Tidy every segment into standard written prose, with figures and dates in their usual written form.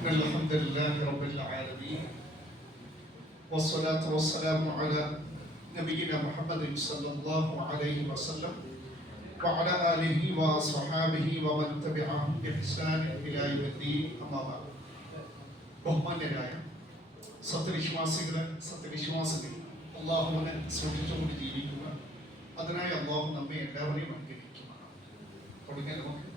الحمد لله رب العالمين والصلاة والسلام على نبينا محمد صلى الله عليه وسلم وعلى آله وصحابه ومن تبعهم بإحسان إلى يوم الدين أما بعد. ബഹുമാന്യരായ സത്യവിശ്വാസികൾ അള്ളാഹുവിനെ സൂക്ഷിച്ചുകൊണ്ട് ജീവിക്കുക. അതിനായി അള്ളാഹു നമ്മെ എല്ലാവരെയും അനുഗ്രഹിക്കുമാണ്. തുടങ്ങിയ നമുക്ക്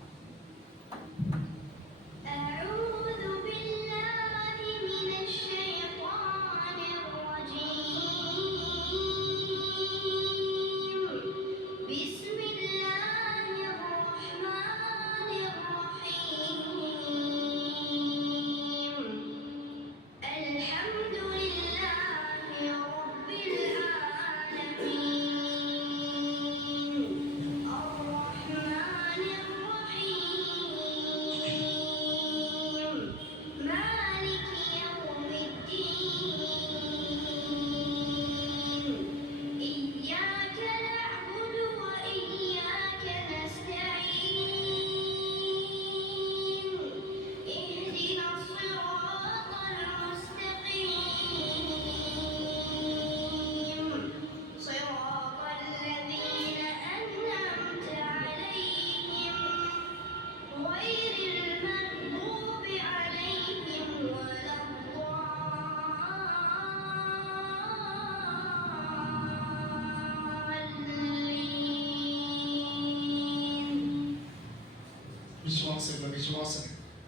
വിശ്വാസം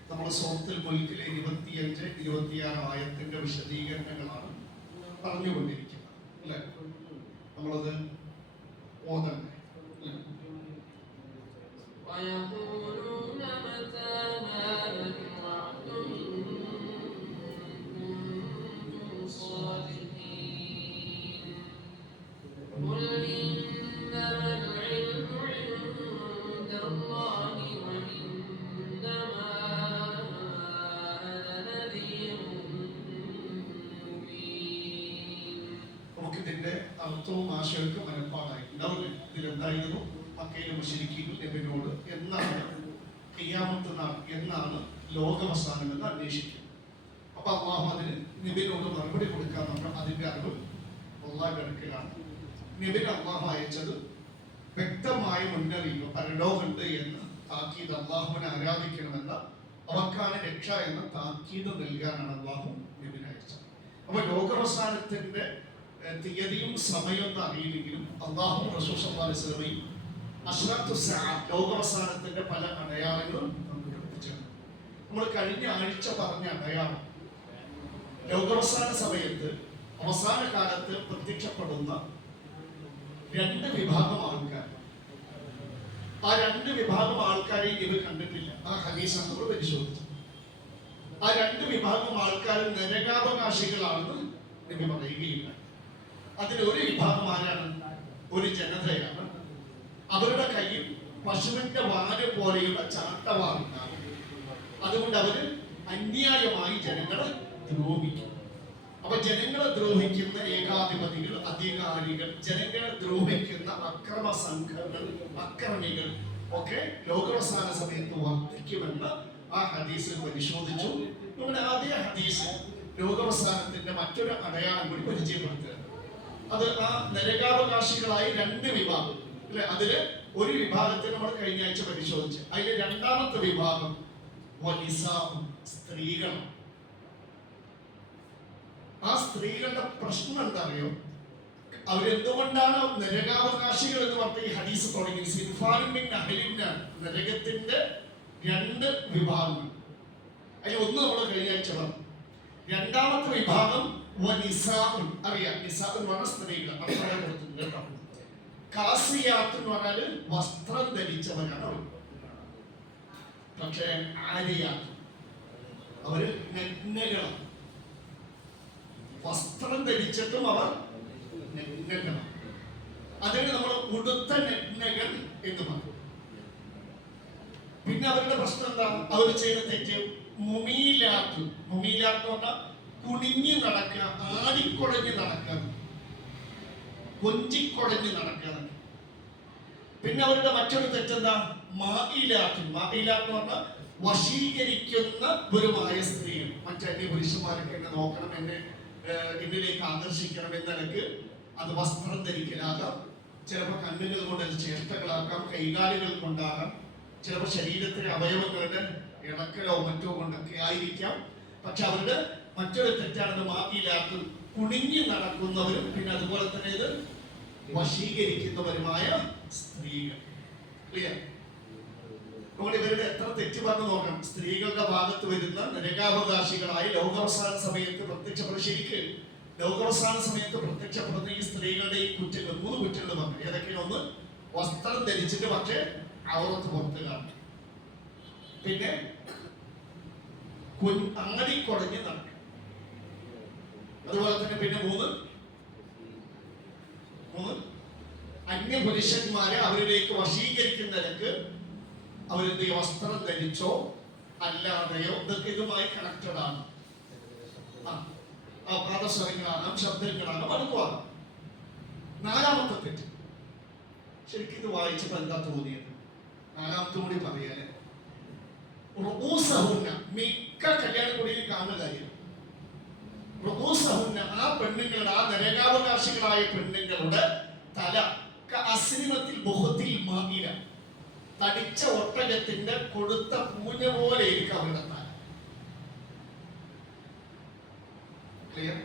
നമ്മുടെ സൂറത്തുൽ മുൽക്കിലെ 25-26 ആയത്തിന്റെ വിശദീകരണങ്ങളാണ് പറഞ്ഞുകൊണ്ടിരിക്കുന്നത് അല്ലെ. നമ്മളത് ഓതണ്ടേ? ഇതിന്റെ അർത്ഥവും ആശയവും മനപ്പാടായി ഉണ്ടാവില്ല. ഇതിലെന്തായിരുന്നു? മക്കയിലെ മുശ്രിക്കുകൾ നബിയോട് എന്നാണ് ഖിയാമത്ത് നാൾ, എന്നാണ് ലോകാവസാനം എന്ന് അന്വേഷിക്കും. അപ്പൊ അള്ളാഹു അതിന് നബിയോട് മറുപടി കൊടുക്കാൻ നമ്മൾ അതിന്റെ അറിവ് അള്ളാഹുവിന്റെ അടുക്കലാണ്. നബിന് അള്ളാഹു അയച്ചത് വ്യക്തമായ മുന്നറിയിപ്പ് പരലോകമുണ്ട് എന്ന് താക്കീത്, അള്ളാഹുവിനെ ആരാധിക്കണമെന്ന അവർക്കാണ് രക്ഷ എന്ന താക്കീത് നൽകാനാണ് അള്ളാഹു നബിനെ അയച്ചത്. അപ്പൊ ലോകാവസാനത്തിന്റെ തീയതിയും സമയമൊന്നും അറിയില്ലെങ്കിലും അള്ളാഹു റസൂൽ സല്ലല്ലാഹു അലൈഹി വസല്ലമയും അശ്റത്തു സഅ ലോകാവസാനത്തിന്റെ പല അടയാളങ്ങളും നമുക്ക് പഠിപ്പിച്ചു. നമ്മൾ കഴിഞ്ഞ ആഴ്ച പറഞ്ഞ അടയാളം ലോകാവസാന സമയത്ത് അവസാന കാലത്ത് പ്രത്യക്ഷപ്പെടുന്ന രണ്ട് വിഭാഗം ആൾക്കാർ. ആ രണ്ട് വിഭാഗം ആൾക്കാരെ ഇവർ കണ്ടിട്ടില്ല. ആ ഹദീസ് നമ്മൾ പരിശോധിച്ചു. ആ രണ്ട് വിഭാഗം ആൾക്കാർ നരകാവകാശികളാണെന്ന് നബി പറയുകയില്ല. അതിലൊരു വിഭാഗം ആരാണ്? ഒരു ജനതയാണ്. അവരുടെ കയ്യിൽ പശുവിന്റെ വാല് പോലെയുള്ള ചാട്ടവാറുണ്ടാകും. അതുകൊണ്ട് അവര് അന്യായമായി ജനങ്ങളെ ദ്രോഹിക്കും. അപ്പൊ ജനങ്ങളെ ദ്രോഹിക്കുന്ന ഏകാധിപതികൾ, അധികാരികൾ, ജനങ്ങളെ ദ്രോഹിക്കുന്ന അക്രമ സംഘങ്ങൾ, അക്രമികൾ ഒക്കെ ലോകാവസാന സമയത്ത് വർദ്ധിക്കുമെന്ന് ആ ഹദീസിൽ പരിശോധിച്ചു. നമ്മുടെ ആദ്യ ഹദീസ് ലോകാവസാനത്തിന്റെ മറ്റൊരു അടയാളം കൂടി പരിചയപ്പെടുത്തുക. അത് ആ നരകാവകാശികളായ രണ്ട് വിഭാഗം അല്ലെ. അതില് ഒരു വിഭാഗത്തെ നമ്മൾ കഴിഞ്ഞ ആഴ്ച പരിശോധിച്ചു. അതിലെ രണ്ടാമത്തെ വിഭാഗം സ്ത്രീകളാണ്. ആ സ്ത്രീകളുടെ പ്രശ്നം എന്താ അറിയോ? അവരെന്തുകൊണ്ടാണ് നരകാവകാശികൾ എന്ന് പറഞ്ഞ ഈ ഹദീസ് തുടങ്ങി? നരകത്തിന്റെ രണ്ട് വിഭാഗങ്ങൾ. അതിൽ ഒന്ന് നമ്മൾ കഴിഞ്ഞ ആഴ്ച പറഞ്ഞു. രണ്ടാമത്തെ വിഭാഗം അറിയാം. നിസാ എന്ന് പറഞ്ഞ സ്ത്രീകൾ. കാസിയാത്ത് എന്ന് പറഞ്ഞാല് വസ്ത്രം ധരിച്ചവരാണ് അവർ. പക്ഷേ ആരിയാത്ത് അവര് നഗ്നകളാണ്. വസ്ത്രം ധരിച്ചിട്ടും അവർ നഗ്നകളാണ്. അതിന് നമ്മൾ ഉടുത്ത നഗ്നകൾ എന്ന് പറയും. പിന്നെ അവരുടെ പ്രശ്നം എന്താ? അവർ ചെയ്യുന്ന തെറ്റ് മുമീലാത്ത് എന്ന് പറഞ്ഞാൽ കുണിഞ്ഞു നടക്കുക, ആടിക്കുഴഞ്ഞ് നടക്കുക, കൊഞ്ചിക്കുഴഞ്ഞ് നടക്കുക. പിന്നെ അവരുടെ മറ്റൊരു തെറ്റെന്താ? മായിലാത്ത് എന്ന് പറഞ്ഞാൽ വശീകരിക്കുന്ന ഗുരുമായ സ്ത്രീകൾ. മറ്റന്യ പുരുഷന്മാരൊക്കെ എന്നെ നോക്കണം, എന്നിലേക്ക് ആകർഷിക്കണം എന്ന നിലക്ക് അത് വസ്ത്രം ധരിക്കലാകാം, ചിലപ്പോൾ കണ്ണുകൾ കൊണ്ട് അത് ചേഷ്ടകളാക്കാം, കൈകാലുകൾ കൊണ്ടാകാം, ചിലപ്പോൾ ശരീരത്തിലെ അവയവങ്ങളുടെ ഇടക്കലോ മറ്റോ കൊണ്ടൊക്കെ ആയിരിക്കാം. പക്ഷെ അവരുടെ മറ്റൊരു തെറ്റാണെന്ന് മാറ്റിയില്ലാത്ത കുണിഞ്ഞു നടക്കുന്നവരും പിന്നെ അതുപോലെ തന്നെ ഇത് വശീകരിക്കുന്നവരുമായ സ്ത്രീകൾ. ക്ലിയർ? അതുകൊണ്ട് ഇവരുടെ എത്ര തെറ്റ് പറഞ്ഞു നോക്കണം. സ്ത്രീകളുടെ ഭാഗത്ത് വരുന്ന നരകാവകാശികളായി ലോകാവസാന സമയത്ത് പ്രത്യക്ഷപ്പെടുന്ന, ശരിക്ക് ലോകാവസാന സമയത്ത് പ്രത്യക്ഷപ്പെടുന്ന ഈ സ്ത്രീകളുടെ ഈ കുറ്റങ്ങൾ, 3 കുറ്റങ്ങൾ പറഞ്ഞു. ഏതൊക്കെയാണ്? ഒന്ന്, വസ്ത്രം ധരിച്ചിട്ട് പക്ഷേ ഔറത്ത് പുറത്ത് കാണും. പിന്നെ അങ്ങടിക്കൊടഞ്ഞ് നടക്കും. അതുപോലെ തന്നെ പിന്നെ 3 അന്യപുരുഷന്മാരെ അവരിലേക്ക് വശീകരിക്കുന്ന നിലക്ക് അവരെന്ത് വസ്ത്രം ധരിച്ചോ അല്ലാതെയോ ഇതൊക്കെ ഇതുമായി കണക്റ്റഡ് ആണ്. പാദസ്വരങ്ങളാകാം, ശബ്ദങ്ങളാകാം, അതുപോകാം. 4ാമത്തെ തെറ്റ്, ശരിക്കും ഇത് വായിച്ചപ്പോൾ എന്താ തോന്നിയത്? 4ാമത്തെ കൂടി പറയാന്, മിക്ക കല്യാണക്കുടിയിൽ കാണുന്ന കാര്യം, ആ പെണ്ണുങ്ങളുടെ, ആ നരകാവകാശികളായ പെണ്ണുങ്ങളുടെ തല അസ്ലിമത്തിൽ ബുഹത്തിൽ മായില, തടിച്ച ഒട്ടകത്തിന്റെ കൊടുത്ത പൂഞ്ഞ പോലെ ഇരിക്കും അവരുടെ തല. ക്ലിയർ?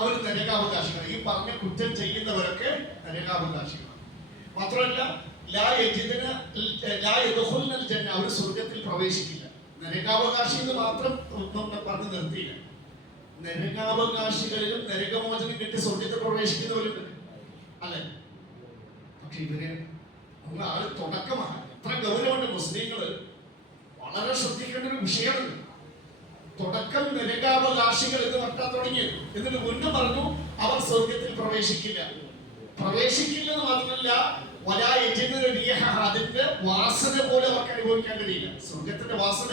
അവർ നരകാവകാശികൾ. ഈ പറഞ്ഞ കുറ്റം ചെയ്യുന്നവരൊക്കെ നരകാവകാശികളാണ്. മാത്രമല്ല അവർ സ്വർഗത്തിൽ പ്രവേശിക്കില്ല. നരകാവകാശി എന്ന് മാത്രം പറഞ്ഞു നിർത്തിയില്ല. നരകാവകാശികളിലും നരകമോചനം കിട്ടി സ്വർഗത്തിൽ പ്രവേശിക്കുന്നവരുണ്ട്, അല്ലെ? പക്ഷെ ഇവര് ആള് തുടക്കമാണ്. എത്ര ഗൗരവമുണ്ട്! മുസ്ലിങ്ങള് വളരെ ശ്രദ്ധിക്കേണ്ട ഒരു വിഷയമാണ്. തുടക്കം നരകാവകാശികൾ എന്ന് പറഞ്ഞാൽ തുടങ്ങിയത്. എന്നിട്ട് വീണ്ടും പറഞ്ഞു അവർ സ്വർഗത്തിൽ പ്രവേശിക്കില്ല. പ്രവേശിക്കില്ലെന്ന് മാത്രമല്ല, അതിന്റെ വാസന പോലെ അവർക്ക് അനുഭവിക്കാൻ കഴിയില്ല. സ്വർഗത്തിന്റെ വാസന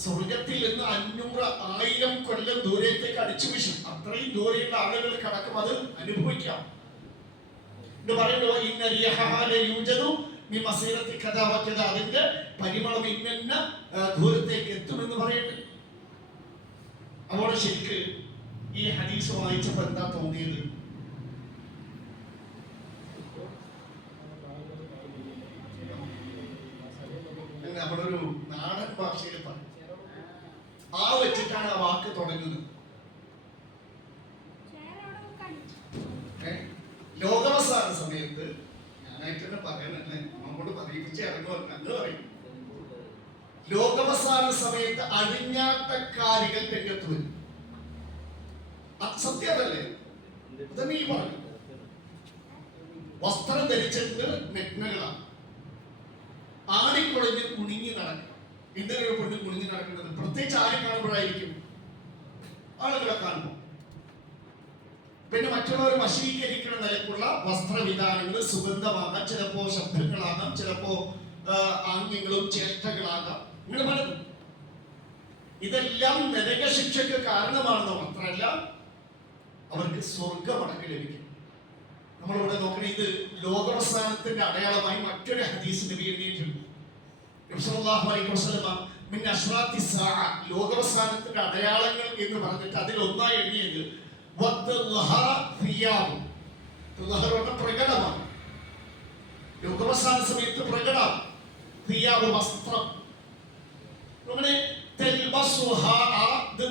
സ്വർഗത്തിൽ നിന്ന് 500,000 കൊല്ലം ദൂരത്തേക്ക് അടിച്ചു വീശും. അത്രയും ദൂരെയുള്ള ആളുകൾ കടക്കും അത് അനുഭവിക്കാം. പറയുന്നു അതിന്റെ പരിമളം ഇന്ന ദൂരത്തേക്ക് എത്തുമെന്ന് പറയുന്നത്. അവിടെ ശരിക്ക് ഈ ഹദീസ് വായിച്ചപ്പോൾ എന്താ തോന്നിയത്? നമ്മുടെ ഒരു നാടൻ ഭാഷയിൽ പറയും, ആ വെച്ചിട്ടാണ് ആ വാക്ക് തുടങ്ങുന്നത്. ലോകാവസാന സമയത്ത് ഞാനായിട്ട് തന്നെ പറയാനല്ലേ, നമ്മളോട് പറയിപ്പിച്ച് ഇറങ്ങുമല്ലോ എന്ന് പറയും. ലോകാവസാന സമയത്ത് അഴിഞ്ഞാട്ടക്കാരികൾ രംഗത്ത് വരും. സത്യം അതല്ലേ? അതന്നെ ഈ പറഞ്ഞു. വസ്ത്രം ധരിച്ചിട്ട് നഗ്നകളാണ്, ആടിക്കുളഞ്ഞ് കുണിങ്ങി നടക്കും. ഇന്നലെ ഒരു പെണ്ണ് കുണിങ്ങി നടക്കുന്നത് പ്രത്യേകിച്ച് ആരെ കാണുമ്പോഴായിരിക്കും? ആളുകളെ കാണുമ്പോൾ. പിന്നെ മറ്റുള്ളവർ വശീകരിക്കുന്ന നിലക്കുള്ള വസ്ത്രവിധാനങ്ങൾ, സുഗന്ധമാകാം, ചിലപ്പോ ശബ്ദങ്ങളാകാം, ചിലപ്പോ ആംഗ്യങ്ങളും ചേഷ്ടകളാകാം, ഇങ്ങനെ പലതും. ഇതെല്ലാം നരകശിക്ഷയ്ക്ക് കാരണമാണെന്ന് മാത്രമല്ല അവർക്ക് സ്വർഗമടക്ക് ലഭിക്കും. നമ്മളിവിടെ നോക്കണേ, ഇത് ലോകാവസാനത്തിന്റെ അടയാളമായി മറ്റൊരു ഹദീസ് നബി എഴുതിയിട്ടുണ്ട്. ലോകാവസാനത്തിന്റെ അടയാളങ്ങൾ എന്ന് പറഞ്ഞിട്ട് അതിൽ ഒന്നായി എഴുതിയത് പ്രകടമാണ്. ലോകാവസാന സമയത്ത് പ്രകടം വസ്ത്രം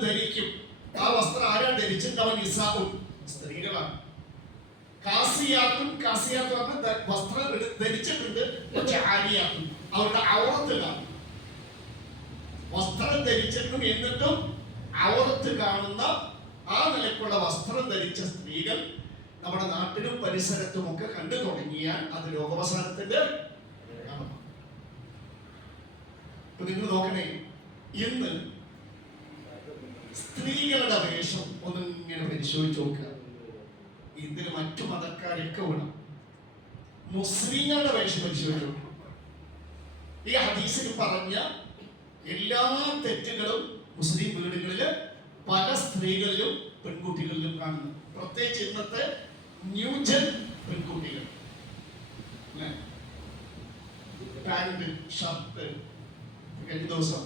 ധരിക്കും. ആ വസ്ത്രം ആരാ ധരിച്ചിട്ടുണ്ടാവും? നിസാഉൻ, സ്ത്രീകളാണ്. കാസിയാത്തും പറഞ്ഞ വസ്ത്രം ധരിച്ചിട്ടുണ്ട്, പക്ഷെ ആലിയാത്തും അവരുടെ ഔറത്തിലാണ്. വസ്ത്രം ധരിച്ചിട്ടും എന്നിട്ടും ഔറത്ത് കാണുന്ന ആ നിലക്കുള്ള വസ്ത്രം ധരിച്ച സ്ത്രീകൾ നമ്മുടെ നാട്ടിലും പരിസരത്തും ഒക്കെ കണ്ടു തുടങ്ങിയാൽ അത് ലോകാവസാനത്തിന്റെ നിങ്ങൾ നോക്കണേ, ഇന്ന് സ്ത്രീകളുടെ വേഷം ഒന്നിങ്ങനെ പരിശോധിച്ച് നോക്കുക. ഇതിന് മറ്റു മതക്കാരൊക്കെ വേണം. മുസ്ലിങ്ങളുടെ വേഷം പരിശോധിച്ച് നോക്കുക. ഈ ഹദീസിൽ പറഞ്ഞ എല്ലാ തെറ്റുകളും മുസ്ലിം വീടുകളില് പല സ്ത്രീകളിലും പെൺകുട്ടികളിലും കാണുന്നു. പ്രത്യേകിച്ച് ഇന്നത്തെ ന്യൂജൻ പെൺകുട്ടികൾ പാന്റ്, ഷർട്ട്. കഴിഞ്ഞ ദിവസം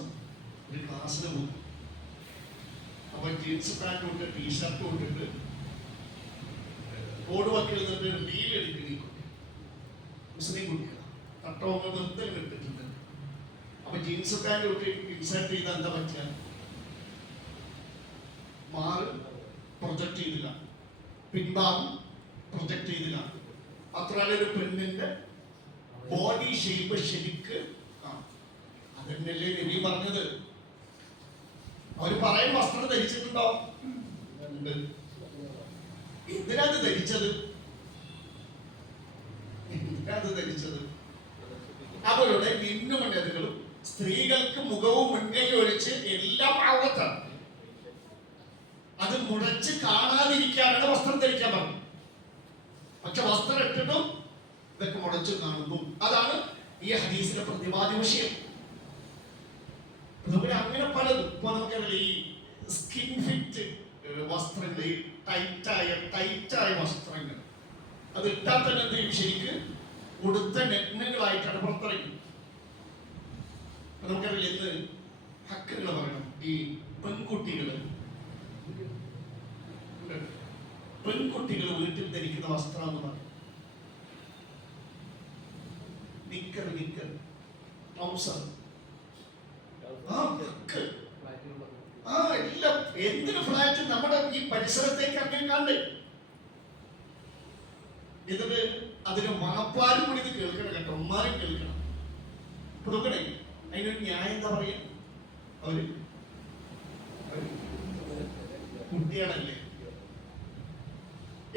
ഒരു ക്ലാസ്സിന് പോകും, അപ്പൊ ജീൻസ് പാൻറ് കൊണ്ട് ടീഷർട്ട് കൊണ്ടിട്ട് റോഡ് വക്കിൽ നിന്ന് ഡീലെടുക്കുന്ന മുസ്ലിം കുട്ടികളാണ്. തട്ടവങ്ങൾ നിർത്തൽ ഇട്ടിട്ടുണ്ട്. അപ്പൊ ജീൻസ് പാൻറ് തൊട്ട് ഇൻസേർട്ട് ചെയ്താൽ എന്താ പറ്റുക? മാറ് പ്രൊജക്ട് ചെയ്തില്ല, പിൻഭാഗം പ്രൊജക്ട് ചെയ്തില്ല. മാത്രമല്ല ഒരു പെണ്ണിന്റെ ബോഡി ഷേപ്പ് ശരിക്ക് അതന്നെയല്ലേ നബി പറഞ്ഞത്. അവര് പറയും വസ്ത്രം ധരിച്ചിട്ടുണ്ടോ? ഉണ്ട്. എന്തിനാത് ധരിച്ചത്? ധരിച്ചത് അവരുടെ മിന്നുമണ്ഡലുകളും സ്ത്രീകൾക്ക് മുഖവും മുൻകൈയും ഒഴിച്ച് എല്ലാം ആവത്താണ്. അത് മുഴച്ച് കാണാതിരിക്കാനാണ് വസ്ത്രം ധരിക്കാൻ പറഞ്ഞത്. പക്ഷെ വസ്ത്രം ഇട്ടിട്ടും ഇതൊക്കെ മുടച്ചു കാണുന്നു. അതാണ് ഈ ഹദീസിന്റെ പ്രതിപാദ്യ വിഷയം. അങ്ങനെ പലതും ഇപ്പൊ നമുക്കറിയാം, ഈ സ്കിൻ ഫിറ്റ് വസ്ത്രങ്ങൾ, ഈ ടൈറ്റായ വസ്ത്രങ്ങൾ അത് ഇട്ടാൽ തന്നെ എന്തെയും ശരിക്ക് ഉടുത്ത നഗ്നങ്ങളായിട്ടാണ് പുറത്തിറങ്ങുന്നത്. നമുക്കറിയില്ല ഇന്ന് ഹക്കുകൾ പറയണം. ഈ പെൺകുട്ടികൾ വീട്ടിൽ ധരിക്കുന്ന വസ്ത്രം എന്ന് പറയും നിക്കർ, ട്രൗസർ, എല്ലാം. എന്തിനു ഫ്ലാറ്റ് നമ്മുടെ ഈ പരിസരത്തേക്ക് അങ്ങനെ കണ്ട് എന്നിട്ട് അതിന് മണപ്പാലും കൂടി ഇത് കേൾക്കണം കേട്ടോ, ഉമ്മാരും കേൾക്കണം. നോക്കണേ, അതിനൊരു ന്യായം എന്താ പറയാ? അവര് കുട്ടികളല്ലേ.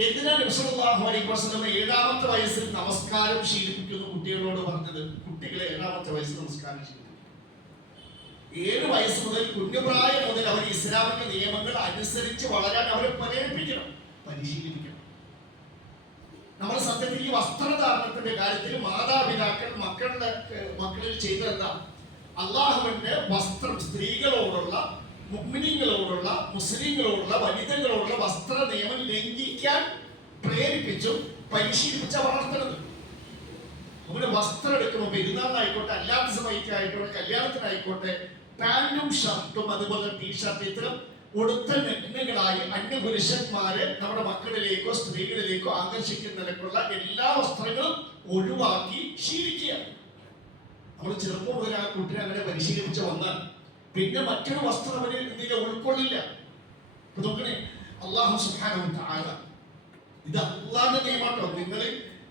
എന്തിനാണ് നബി സല്ലല്ലാഹു അലൈഹി വസല്ലം 7ാമത്തെ വയസ്സിൽ നമസ്കാരം ശീലിപ്പിക്കുന്ന കുട്ടികളോട് പറഞ്ഞത്? കുട്ടികളെ 7ാമത്തെ വയസ്സിൽ നമസ്കാരം ശീലിപ്പിക്കും. 7 വയസ്സ് മുതൽ, കുഞ്ഞുപ്രായം മുതൽ അവർ ഇസ്ലാമിന്റെ നിയമങ്ങൾ അനുസരിച്ച് വളരാൻ അവരെ പ്രേരിപ്പിക്കണം, പരിശീലിപ്പിക്കണം. നമ്മൾ സത്യത്തിൽ ഈ വസ്ത്രധാരണത്തിന്റെ കാര്യത്തിൽ മാതാപിതാക്കൾ മക്കളിൽ ചെയ്തതെന്താ? അള്ളാഹുവിന്റെ വസ്ത്രം, സ്ത്രീകളോടുള്ള, മുഅ്മിനീങ്ങളോടുള്ള, മുസ്ലിങ്ങളോടുള്ള, വനിതകളോടുള്ള വസ്ത്ര നിയമം ലംഘിക്കാൻ പ്രേരിപ്പിച്ചും പരിശീലിപ്പിച്ച വളർത്തുന്നത്. നമ്മുടെ വസ്ത്രം എടുക്കുമ്പോൾ പെരുന്നാളിനായിക്കോട്ടെ, അല്ലാത്ത സമയത്തായിക്കോട്ടെ, കല്യാണത്തിനായിക്കോട്ടെ, പാന്റും ഷർട്ടും അതുപോലെ ടീഷർട്ട് ഇത്തരം ഉടുത്ത നഗ്നകളായി അന്യപുരുഷന്മാരെ നമ്മുടെ മക്കളിലേക്കോ സ്ത്രീകളിലേക്കോ ആകർഷിക്കുന്ന നിലക്കുള്ള എല്ലാ വസ്ത്രങ്ങളും ഒഴിവാക്കി ശീലിക്കുക. നമ്മൾ ചെറുപ്പം മുതൽ ആ കുട്ടിനെ അങ്ങനെ പരിശീലിപ്പിച്ച് വന്നാൽ പിന്നെ മറ്റൊരു വസ്ത്രം അവന് ഇതിനെ ഉൾക്കൊള്ളില്ല. നോക്കണേ, അല്ലാഹു സുബ്ഹാനഹു വ തആല ഇത് അല്ലാഹുവിന്റെ നിയമമാട്ടോ.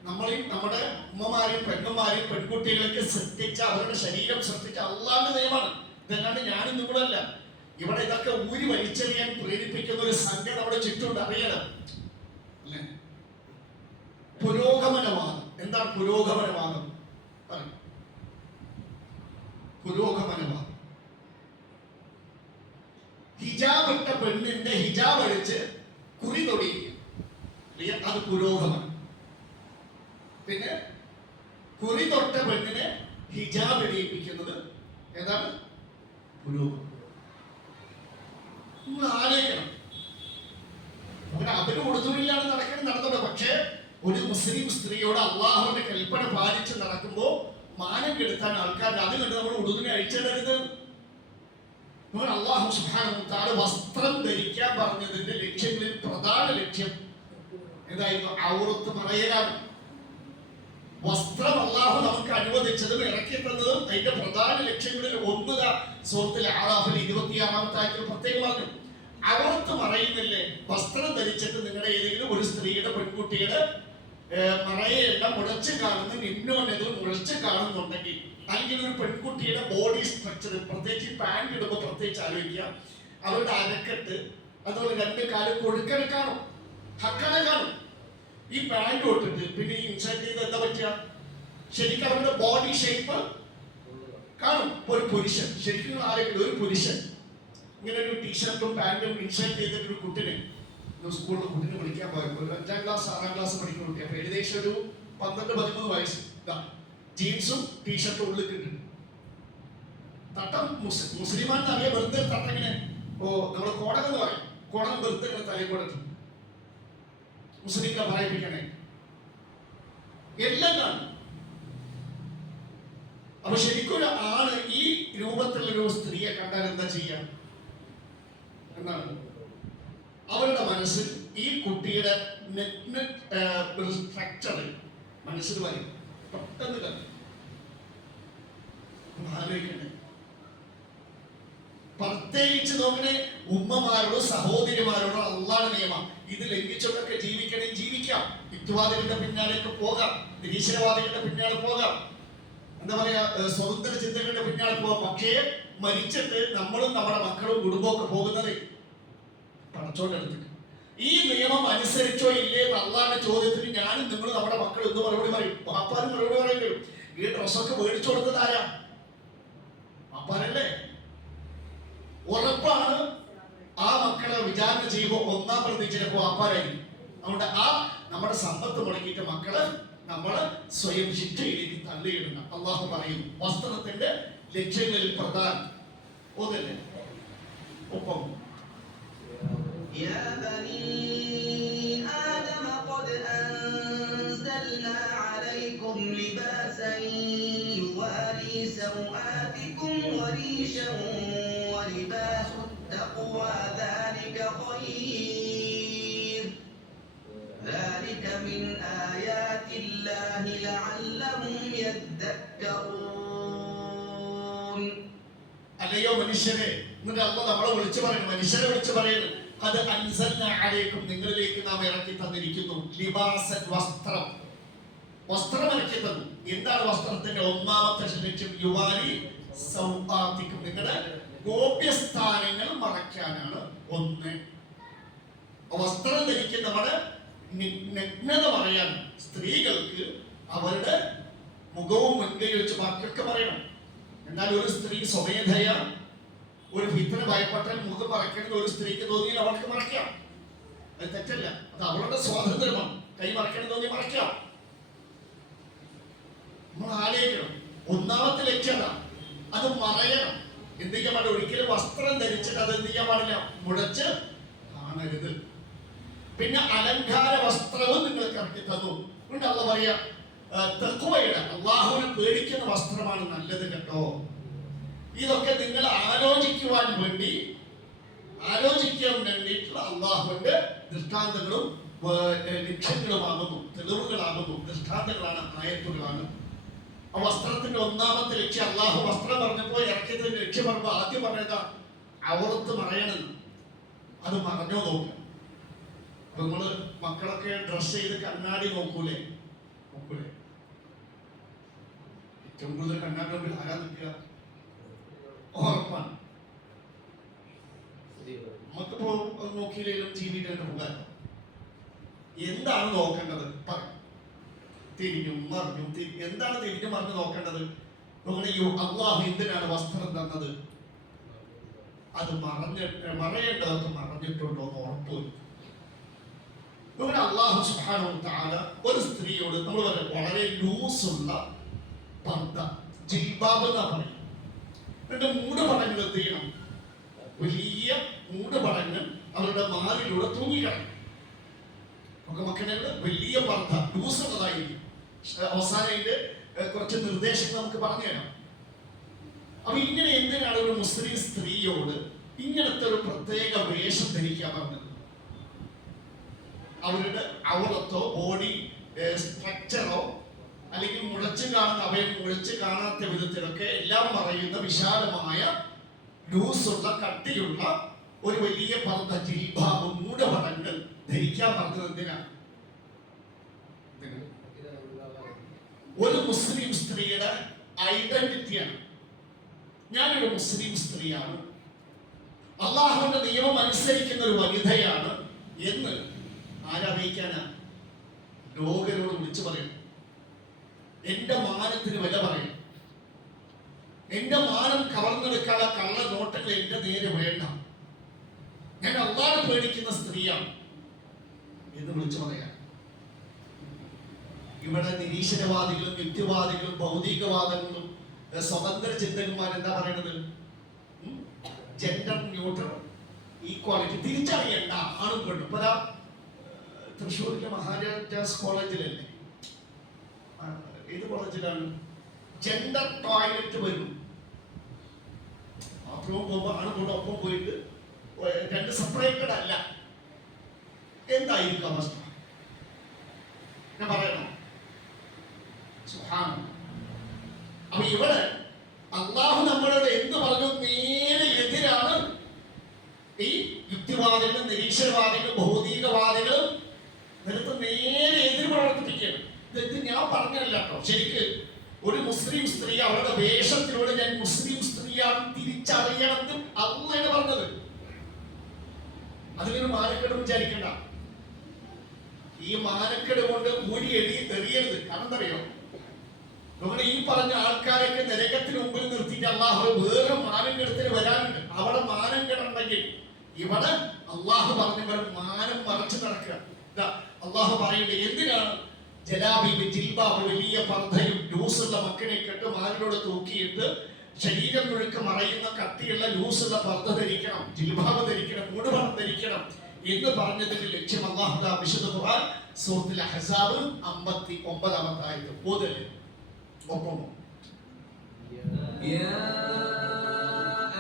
നമ്മളെയും നമ്മുടെ ഉമ്മമാരെയും പെണ്ണുമാരെയും പെൺകുട്ടികളൊക്കെ ശ്രദ്ധിച്ച, അവരുടെ ശരീരം ശ്രദ്ധിച്ച അല്ലാഹുവിന്റെ നിയമമാണ്. ഇതല്ലാണ്ട് ഞാനും നിങ്ങളല്ല. ഇവിടെ ഇതൊക്കെ ഊരി വലിച്ചെറിയാൻ പ്രേരിപ്പിക്കുന്ന ഒരു സംഖ്യ നമ്മുടെ ചുറ്റുണ്ട്, അറിയണം അല്ലേ? പുരോഗമനവാദം. എന്താണ് പുരോഗമനവാദം? പുരോഗമനവാദം ഹിജാബ് ഇട്ട പെണ്ണിന്റെ ഹിജാബ് അഴിച്ച് കുറി തൊടിയിക്കുക, അത് പുരോഗമനം. പിന്നെ കുറി തൊട്ട പെണ്ണിനെ ഹിജാബ് ഇടിയിപ്പിക്കുന്നത് ഏതാണ്? പുരോഗമനം. ആലോചിക്കണം. അവര് ഉടുതുണിയിലാണ് നടന്നത്. പക്ഷേ ഒരു മുസ്ലിം സ്ത്രീയോട് അള്ളാഹുവിന്റെ കൽപ്പന പാലിച്ച് നടക്കുമ്പോൾ മാനം കെടുത്താൻ ആൾക്കാർ അത് കണ്ട് നമ്മൾ ഉടുതുണി അഴിച്ചിടരുത്. അള്ളാഹു സുബ്ഹാനഹു വ തആല വസ്ത്രം ധരിക്കാൻ പറഞ്ഞതിന്റെ ലക്ഷ്യങ്ങളിൽ പ്രധാന ലക്ഷ്യം എന്തായിരുന്നു? ഔറത്ത് മറയലാണ്. വസ്ത്രം അള്ളാഹു നമുക്ക് അനുവദിച്ചതും ഇറക്കി തന്നതും അതിന്റെ പ്രധാന ലക്ഷ്യങ്ങളിൽ ഒന്ന് സൂറത്തുൽ അഅറാഫിൽ 26ാമത്തെ ആയത്തിൽ പ്രത്യേകം പറഞ്ഞു, ഔറത്ത് മറയുന്നില്ലേ? വസ്ത്രം ധരിച്ചിട്ട് നിങ്ങളുടെ ഏതെങ്കിലും ഒരു സ്ത്രീയുടെ, പെൺകുട്ടിയുടെ മറയെല്ലാം മുഴച്ച് കാണുന്ന, നിന്നോനതും മുഴച്ച് കാണുന്നുണ്ടെങ്കിൽ, അല്ലെങ്കിൽ ഒരു പെൺകുട്ടിയുടെ ബോഡി സ്ട്രക്ചർ, പ്രത്യേകിച്ച് പാൻറ് ഇടുമ്പോൾ പ്രത്യേകിച്ച് ആലോചിക്കുക, അവരുടെ അരക്കെട്ട്, അതുപോലെ 2 കാല് കൊഴുക്കന കാണും, ഹക്കന കാണും. ഈ പാൻറ് ഇട്ടിട്ട് പിന്നെ ഈ ഇൻസേർട്ട് ചെയ്ത് എന്താ പറ്റുക? ശരിക്കും അവരുടെ ബോഡി ഷേപ്പ് കാണും. ഒരു പുരുഷൻ, ശരിക്കും ആരെങ്കിലും ഒരു പുരുഷൻ ഇങ്ങനെ ഒരു ടീഷർട്ടും പാൻറ്റും ഇൻസേർട്ട് ചെയ്തിട്ട് ഒരു കുട്ടിനെ സ്കൂളിൽ കുട്ടിനെ വിളിക്കാൻ പോയപ്പോൾ, ഒരു 5ാം ക്ലാസ് 6ാം ക്ലാസ് പഠിക്കുന്ന കുട്ടി, അപ്പൊ ഏകദേശം ഒരു 12-13 വയസ്സ്, ജീൻസും ടീഷർട്ടും ഉള്ളിൽ കിട്ടും. തട്ടം മുസ്ലിമാൻ അറിയാം, വെറുതെ തട്ടങ്ങനെ നമ്മൾ കോടകം എന്ന് പറയും, കോടകം വെറുതെ തലയിൽ കൊടുത്തു മുസ്ലിങ്ങളെ പറയിപ്പിക്കണേ, എല്ലാം കാണും. അപ്പൊ ശരിക്കും ഒരു ആണ് ഈ രൂപത്തിലുള്ള ഒരു സ്ത്രീയെ കണ്ടാൽ എന്താ ചെയ്യാം? എന്നാണ് അവരുടെ മനസ്സിൽ ഈ കുട്ടിയുടെ സ്ട്രക്ചർ മനസ്സിൽ വരും. പെട്ടെന്ന് കണ്ടു ആലോചിക്കണ്ടേ? പ്രത്യേകിച്ച് നോക്കണേ, ഉമ്മമാരോടോ സഹോദരിമാരോടോ അള്ളാഹുവിന്റെ നിയമം ഇത് ലംഘിച്ചവരൊക്കെ ജീവിക്കണേ ജീവിക്കാം. യുക്തിവാദികളുടെ പിന്നാലേക്ക് പോകാം, നിരീശ്വരവാദികളുടെ പിന്നാലെ പോകാം, എന്താ പറയാ, സ്വതന്ത്ര ചിന്തകളുടെ പിന്നാലെ പോകാം. പക്ഷേ മരിച്ചിട്ട് നമ്മളും നമ്മുടെ മക്കളും കുടുംബമൊക്കെ പോകുന്നത് പടച്ചോണ്ടെടുത്തിട്ട് ഈ നിയമം അനുസരിച്ചോ ഇല്ലേ എന്ന് അള്ളാഹുവിന്റെ ചോദ്യത്തിന് ഞാനും നിങ്ങളും നമ്മുടെ മക്കൾ എന്ന് മറുപടി പറയും. പാപ്പാരും മറുപടി പറയേണ്ടി വരും. ഈ ഡ്രസ്സൊക്കെ മേടിച്ചു കൊടുത്തത് ആരാ? പാപ്പാരല്ലേ? ഉറപ്പാണ് ആ മക്കളെ വിചാരണ ചെയ്യുമ്പോൾ ഒന്നാം പ്രതി ചിലപ്പോൾ പാപ്പാരായിരിക്കും. അതുകൊണ്ട് ആ നമ്മുടെ സമ്പത്ത് മുടക്കിയിട്ട് മക്കള് നമ്മള് സ്വയം ശിക്ഷയിലേക്ക് തള്ളിയിടുന്ന അള്ളാഹു പറയും വസ്ത്രത്തിന്റെ ലക്ഷ്യങ്ങളിൽ പ്രധാനം ഒന്നല്ലേ. ഒപ്പം يا بني آدم قد أنزلنا عليكم لباسا يواري سوآتكم وريشا ولباس التقوى ذلك خير ذلك من آيات الله لعلهم يذكرون. അല്ലയോ മനുഷ്യരെ, എന്നിട്ട് അള്ളാഹ് നമ്മളെ വിളിച്ചു പറയുന്നു, മനുഷ്യരെ വിളിച്ചു പറയുന്നു, അത് അൻസൽനാ അലൈക്കും നിങ്ങളിലേക്ക് നാം ഇറക്കി തന്നിരിക്കുന്നു ലിബാസൻ വസ്ത്രം. വസ്ത്രം ഇറക്കി തന്നു. എന്താണ് വസ്ത്രത്തിന്റെ ഒന്നാമത്തെ ലക്ഷ്യം? യുവാരി സൗആത്തിക്കും നിങ്ങളുടെ ഗോപ്യസ്ഥാനങ്ങൾ മറയ്ക്കാനാണ് ഒന്ന്. വസ്ത്രം ധരിക്കുന്നവരുടെ നഗ്നത പറയാൻ സ്ത്രീകൾക്ക് അവരുടെ മുഖവും മുൻകൈ വെച്ച് ബാക്കിയൊക്കെ പറയണം. എന്നാൽ ഒരു സ്ത്രീ സ്വമേധയ ഒരു ഫിത്ന ഭയപ്പെട്ടാൽ മുഖം മറയ്ക്കണമെന്ന് ഒരു സ്ത്രീക്ക് തോന്നിയാൽ അവൾക്ക് മറയ്ക്കാം. അത് തെറ്റല്ല, അത് അവളുടെ സ്വാതന്ത്ര്യമാണ്. കൈ മറയ്ക്കണം തോന്നി മറയ്ക്കാം. നമ്മൾ ആലോചിക്കണം, ഒന്നാമത്തെ ലക്ഷ്യം അത് മറയണം. എന്ത് ചെയ്യാൻ പാടില്ല? ഒരിക്കലും വസ്ത്രം ധരിച്ചിട്ട് അത് എന്ത് ചെയ്യാൻ പാടില്ല? മുടച്ച് കാണരുത്. പിന്നെ അലങ്കാര വസ്ത്രവും നിങ്ങൾക്ക് ഇറക്കി തന്നു. അതുകൊണ്ട് അള്ളാഹ് പറയാ, തഖ്വയുടെ അള്ളാഹുവിനെ പേടിക്കുന്ന വസ്ത്രമാണ് നല്ലത് കേട്ടോ. ഇതൊക്കെ നിങ്ങൾ ആലോചിക്കാൻ വേണ്ടിയിട്ടുള്ള അള്ളാഹുവിന്റെ ദൃഷ്ടാന്തങ്ങളും ലക്ഷ്യങ്ങളുമാകുന്നു, തെളിവുകളാകുന്നു, ദൃഷ്ടാന്തങ്ങളാണ്, ആയത്തുകളാണ്. ആ വസ്ത്രത്തിന്റെ ഒന്നാമത്തെ ലക്ഷ്യം അള്ളാഹു വസ്ത്രം പറഞ്ഞപ്പോ ഇറക്കിയതിന്റെ ലക്ഷ്യം പറഞ്ഞപ്പോ ആദ്യം പറഞ്ഞതാ ഔറത്ത് മറയണമെന്ന്. അത് മറഞ്ഞോ നോക്കുക. അപ്പൊ നിങ്ങള് മക്കളൊക്കെ ഡ്രസ് ചെയ്ത് കണ്ണാടി നോക്കൂലേ? ഏറ്റവും കൂടുതൽ കണ്ണാടി മുമ്പിൽ ആരാ നിൽക്കുക? ഉറപ്പാണ്. നമുക്കിപ്പോ നോക്കിയില്ലെങ്കിലും ടിവിയിൽ തന്നെ പോകാൻ എന്താണ് നോക്കേണ്ടത്? തിരിഞ്ഞും മറിഞ്ഞും എന്താണ് തിരിഞ്ഞു മറിഞ്ഞു നോക്കേണ്ടത്? അള്ളാഹു എന്തിനാണ് വസ്ത്രം തന്നത്? അത് മറയേണ്ടതൊക്കെ മറഞ്ഞിട്ടുണ്ടോ എന്ന് ഉറപ്പുവരുത്തും. ഇവിടെ അല്ലാഹു സുബ്ഹാനഹു വ തആല ഒരു സ്ത്രീയോട് നമ്മൾ വളരെ ലൂസുള്ള പർദ്ദ, ജിൽബാബ് എന്നാ പറയും. എന്നിട്ട് മൂടുപടങ്ങൾ എന്ത് ചെയ്യണം? വലിയ മൂടുപടങ്ങൾ അവരുടെ മാറിലൂടെ തൂങ്ങിക്കിടക്കും. നമുക്ക് മക്കളെ വലിയ പർദ്ദ ലൂസുള്ളതായിരിക്കും. അവസാനം ഇതിന്റെ കുറച്ച് നിർദ്ദേശങ്ങൾ നമുക്ക് പറഞ്ഞു തരാം. അപ്പൊ ഇങ്ങനെ എന്തിനാണ് ഒരു മുസ്ലിം സ്ത്രീയോട് ഇങ്ങനത്തെ ഒരു പ്രത്യേക വേഷം ധരിക്കാൻ പറഞ്ഞത്? അവരുടെ ഔറത്തോ ബോഡി സ്ട്രക്ചറോ അല്ലെങ്കിൽ മുഴച്ചു കാണുന്ന അവയെ മുഴച്ചു കാണാത്ത വിധത്തിലൊക്കെ എല്ലാം പറയുന്ന വിശാലമായ ലൂസുള്ള കട്ടിയുള്ള ഒരു വലിയ പർദ്ദ, ജിൽബാബ്, മൂടപടങ്ങൾ ധരിക്കാൻ പറഞ്ഞത് എന്തിനാണ്? ഒരു മുസ്ലിം സ്ത്രീയുടെ ഐഡന്റിറ്റിയാണ്. ഞാനൊരു മുസ്ലിം സ്ത്രീയാണ്, അള്ളാഹുവിന്റെ നിയമം അനുസരിക്കുന്ന ഒരു വനിതയാണ് എന്ന് ആരറിയിക്കാനാ? ലോകരോട് വിളിച്ചു പറയും. എന്റെ മാനത്തിന് വില പറയും. എന്റെ മാനം കവർന്നെടുക്കാനുള്ള കള്ള നോട്ടങ്ങൾ എന്റെ നേരെ വേണ്ട. ഞാൻ അള്ളാഹുവിനെ പേടിക്കുന്ന സ്ത്രീയാണ് എന്ന് വിളിച്ചു പറയാം. ഇവിടെ നിരീശ്വരവാദികളും യുക്തിവാദികളും ഭൗതികവാദങ്ങളും സ്വതന്ത്ര ചിന്തകന്മാർ എന്താ പറയണത്? ജെൻഡർ ന്യൂട്രൽ ഈക്വാലിറ്റി തിരിച്ചറിയണ്ട ആണും പെണ്ണും. ഇപ്പൊ തൃശ്ശൂരിലെ മഹാരാജാസ് കോളേജിലല്ലേ, ഏത് കോളേജിലാണ് ജെൻഡർ ടോയ്ലറ്റ് വരും. ബാത്റൂം പോകുമ്പോൾ ആണ് കൂടെ ഒപ്പം പോയിട്ട് രണ്ട് സെപ്പറേറ്റഡ് അല്ല. എന്തായിരിക്കും അവസ്ഥ? ഞാൻ പറയണം. സുബ്ഹാനല്ലാഹ്. അപ്പൊ ഇവിടെ അള്ളാഹു നമ്മളോട് എന്ത് പറഞ്ഞു? നേരെ എതിരാണ് ഈ യുക്തിവാദികളും നിരീശ്വരവാദികളും ഭൗതികവാദികളും നിരത്ത് നേരെ എതിര് പ്രവർത്തിപ്പിക്കുകയാണ്. ഇതൊക്കെ ഞാൻ പറഞ്ഞല്ല കേട്ടോ. ശരിക്ക് ഒരു മുസ്ലിം സ്ത്രീ അവരുടെ വേഷത്തിലൂടെ ഞാൻ മുസ്ലിം സ്ത്രീയാണ് തിരിച്ചറിയണമെന്ന് അള്ളാഹ് പറഞ്ഞത്. അതിനൊരു മാനക്കേട് വിചാരിക്കണ്ട. ഈ മാനക്കേട് കൊണ്ട് ഊരി എറിയരുത്. കാരണം എന്താ അറിയോ? നമ്മുടെ ഈ പറഞ്ഞ ആൾക്കാരൊക്കെ നരകത്തിന് മുമ്പിൽ നിർത്തിയിട്ട് അള്ളാഹു വേറെ മാനക്കെടുത്തിന് വരാനുണ്ട്. അവിടെ മാനം കിടണ്ടെങ്കിൽ ഇവിടെ അള്ളാഹു പറഞ്ഞവർ മാനം മറച്ചു നടക്കുക. അള്ളാഹു പറയുന്നത് എന്തിനാണ്? ജലാബിബ് ജിൽബാബ് വലിയ പർദ്ദയും ലൂസുള്ള മക്കളെ കെട്ട് മാലിനോട് തൂക്കിയിട്ട് ശരീരം മുഴുക്ക മറയുന്ന കട്ടിയുള്ള ലൂസുള്ള പർദ്ദ ധരിക്കണം, ജിൽബാബ് ധരിക്കണം, മൂടുപടം ധരിക്കണം എന്ന് പറഞ്ഞതിന്റെ ലക്ഷ്യം അള്ളാഹു വിശുദ്ധ ഖുർആൻ സൂറത്തുൽ അഹ്സാബ് 59-ാമത്തെ ആയത്ത് ഓതല്ലേ ഒപ്പം. يا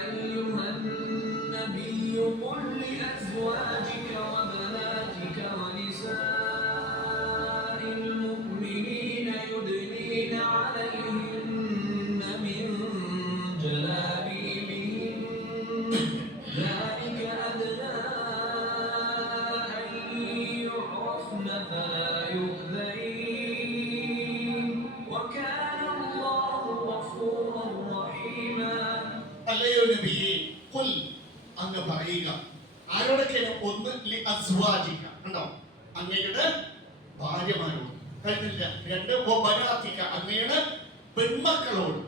أيها النبي قل لأزواجك وبناتك ونساء المؤمنين يدنين عليهن من جلابيبهن ذلك أدنى أن يعرفن فلا يؤذين وكان الله غفورا رحيما. അല്ലയോ നബിയേ, ഖുൽ അങ്ങ് പറയുക. ആരോടൊക്കെയാണ്? ഒന്ന് ലി അസ്വാജിക, കണ്ടോ, അങ്ങയുടെ ഭാര്യമാരോട്. കഴിഞ്ഞില്ല. രണ്ട് ബനാതിക, അങ്ങയുടെ പെൺമക്കളോട്.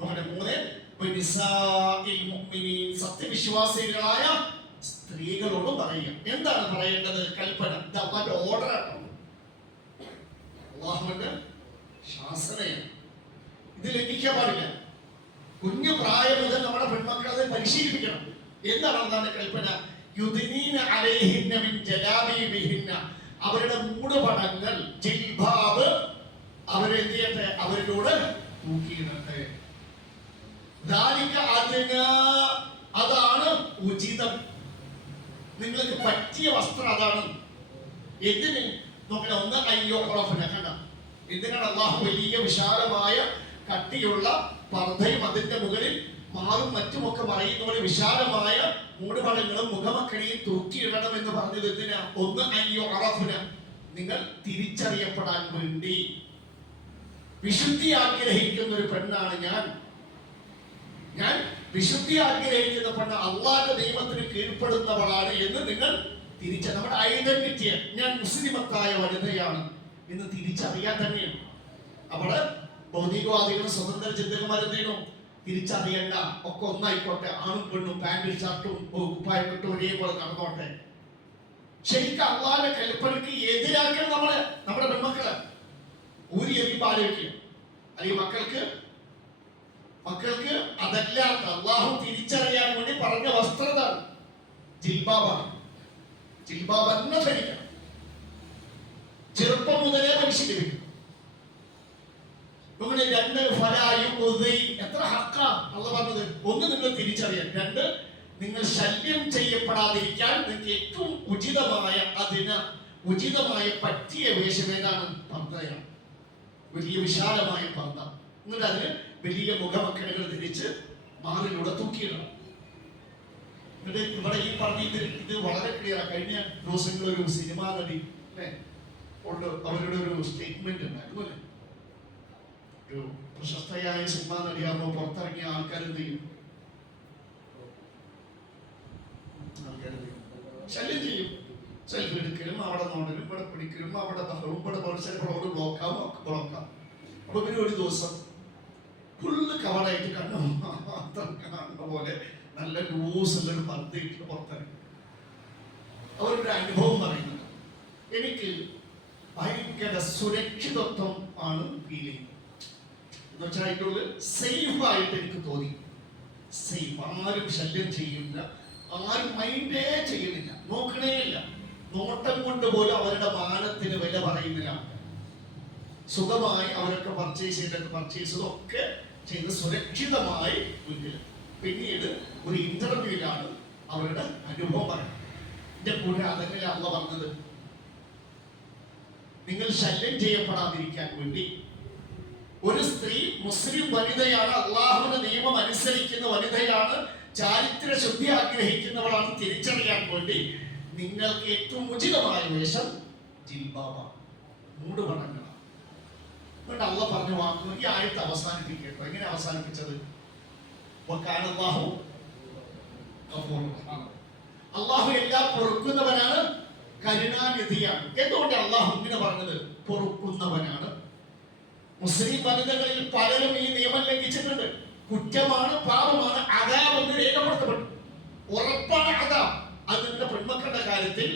മൂന്ന് ബനിസാഇൽ മുഅ്മിനീൻ, സത്യവിശ്വാസികളായ സ്ത്രീകളോടും പറയുക. എന്താണ് പറയേണ്ടത്? കൽപ്പന. ഇത് അല്ലാഹുവിന്റെ ഓർഡർ ആണ്, അല്ലാഹുവിന്റെ ശാസനയാണ്. ഇത് ലംഘിക്കാൻ പാടില്ല. കുഞ്ഞു പ്രായം മുതൽ നമ്മുടെ പെൺമക്കളെ പരിശീലിപ്പിക്കണം. എന്താണ് കൽപ്പന? യുദ്നീന അലൈഹിന്ന മിൻ ജലാബീബിഹിന്ന, അവരുടെ മൂടുപടങ്ങൾ ജിൽബാബ് അവരെന്ത് ചെയ്യട്ടെ? അവരിലൂടെ തൂക്കിയിടട്ടെ. ദാലിക അദ്നാ, അതാണ് ഉചിതം. നിങ്ങൾക്ക് പറ്റിയ വസ്ത്രം അതാണ്. എന്തിന് നോക്കണം? ഒന്ന് അയ്യോ ഉറഫന, കണ്ട എന്തിനാണ് അള്ളാഹു വലിയ വിശാലമായ കട്ടിയുള്ള പർദ്ദയും അതിന്റെ മുകളിൽ മാറും മറ്റുമൊക്കെ മറയുന്ന പോലെ വിശാലമായ മൂടുപടങ്ങളും മുഖമക്കണിയും തൂക്കിയിടണം എന്ന് പറഞ്ഞത് എന്തിനാ? ഒന്ന് അയ്യോ അറഫുന, നിങ്ങൾ തിരിച്ചറിയപ്പെടാൻ വേണ്ടി. വിശുദ്ധി ആഗ്രഹിക്കുന്ന ഒരു പെണ്ണാണ് ഞാൻ വിശുദ്ധി ആഗ്രഹിക്കുന്ന പെണ്ണ് അള്ളാഹുവിന്റെ നിയമത്തിന് കീഴ്പ്പെടുന്നവളാണ് എന്ന് നിങ്ങൾ നമ്മുടെ ഐഡന്റിറ്റിയെ ഞാൻ മുസ്ലിമത്തായ വനിതയാണ് എന്ന് തിരിച്ചറിയാൻ തന്നെയാണ്. അവിടെ ഭൗതികവാദികളും സ്വതന്ത്ര ചിന്തകന്മാരും എന്തെങ്കിലും തിരിച്ചറിയണ്ട, ഒക്കെ ഒന്നായിക്കോട്ടെ, ആണും പെണ്ണും പാന്റും ഷർട്ടും കുപ്പായപ്പെട്ടും ഒരേപോലെ നടന്നോട്ടെ. ശരിക്കും അള്ളാഹിന്റെ കൽപ്പനയ്ക്ക് എതിരാക്കണം നമ്മുടെ പെൺമക്കളെ ഊരി എറിയുമ്പോൾ ആലോചിക്കുക. അല്ലെങ്കിൽ മക്കൾക്ക് അതല്ലാത്ത അള്ളാഹു തിരിച്ചറിയാൻ വേണ്ടി പറഞ്ഞ വസ്ത്രത ജിൽബാബാണ്. ജിൽബാബ് തന്നെ ധരിക്കണം. ചെറുപ്പം മുതലേ പരിശീലിപ്പിക്കും. രണ്ട് ഫലായും എത്ര ഹക്കാ അള്ള പറഞ്ഞത്? ഒന്ന്, നിങ്ങൾ തിരിച്ചറിയാൻ. രണ്ട്, നിങ്ങൾ ശല്യം ചെയ്യപ്പെടാതിരിക്കാൻ നിങ്ങൾക്ക് ഏറ്റവും ഉചിതമായ പറ്റിയ വേഷം ഏതാണ്? പർദ്ദയാണ്. വലിയ വിശാലമായ പർദ്ദ. എന്നിട്ട് അതിന് വലിയ മുഖമക്കരകൾ ധരിച്ച് മാറിലൂടെ തൂക്കിയിടണം. എന്നിട്ട് ഇവിടെ ഈ പറഞ്ഞ ഇത് വളരെ ക്ലിയർ. കഴിഞ്ഞ ദിവസങ്ങളൊരു സിനിമാ നടി അവരുടെ ഒരു സ്റ്റേറ്റ്മെന്റ് ഉണ്ടായിരുന്നു അല്ലേ? ഒരു പ്രശസ്തയായ സിനിമാ നടിയാകുമ്പോൾ പുറത്തിറങ്ങിയ ആൾക്കാർ എന്ത് ചെയ്യും? ശല്യം ചെയ്യും. സെൽഫി എടുക്കലും അവിടെ നോടലും ഇവിടെ പിടിക്കലും അവിടെ ബഹളവും ഇവിടെ റോഡ് ബ്ലോക്കാവും ഒക്കെ ബ്ലോക്കാം. അപ്പൊ ഇവര് ഒരു ദിവസം ഫുള്ള് കവറായിട്ട് കാണുന്ന പോലെ നല്ല ലൂസുള്ളൊരു പർദ്ദയിട്ട് പുറത്തിറങ്ങി. അവരുടെ അനുഭവം പറയുന്നത്, എനിക്ക് ഭയങ്കര സുരക്ഷിതത്വം ആണ് ഫീൽ ചെയ്യുന്നത്. എന്ന് വെച്ചാൽ അതിൻ്റെ ഉള്ളിൽ സേഫ് ആയിട്ട് എനിക്ക് തോന്നി. സേഫ്, ആരും ശല്യം ചെയ്യില്ല, ആരും മൈൻഡേ ചെയ്യുന്നില്ല, നോക്കണേ ഇല്ല. നോട്ടം കൊണ്ട് പോലും അവരുടെ മാനത്തിന് വില പറയുന്നില്ല. സുഖമായി അവരൊക്കെ പർച്ചേസൊക്കെ ചെയ്ത് സുരക്ഷിതമായി മുന്നിൽ. പിന്നീട് ഒരു ഇന്റർവ്യൂവിലാണ് അവരുടെ അനുഭവം പറയാം. എന്റെ കൂടെ അതല്ലേ അള്ള പറഞ്ഞത്, നിങ്ങൾ ശല്യം ചെയ്യപ്പെടാതിരിക്കാൻ വേണ്ടി ഒരു സ്ത്രീ മുസ്ലിം വനിതയാണ്, അള്ളാഹുവിന്റെ നിയമം അനുസരിക്കുന്ന വനിതയാണ്, ചാരിത്ര ശുദ്ധി ആഗ്രഹിക്കുന്നവളാണ് തിരിച്ചറിയാൻ വേണ്ടി നിങ്ങൾക്ക് ഏറ്റവും ഉചിതമായ വേഷം ജിൽബാബാണ്, മൂടുപടങ്ങളാണ്. എന്നിട്ട് അള്ള പറഞ്ഞ വാക്കുകൾ ഈ ആയത്ത് അവസാനിപ്പിക്കട്ടോ. എങ്ങനെ അവസാനിപ്പിച്ചത്? അള്ളാഹു എല്ലാം പൊറുക്കുന്നവനാണ്, കരുണാനിധിയാണ്. എന്തുകൊണ്ട് അള്ളാഹു ഇങ്ങനെ പറഞ്ഞത്? പൊറുക്കുന്നവനാണ്. മുസ്ലിം വനിതകളിൽ പലരും ഈ നിയമം ലംഘിച്ചിട്ടുണ്ട്. കുറ്റമാണ്, പാപമാണ്, അദാബ് രേഖപ്പെടുത്തപ്പെട്ടു. ഉറപ്പാണ് അദാബ്. അത് നിങ്ങളുടെ പെൺമക്കളുടെ കാര്യത്തിൽ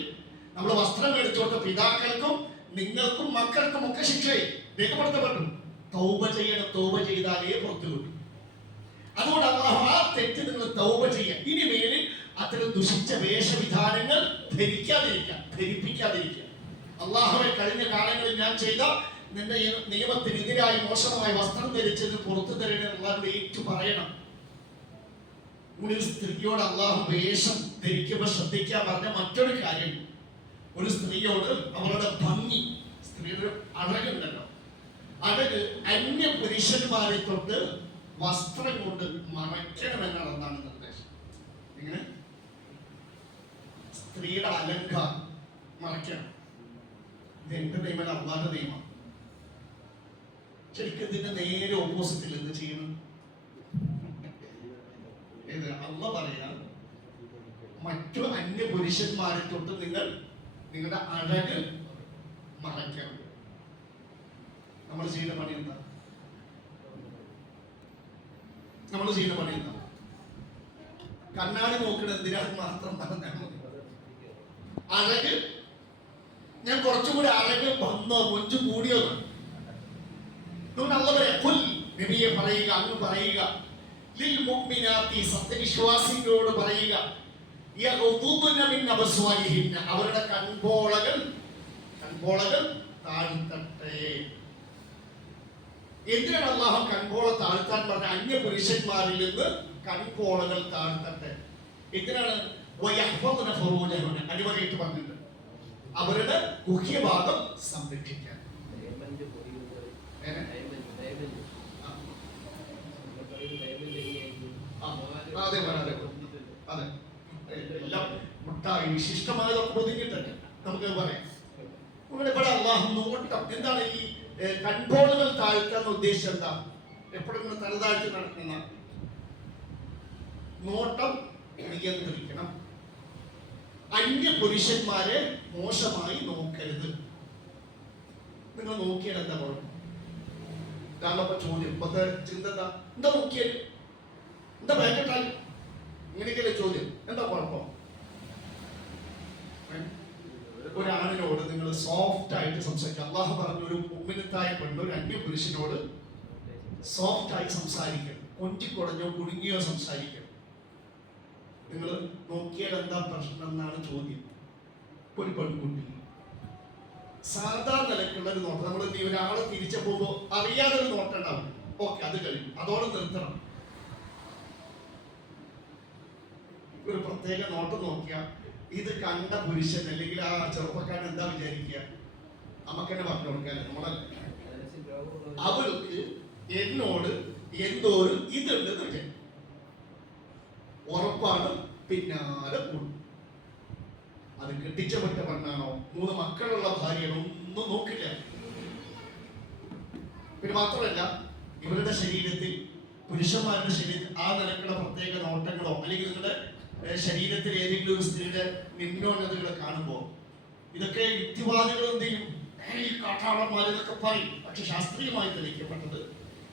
നമ്മൾ വസ്ത്രം എടുത്തോട്ട് പിതാക്കൾക്കും നിങ്ങൾക്കും മക്കൾക്കും ഒക്കെ ശിക്ഷയും രേഖപ്പെടുത്തപ്പെട്ടു. തൗബ ചെയ്യണം, തൗബ ചെയ്താലേ പുറത്തു കിട്ടും. അതുകൊണ്ട് അല്ലാഹു ആ തെറ്റ് നിങ്ങൾ തൗബ ചെയ്യുക. ഇനി മേലിൽ അത്തരം ദുഷിച്ച വേഷവിധാനങ്ങൾ ധരിപ്പിക്കാതിരിക്കുക. അല്ലാഹുവേ, കഴിഞ്ഞ കാലങ്ങളിൽ ഞാൻ ചെയ്ത നിന്റെ നിയമത്തിനെതിരായി മോശമായ വസ്ത്രം ധരിച്ചത് പുറത്തു തരണം അല്ലാഹുവേ ഏറ്റു പറയണം. ഒരു സ്ത്രീയോട് അല്ലാഹു വേഷം ധരിക്കുമ്പോൾ ശ്രദ്ധിക്കാൻ പറഞ്ഞ മറ്റൊരു കാര്യം, ഒരു സ്ത്രീയോട് അവളുടെ ഭംഗി, സ്ത്രീയുടെ അഴകുണ്ടല്ലോ, അഴക് അന്യ പുരുഷന്മാരെ തൊട്ട് വസ്ത്രം കൊണ്ട് മറയ്ക്കണമെന്നാണ് എന്താണ് നിർദ്ദേശം. ഇങ്ങനെ സ്ത്രീയുടെ അലങ്കാരം മറയ്ക്കണം. ഇത് എന്റെ നിയമം, അള്ളാന്റെ നിയമം. ശരിക്കും ഇതിന്റെ നേരെ ഓപ്പോസിറ്റിൽ എന്ത് ചെയ്യണം? അള്ള പറയാ, മറ്റു അന്യ പുരുഷന്മാരെ തൊട്ട് നിങ്ങൾ നിങ്ങളുടെ അഴക് മറയ്ക്കണം. നമ്മൾ ചെയ്യുന്ന പണി എന്താ? കണ്ണാടി നോക്കണ എന്തിനാണ് മാത്രം പറഞ്ഞാൽ മതി. അഴക്, ഞാൻ കുറച്ചുകൂടി അഴക് വന്നോ മൊഞ്ചു കൂടിയോ അല്ല പറയാ. കുൽ, നബിയെ പറയുക, അങ്ങ് പറയുക, ലിൽ മുഅ്മിനാത്തി, സത്യവിശ്വാസികളോട് പറയുക, യഗ്ദുദ്ന മിൻ അബ്സ്വാരിഹിന്ന, അവരുടെ കൺപോളകൾ താഴ്ത്തട്ടെ. എന്തിനാണ് അല്ലാഹു കൺപോള താഴ്ത്താൻ പറഞ്ഞ? അന്യ പുരുഷന്മാരിൽ നിന്ന് കൺപോളകൾ താഴ്ത്തട്ടെ. എന്തിനാണ്? വയഹ്ഫദ്ന ഫറൂജഹുന്ന, അടിവരയിട്ട് പറഞ്ഞിട്ടുണ്ട്, അവരുടെ ഗുഹ്യഭാഗം സംരക്ഷിക്കാൻ. അതെ, എല്ലാം മുട്ടായി വിശിഷ്ടമായതൊക്കെ ഒതുങ്ങിയിട്ടുണ്ട്, നമുക്ക് പറയാം. ഇവിടെ അല്ലാഹു നോട്ടം എന്താണ്? ഈ കൺപോളുകൾ താഴ്ത്താൻ ഉദ്ദേശം എന്താ? എപ്പോഴും ഇങ്ങനെ തലതാഴ്ച നടക്കുന്ന നോട്ടം നിയന്ത്രിക്കണം. അന്യ പുരുഷന്മാരെ മോശമായി നോക്കരുത്. നിങ്ങൾ നോക്കിയാൽ എന്താ കുഴപ്പം? ഇതാണപ്പോ ചോദ്യം. ഇപ്പത്തെ ചിന്ത എന്താ നോക്കിയാൽ എന്താ ഭയങ്കര ഇങ്ങനെയൊക്കെയല്ലേ ചോദ്യം. എന്താ കുഴപ്പം? ഒരാണിനോട് നിങ്ങൾ സോഫ്റ്റ് ആയിട്ട് സംസാരിക്കുക. അള്ളാഹു പറഞ്ഞു, ഒരു മുഅ്മിനത്തായ പെണ്ണ് ഒരു അന്യ പുരുഷനോട് സോഫ്റ്റ് ആയി സംസാരിക്കണം. കൊഞ്ചിക്കുടഞ്ഞോ കുടുങ്ങിയോ സംസാരിക്കണം. നിങ്ങൾ നോക്കിയാൽ എന്താ പ്രശ്നം എന്നാണ് ചോദ്യം. ഒരു പെൺകുട്ടി സാധാരണ നിലക്കുള്ള ഒരു നോട്ടം, നമ്മൾ ഒരാളെ തിരിച്ചു പോകുമ്പോൾ അറിയാതെ ഒരു നോട്ടം ഉണ്ടാവും. ഓക്കെ, അത് കഴിയും, അതോടെ നിർത്തണം. ഒരു പ്രത്യേക നോട്ടം നോക്കിയാൽ ഇത് കണ്ട പുരുഷൻ അല്ലെങ്കിൽ ആ ചെറുപ്പക്കാരൻ എന്താ വിചാരിക്കുക? നമുക്കെന്നെ പറഞ്ഞു കൊടുക്കാൻ നമ്മളല്ല, അവൾക്ക് എന്നോട് എന്തോ ഒരു ഇതുണ്ടെന്ന് വിചാരിക്കും. ഉറപ്പാണ് പിന്നാലെ കൂടും. അത് കെട്ടിച്ച പറ്റ പെണ്ണാണോ, 3 മക്കളുള്ള ഭാര്യയാണോ, ഒന്നും നോക്കില്ല. പിന്നെ മാത്രമല്ല, ഇവരുടെ ശരീരത്തിൽ, പുരുഷന്മാരുടെ ശരീരത്തിൽ ആ നിലക്കുള്ള പ്രത്യേക നോട്ടങ്ങളോ അല്ലെങ്കിൽ നിങ്ങളുടെ ശരീരത്തിൽ ഏതെങ്കിലും ഒരു സ്ത്രീയുടെ നിമ്നോന്നതകളെ കാണുമ്പോൾ ഇതൊക്കെ യുക്തിവാദികൾ എന്ത് ചെയ്യും? ഈ കാട്ടാളന്മാരെന്നൊക്കെ പറയും. പക്ഷെ ശാസ്ത്രീയമായി തെളിയിക്കപ്പെട്ടത്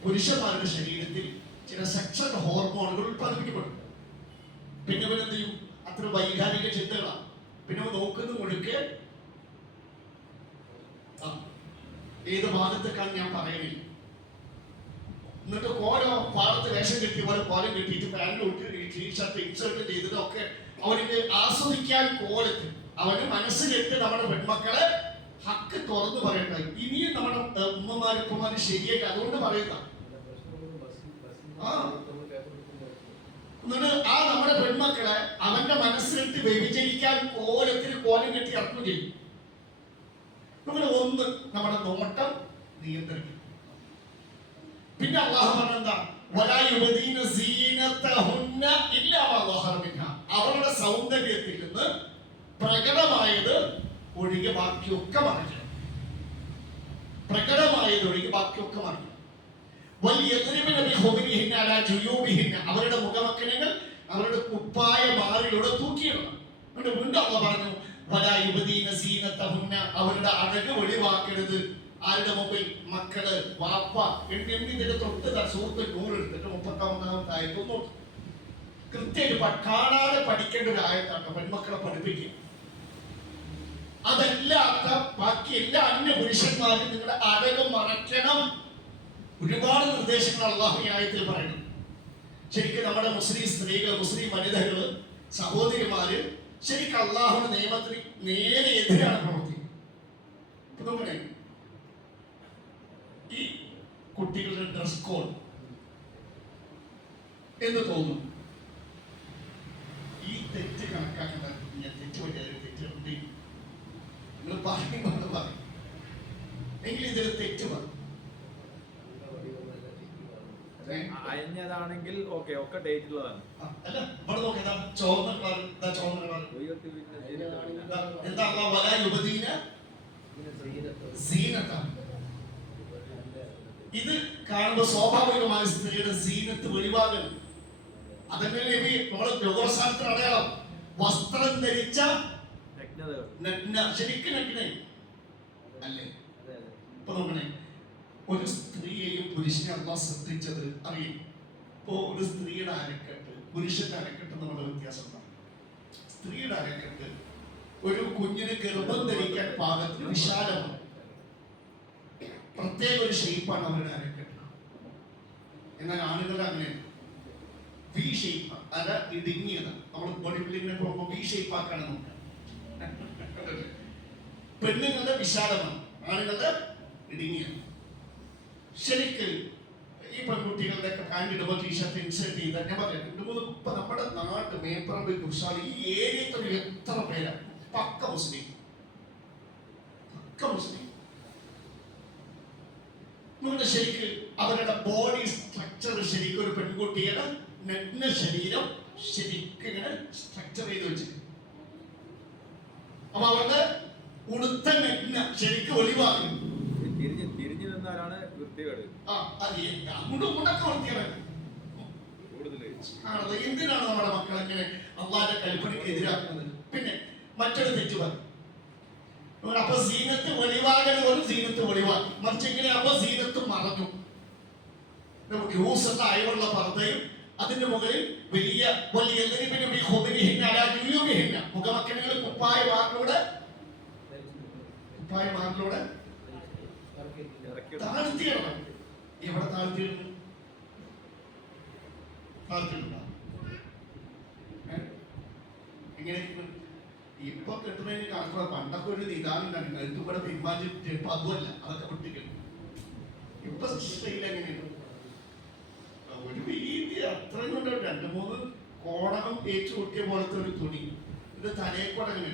പുരുഷന്മാരുടെ ശരീരത്തിൽ ചില സെക്ഷൽ ഹോർമോണുകൾ ഉത്പാദിപ്പിക്കപ്പെടും. പിന്നെ എന്ത് ചെയ്യും? അത്ര വൈകാരിക ചിന്തകളാണ്. പിന്നെ നോക്കുന്ന മുഴുക്കെ ഏത് ഭാഗത്തേക്കാണ് ഞാൻ പറയുന്നില്ല. എന്നിട്ട് ഓരോ പാടത്ത് വേഷം കെട്ടി പോലെ കോലം കെട്ടിയിട്ട് പാൻറ് ഇട്ട് ടീഷർട്ട് ഇൻസേർട്ട് ചെയ്തതൊക്കെ അവർക്ക് ആസ്വദിക്കാൻ കോലത്ത് അവന് മനസ്സിലെത്തി നമ്മുടെ പെൺമക്കളെ ഹക്ക് തുറന്നു പറയണ്ട. ഇനിയും നമ്മുടെ ഉമ്മമാര് ശരിയായിട്ട് അതുകൊണ്ട് പറയുന്ന എന്നിട്ട് ആ നമ്മുടെ പെൺമക്കളെ അവന്റെ മനസ്സിലിട്ട് വ്യഭിചരിക്കാൻ കോലം കെട്ടി ഇറക്കും ചെയ്യും. നമ്മൾ ഒന്ന് നമ്മുടെ നോട്ടം നിയന്ത്രിക്കും. പിന്നെ അള്ളാഹു പറഞ്ഞെന്താ, അവരുടെ സൗന്ദര്യത്തിൽ നിന്ന് പ്രകടമായത് ഒഴികെ ബാക്കിയൊക്കെ മറക്കണം. പ്രകടമായത് ഒഴികെ ബാക്കിയൊക്കെ മറക്കണം. അവരുടെ മുഖമക്കനങ്ങൾ അവരുടെ കുപ്പായ മാറിലൂടെ തൂക്കിയിടണം. എന്നിട്ട് വീണ്ടും അള്ളാഹു പറഞ്ഞു, അവരുടെ അഴക് വെളിവാക്കരുത്. ആരുടെ മുമ്പിൽ? മക്കള്, വാപ്പ, ഇതിന്റെ തൊട്ട് സുഹൃത്ത് 100 എടുത്തിട്ട് 31-ാമത്തെ ആയത്തൊന്നു കൃത്യമായിട്ട് കാണാതെ പഠിക്കേണ്ട ഒരു ആയത്താണ് പെൺമക്കളെ പഠിപ്പിക്കുക. അതല്ലാത്ത ബാക്കി എല്ലാ അന്യ പുരുഷന്മാരും നിങ്ങളുടെ അഴക് മറയ്ക്കണം. ഒരുപാട് നിർദ്ദേശങ്ങൾ അള്ളാഹു ഈ ആയത്തിൽ പറയുന്നു. ശരിക്കും നമ്മുടെ മുസ്ലിം സ്ത്രീകൾ, മുസ്ലിം വനിതകള്, സഹോദരിമാര് ശരിക്കും അള്ളാഹുവിന്റെ നിയമത്തിന് നേരെ എതിരാണ് പ്രവർത്തിക്കുന്നത്. ഈ കുട്ടികളുടെ ഡ്രസ് കോഡ് എന്ന് തോന്നുന്നു. ഈ തെറ്റ് കണക്കാക്കേണ്ട തെറ്റ് പറ്റിയ തെറ്റുണ്ട് നിങ്ങൾ പറയുമ്പോൾ പറയും എങ്കിൽ ഇതിൽ തെറ്റ് പറയും. അയഞ്ഞതാണെങ്കിൽ ഓക്കെ, ഒക്കെ ഡേറ്റ് ഉള്ളതാണ്. അല്ല ഇവിടെ നോക്കിയതാ ചോന്ന കളർ, എന്താ ഇത് കാണുമ്പോൾ സ്വാഭാവികമായ സ്ത്രീയുടെ സീനത്ത് വെളിവാകണം. അതന്നെ നമ്മള് യോഗവസാനത്തിന് അടയാളം. വസ്ത്രം ധരിച്ച ശരിക്കും നഗ്നത അല്ലേ? ഇപ്പൊ നോക്കണേ, ഒരു സ്ത്രീയെയും പുരുഷനെ അള്ളാഹ് ശ്രദ്ധിച്ചത് അറിയും. ഇപ്പോ ഒരു സ്ത്രീയുടെ അരക്കെട്ട് പുരുഷന്റെ അരക്കെട്ട് നമ്മുടെ വ്യത്യാസം ഉണ്ടാകും. സ്ത്രീയുടെ അരക്കെട്ട് ഒരു കുഞ്ഞിന് ഗർഭം ധരിക്കാൻ പാകത്തിന് വിശാലമാണ്. പ്രത്യേക ഒരു ഷേപ്പാണ് അവരുടെ അരക്കെട്ട്. എന്നാൽ ആണുങ്ങളുടെ അങ്ങനെ വി ഷേപ്പ്, അര ഇടുങ്ങിയത്. നമ്മൾ ബോഡി ബിൽഡിങ്ങിനെ പോകുമ്പോൾ വി ഷേപ്പ് ആക്കാണ് നോക്കുക. പെണ്ണുങ്ങളുടെ വിശാലമാണ്, ആണുങ്ങളുടെ ഇടുങ്ങിയത്. ശരിക്ക് ഈ പെൺകുട്ടികളുടെ ഒക്കെ പാൻറ് ഇടുമ്പോൾ ടീഷർട്ട് ഇൻസേർട്ട് ചെയ്ത് ഞാൻ പറയാം. 2-3 ഇപ്പൊ നമ്മുടെ നാട് മേപ്പറമ്പ് കുശാൽ ഈ ഏരിയത്തിൽ എത്ര പേരാ പക്ക മുസ്ലിം. ശരിക്ക് അവരുടെ ബോഡി സ്ട്രക്ചർ ശരിക്കും ഒരു പെൺകുട്ടിയുടെ നഗ്ന ശരീരം ശരിക്കും ഇങ്ങനെ സ്ട്രക്ചർ ചെയ്ത് വെച്ചിട്ടുണ്ട്. അപ്പൊ അവരുടെ ഉടുത്ത നഗ്ന ശരിക്കും ഒളിവാക്കും. തിരിഞ്ഞു നിന്നാലാണ് വൃത്തികേട്. എന്തിനാണ് നമ്മുടെ മക്കൾ ഇങ്ങനെ അള്ളാന്റെ കൽപ്പനയ്ക്ക് എതിരാക്കുന്നത്? പിന്നെ മറ്റൊരു തെറ്റ് പറയും. അപ്പൊ സീനത്ത് വെളിവാകരുത്, ഒരു സീനത്ത് വെളിവാക്കി. മറിച്ച് ഇങ്ങനെ അപ്പൊ സീനത്ത് മറഞ്ഞു. യൂസുള്ള അയവുള്ള പർദ്ദയും അതിന്റെ മുകളിൽ വലിയ മുഖമക്കനുകൾ കുപ്പായ മാറിലൂടെ താഴ്ത്തിയിടണം. എവിടെ താഴ്ത്തിയിടുന്നു? ഇങ്ങനെ ഇപ്പൊ കെട്ടുന്നതിന് കണക്കുള്ള പണ്ടൊക്കെ ഒരു നിദാനം ഇവിടെ പിൻവാങ്ങിട്ട് ഇപ്പൊ അതുമല്ല, അതൊക്കെ പൊട്ടിക്കണം. ഇപ്പൊ സ്റ്റൈൽ എങ്ങനെയാണ്? ഒരു വീതി അത്രയും കൊണ്ട് 2-3 കോടകം തേച്ച് കൂട്ടിയ പോലത്തെ ഒരു തുണി ഇത് തലയെക്കൂടെ അങ്ങനെ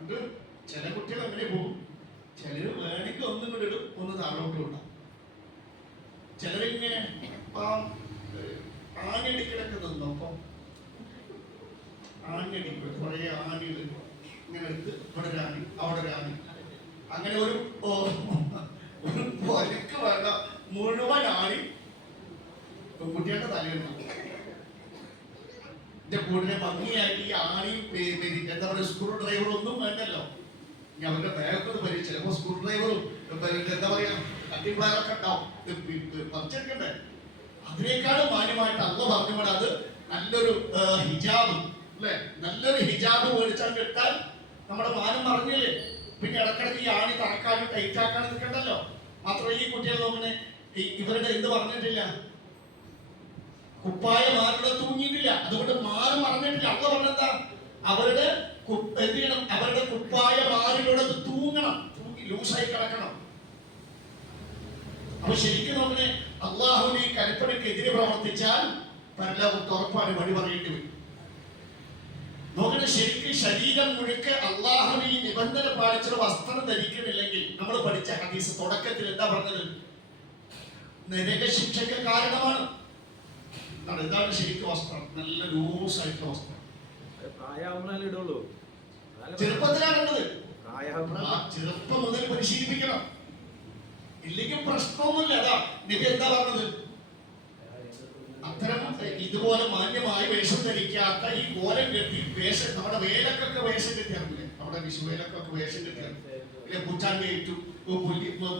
അത് ചില കുട്ടികൾ അങ്ങനെ പോകും. ചിലര് വേണമെങ്കിൽ ഒന്നും കൂടെ ഇടും, ഒന്ന് താഴോട്ട് വിടാം. ചിലരിങ്ങനെ ആഞ്ഞടിക്കലൊക്കെ നിന്നു. അപ്പൊ ആഞ്ഞടിക്കും കുറെ ആണികൾ ഇങ്ങനെ എടുത്ത് ഇവിടെ ഒരാണി അവിടെ ഒരാണി അങ്ങനെ ഒരു പൊരക്ക് വേണ്ട മുഴുവൻ ആണി പെൺകുട്ടികളുടെ തലയുണ്ടാവും. എന്റെ കൂടെ ഭംഗിയായിട്ട് ഈ ആണിയും എന്താ പറയുക സ്ക്രൂ ഡ്രൈവർ ഒന്നും വേണ്ടല്ലോ. ഇനി അവരുടെ ബാഗൊക്കെ വരും. ചിലപ്പോ സ്ക്രൂ ഡ്രൈവറും എന്താ പറയാ കട്ടിപ്ലാനൊക്കെ ഉണ്ടാവും, പറിച്ചെടുക്കണ്ടേ. അതിനേക്കാളും മാന്യമായിട്ട് അള്ള പറഞ്ഞു പോലെ അത് നല്ലൊരു ഹിജാബ് അല്ലെ, നല്ലൊരു ഹിജാബ് മേടിച്ചാൽ കിട്ടാൻ നമ്മുടെ മാനം പറഞ്ഞില്ലേ. പിന്നെ ഇടക്കിടക്ക് ഈ ആണി തറക്കാനും ടൈറ്റാക്കാനും നിൽക്കണ്ടല്ലോ. മാത്രമല്ല ഈ കുട്ടികൾ നോക്കണേ, ഇവരുടെ എന്ത് പറഞ്ഞിട്ടില്ല, കുപ്പായ മാറിലൂടെ തൂങ്ങിയിട്ടില്ല. അതുകൊണ്ട് മാറി മറന്നിട്ടില്ല. അള്ള പറഞ്ഞെന്താ, അവരുടെ എന്ത് ചെയ്യണം, അവരുടെ കുപ്പായ മാറിലൂടെ തൂങ്ങണം, തൂങ്ങി ലൂസായി കിടക്കണം. അപ്പൊ ശരിക്കും നോക്കണേ, അള്ളാഹുവിനെ ഈ കൽപ്പനയ്ക്ക് എതിരെ പ്രവർത്തിച്ചാൽ പരലോകത്ത് ഉറപ്പാണ് വഴി പറയേണ്ടി വരും. നോക്കണേ, ശരിക്കും ശരീരം മുഴുക്കെ അള്ളാഹുവിന് ഈ നിബന്ധന പാലിച്ചൊരു വസ്ത്രം ധരിക്കുന്നില്ലെങ്കിൽ നമ്മൾ പഠിച്ച ഹദീസ് തുടക്കത്തിൽ എന്താ പറഞ്ഞത്? നരകശിക്ഷയ്ക്ക് കാരണമാണ്. ഇതാണ് ശരിക്കും വസ്ത്രം, നല്ല ലൂസ് ആയിട്ടുള്ള വസ്ത്രം. പ്രായമാകുമ്പോഴല്ലേ ഇടുള്ളൂ. ചെറുപ്പത്തിലാണുള്ളത്. പ്രായമാകുമ്പോൾ ചെറുപ്പം മുതൽ പരിശീലിപ്പിക്കണം, ഇല്ലെങ്കിൽ പ്രശ്നമൊന്നുമില്ല. അതാ നബി എന്താ പറഞ്ഞത്? അത്തരം ഇതുപോലെ മാന്യമായി വേഷം ധരിക്കാത്ത ഈ കോലം കെട്ടി വേഷം, നമ്മുടെ വേലക്കൊക്കെ വേഷം കെട്ടിയാറില്ലേ? നമ്മുടെ വിഷുവേലക്കൊക്കെ വേഷം കെട്ടിയാറില്ലേ? പൂച്ചാണ്ടിയായിട്ടും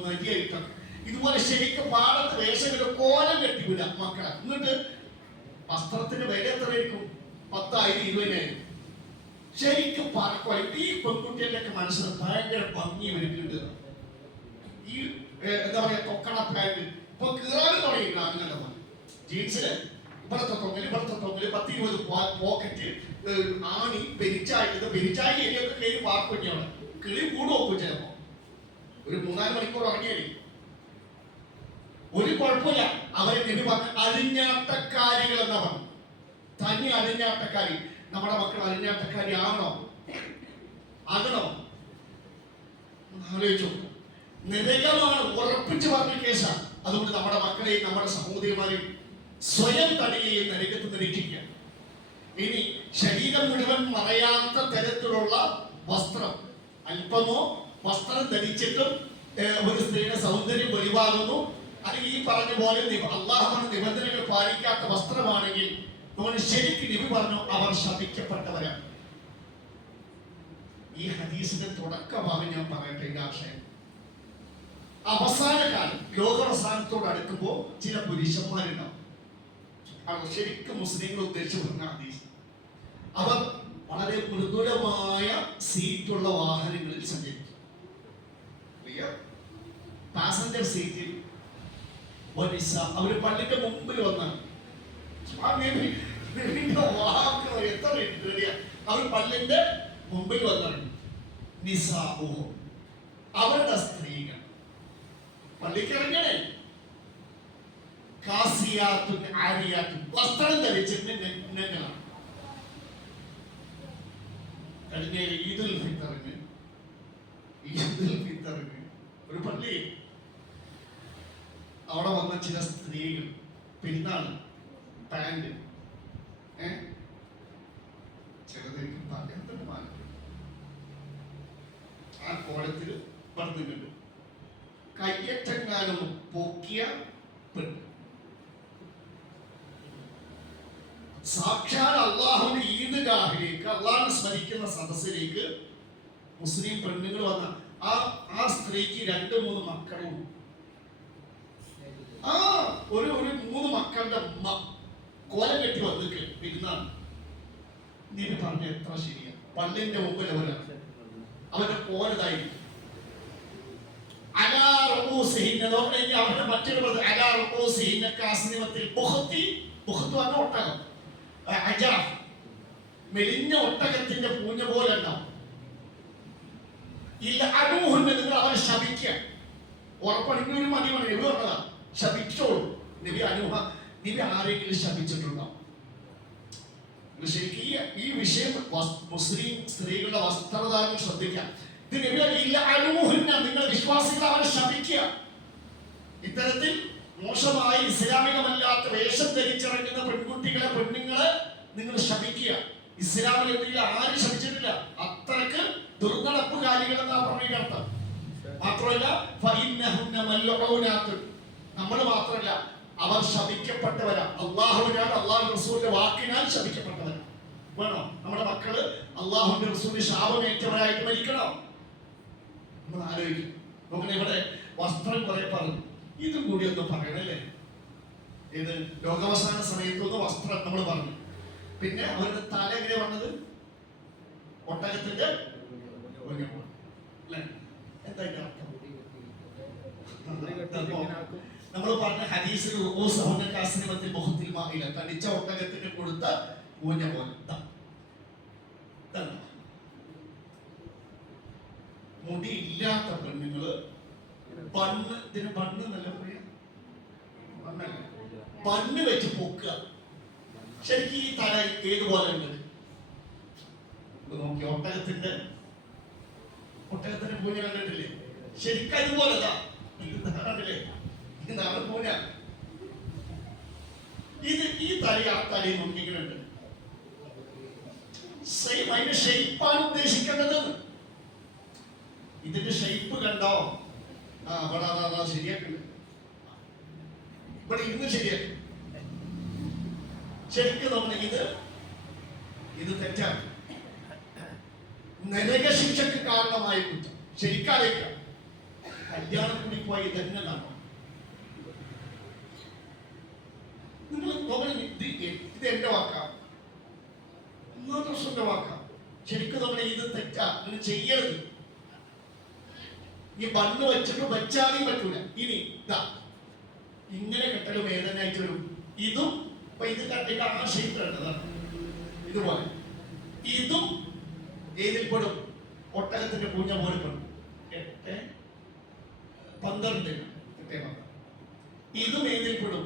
നരിയായിട്ടൊക്കെ ഇതുപോലെ ശരിക്കും പാടത്ത് വേഷം കെട്ടി കോലം കെട്ടി വിടാം മക്കളെ. എന്നിട്ട് വസ്ത്രത്തിന്റെ വില എത്രയായിരിക്കും? 10,000 20,000. ശരിക്കും പറക്കുവാൻ ഈ പെൺകുട്ടികളുടെയൊക്കെ മനസ്സിന് ഭയങ്കര ഭംഗി വരുന്നുണ്ട്. ഈ എന്താ പറയാ, കൊക്കണ പാന്റ് ഇപ്പൊ കീറാനും തുടങ്ങിയില്ല. അങ്ങനെ ജീൻസില് ഇവിടത്തെ തൊങ്ങല് 10-20 പോക്കറ്റ്, ആണി, പെരിച്ചായി ഏരിയൊക്കെ കയറി പാർക്കുഞ്ഞാണ്. കിളി കൂട് നോക്കും ചിലപ്പോ. ഒരു 3-4 മണിക്കൂർ ഇറങ്ങിയാലേ ഒരു കുഴപ്പമില്ല. അവരെ നബി പറഞ്ഞ അഴിഞ്ഞാട്ടക്കാരികൾ എന്നാ പറഞ്ഞു. തനി അഴിഞ്ഞാട്ടക്കാരി. നമ്മുടെ മക്കൾ അഴിഞ്ഞാട്ടക്കാരി ആണോ? ആകണോ? ആലോചിച്ചു. നരകമാണ് ഉറപ്പിച്ചു പറഞ്ഞ കേസാണ്. അതുകൊണ്ട് നമ്മുടെ മക്കളെയും നമ്മുടെ സഹോദരിമാരെയും സ്വയം തടിയെയും നരകത്ത് നിരീക്ഷിക്കുക. ഇനി ശരീരം മുഴുവൻ മറയാത്ത തരത്തിലുള്ള വസ്ത്രം, അല്പമോ വസ്ത്രം ധരിച്ചിട്ടും ഒരു സ്ത്രീയുടെ സൗന്ദര്യം വെളിവാകുന്നു, അല്ലെങ്കിൽ ഈ പറഞ്ഞ പോലെ അള്ളാഹുവിന്റെ നിബന്ധനകൾ പാലിക്കാത്ത വസ്ത്രമാണെങ്കിൽ നമ്മൾ ശരിക്കും നബി പറഞ്ഞു അവർ ശപിക്കപ്പെട്ടവരാണ്. ഈ ഹദീസിന്റെ തുടക്കഭാഗം ഞാൻ പറയട്ടെ. ഈ ആശയം അവസാന കാലം, ലോകാവസാനത്തോട് അടുക്കുമ്പോൾ ചില പുരുഷന്മാരുണ്ടാവും. അവർ ശരിക്കും മുസ്ലിങ്ങൾ ഉദ്ദേശിച്ച് പറഞ്ഞ ഹദീസ്. അവർ വളരെ മൃദുലമായ സീറ്റുള്ള വാഹനങ്ങളിൽ സഞ്ചരിക്കും. പാസഞ്ചർ സീറ്റിൽ അവര് പള്ളിന്റെ മുമ്പിൽ വന്നാണ്. അവർ പള്ളിന്റെ മുമ്പിൽ വന്നാണ്. നിസാഉഹും, അവരുടെ സ്ത്രീകൾ പള്ളിക്ക് ഇറങ്ങണേ. കാസിയാത്തുൻ ആരിയാത്തുൻ, വസ്ത്രം ധരിച്ചിട്ട് നഗ്നങ്ങളാണ്. കഴിഞ്ഞ ഈദുൽ ഫിത്തറിന് ഒരു പള്ളി, അവിടെ വന്ന ചില സ്ത്രീകൾ പെരുന്നാൾ പാന്റ് ചിലതേക്ക് പകർത്തിട്ട് മാറ്റി ആ കോലത്തിൽ പറഞ്ഞിട്ടുണ്ട്. കയ്യറ്റങ്ങാനും പൊക്കിയ പെണ്ണ് സാക്ഷാൽ അള്ളാഹുവിന്റെ ഈദ്ഗാഹിലേക്ക്, അള്ളാഹു സ്മരിക്കുന്ന സദസ്സിലേക്ക് മുസ്ലിം പെണ്ണുങ്ങൾ വന്ന ആ സ്ത്രീക്ക് 2-3 മക്കളും ഒരു 3 മക്കളുടെ കോലം കെട്ടി വന്നിട്ട് പെരുന്നാണ്. നീ പറഞ്ഞ എത്ര ശരിയാ. പള്ളിന്റെ മുമ്പിൽ അവരുടെ കോലതായിരിക്കും. അവരുടെ മറ്റൊരു ഒട്ടകം, മെലിഞ്ഞ ഒട്ടകത്തിന്റെ പൂഞ്ഞ പോലെ ഉണ്ടാവും. ഇല്ല അനൂഹുന്ന് നിങ്ങൾ അവരെ ശപിക്കുക. ഉറപ്പണിക്ക് ഒരു മതി നബി പറഞ്ഞതാ, ശപിച്ചോളൂ. നബി ആരെങ്കിലും ശപിച്ചിട്ടുണ്ടോ? ശരിക്കും ഈ വിഷയം മുസ്ലിം സ്ത്രീകളുടെ വസ്ത്രധാരണം ശ്രദ്ധിക്കാം. ഇത് നബി ഇല്ല അനൂഹുന്ന, നിങ്ങൾ വിശ്വാസികൾ അവരെ ശപിക്കുക. ഇത്തരത്തിൽ മോശമായി ഇസ്ലാമികമല്ലാത്ത വേഷം ധരിച്ചിറങ്ങുന്ന പെണ്ണുങ്ങളെ നിങ്ങൾ ശപിക്കുക. ഇസ്ലാമിൽ എന്തെങ്കിലും ആരും ശപിച്ചിട്ടില്ല. അത്രക്ക് ദുർനടപ്പുകാരികൾ എന്നാ പറഞ്ഞർത്ഥം. മാത്രമല്ല നമ്മൾ മാത്രമല്ല, അവർ ശപിക്കപ്പെട്ടവരാ. അള്ളാഹുവിനാൽ അള്ളാഹു റസൂലിന്റെ വാക്കിനാൽ ശപിക്കപ്പെട്ടവരാ. വേണോ നമ്മുടെ മക്കള് അള്ളാഹുവിന്റെ റസൂലിന്റെ ശാപമേറ്റവരായിട്ട് മരിക്കണം? നമ്മൾ ആലോചിക്കും. നോക്കണേ, ഇവിടെ വസ്ത്രം കുറെ പറഞ്ഞു, ഇതും കൂടി ഒന്ന് പറയണല്ലേ. ഏത് ലോകാവസാന സമയത്തൊന്ന് വസ്ത്രം നമ്മൾ പറഞ്ഞു. പിന്നെ അവരുടെ തല എങ്ങനെ വന്നത്? ഒട്ടകത്തിന്റെ എന്താ നമ്മൾ പറഞ്ഞ ഹദീസിൽ തടിച്ച ഒട്ടകത്തിന് കൊടുത്ത ഊഞ്ഞ പോലെ. മുടി ഇല്ലാത്ത പെണ്ണുങ്ങള് ബണ്ണ് നല്ല പറയാ, ബണ്ണ് വെച്ച് പൊക്കുക. ശരിക്കും ഈ തല ഏതുപോലെ ഉണ്ട്? നോക്കി ഒട്ടകത്തിന്റെ പൂഞ്ഞ കണ്ടിട്ടില്ലേ? ശരിക്കും അതുപോലെ കണ്ടില്ലേ? ഇതാണ് പൂഞ്ഞ. ഇത് ഈ തല ആ തലയിൽ നോക്കിയിട്ടുണ്ട്. സെയിം അതിന്റെ ഷെയ്പ്പാണ് ഉദ്ദേശിക്കേണ്ടത്. ഇതിന്റെ ഷെയ്പ്പ് കണ്ടോ? അവിടെ അതാ ശരിയാക്കുന്നുണ്ട്. ഇവിടെ ഇരുന്ന് ശരിയാക്കും. ശരിക്കും നമ്മൾ ഇത് തെറ്റാണ്. നരകശിക്ഷക്ക് കാരണമായ കുറ്റം. ശരിക്കാലേക്കാം കല്യാണം കൂടി പോയി തന്നെ കാണണം. നിങ്ങൾ ഇത് എന്റെ വാക്കാം, ഒന്നാം വാക്കാം. ശരിക്കും നമ്മൾ ഇത് തെറ്റാ, നിങ്ങൾ ചെയ്യരുത്. ഈ ബണ്ണ് വെച്ചിട്ട് വെച്ചാലും പറ്റൂല. ഇനി ഇതാ ഇങ്ങനെ കെട്ടല് വേദനയായിട്ട് വരും. ഇതും ഇത് കട്ടിട്ട് ആ ഷേപ്പ് കണ്ടതാണ്. ഇതുപോലെ ഇതും ഏതിൽപ്പെടും? ഒട്ടകത്തിന്റെ പൂഞ്ഞ പോലെ പെടും. 8, 12 ഇതും ഏതിൽപ്പെടും?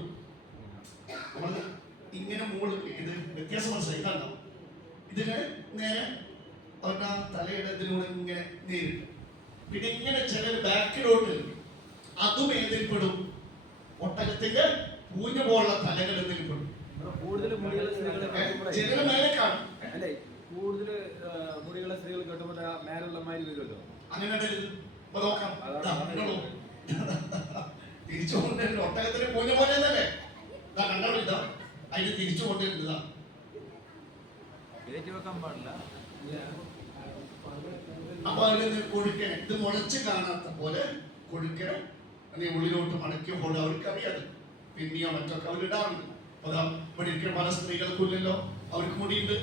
ഇങ്ങനെ മുകളിൽ ഇത് വ്യത്യാസം മനസ്സിലായി കണ്ടോ? ഇതിങ്ങനെ നേരെ അവരുടെ തലയുടെ ഇതിലൂടെ ഇങ്ങനെ നേരിട്ട് പിന്നെ ഇങ്ങനെ ചിലർ ബാക്കിലോട്ട് അതും ഏതിൽപ്പെടും? ഒട്ടകത്തിന്റെ പൂഞ്ഞ പോലുള്ള തലകൾ എന്തിൽപ്പെടും? ചിലർ മേലെ കാണും. കൂടുതൽ മുടിയുള്ള സ്ത്രീകൾ കെട്ടുമ്പോൾ മേലുള്ള മാതിരി വരുമല്ലോ. അങ്ങനെ നോക്കാം. തിരിച്ചുകൊണ്ടിരുന്നു ഒട്ടകത്തിന്റെ പൂഞ്ഞ പോലെ തന്നെ കണ്ടോ? ഇതാ അതിന് തിരിച്ചുകൊണ്ടിരുന്നതാ. വെക്കാൻ പാടില്ല. അപ്പൊ അതിന് കൊഴുക്കനെ ഇത് മുളച്ച് കാണാത്ത പോലെ കൊഴുക്കനെ ഉള്ളിലോട്ട് മടക്കിയപ്പോൾ അവർക്ക് അറിയാതെ പിന്നെയോ മറ്റൊക്കെ അവരിടാറുണ്ട്. അതാ ഇവിടെ ഇരിക്കുന്ന പല സ്ത്രീകൾക്കില്ലല്ലോ, അവർക്ക് മുടിയുണ്ട്.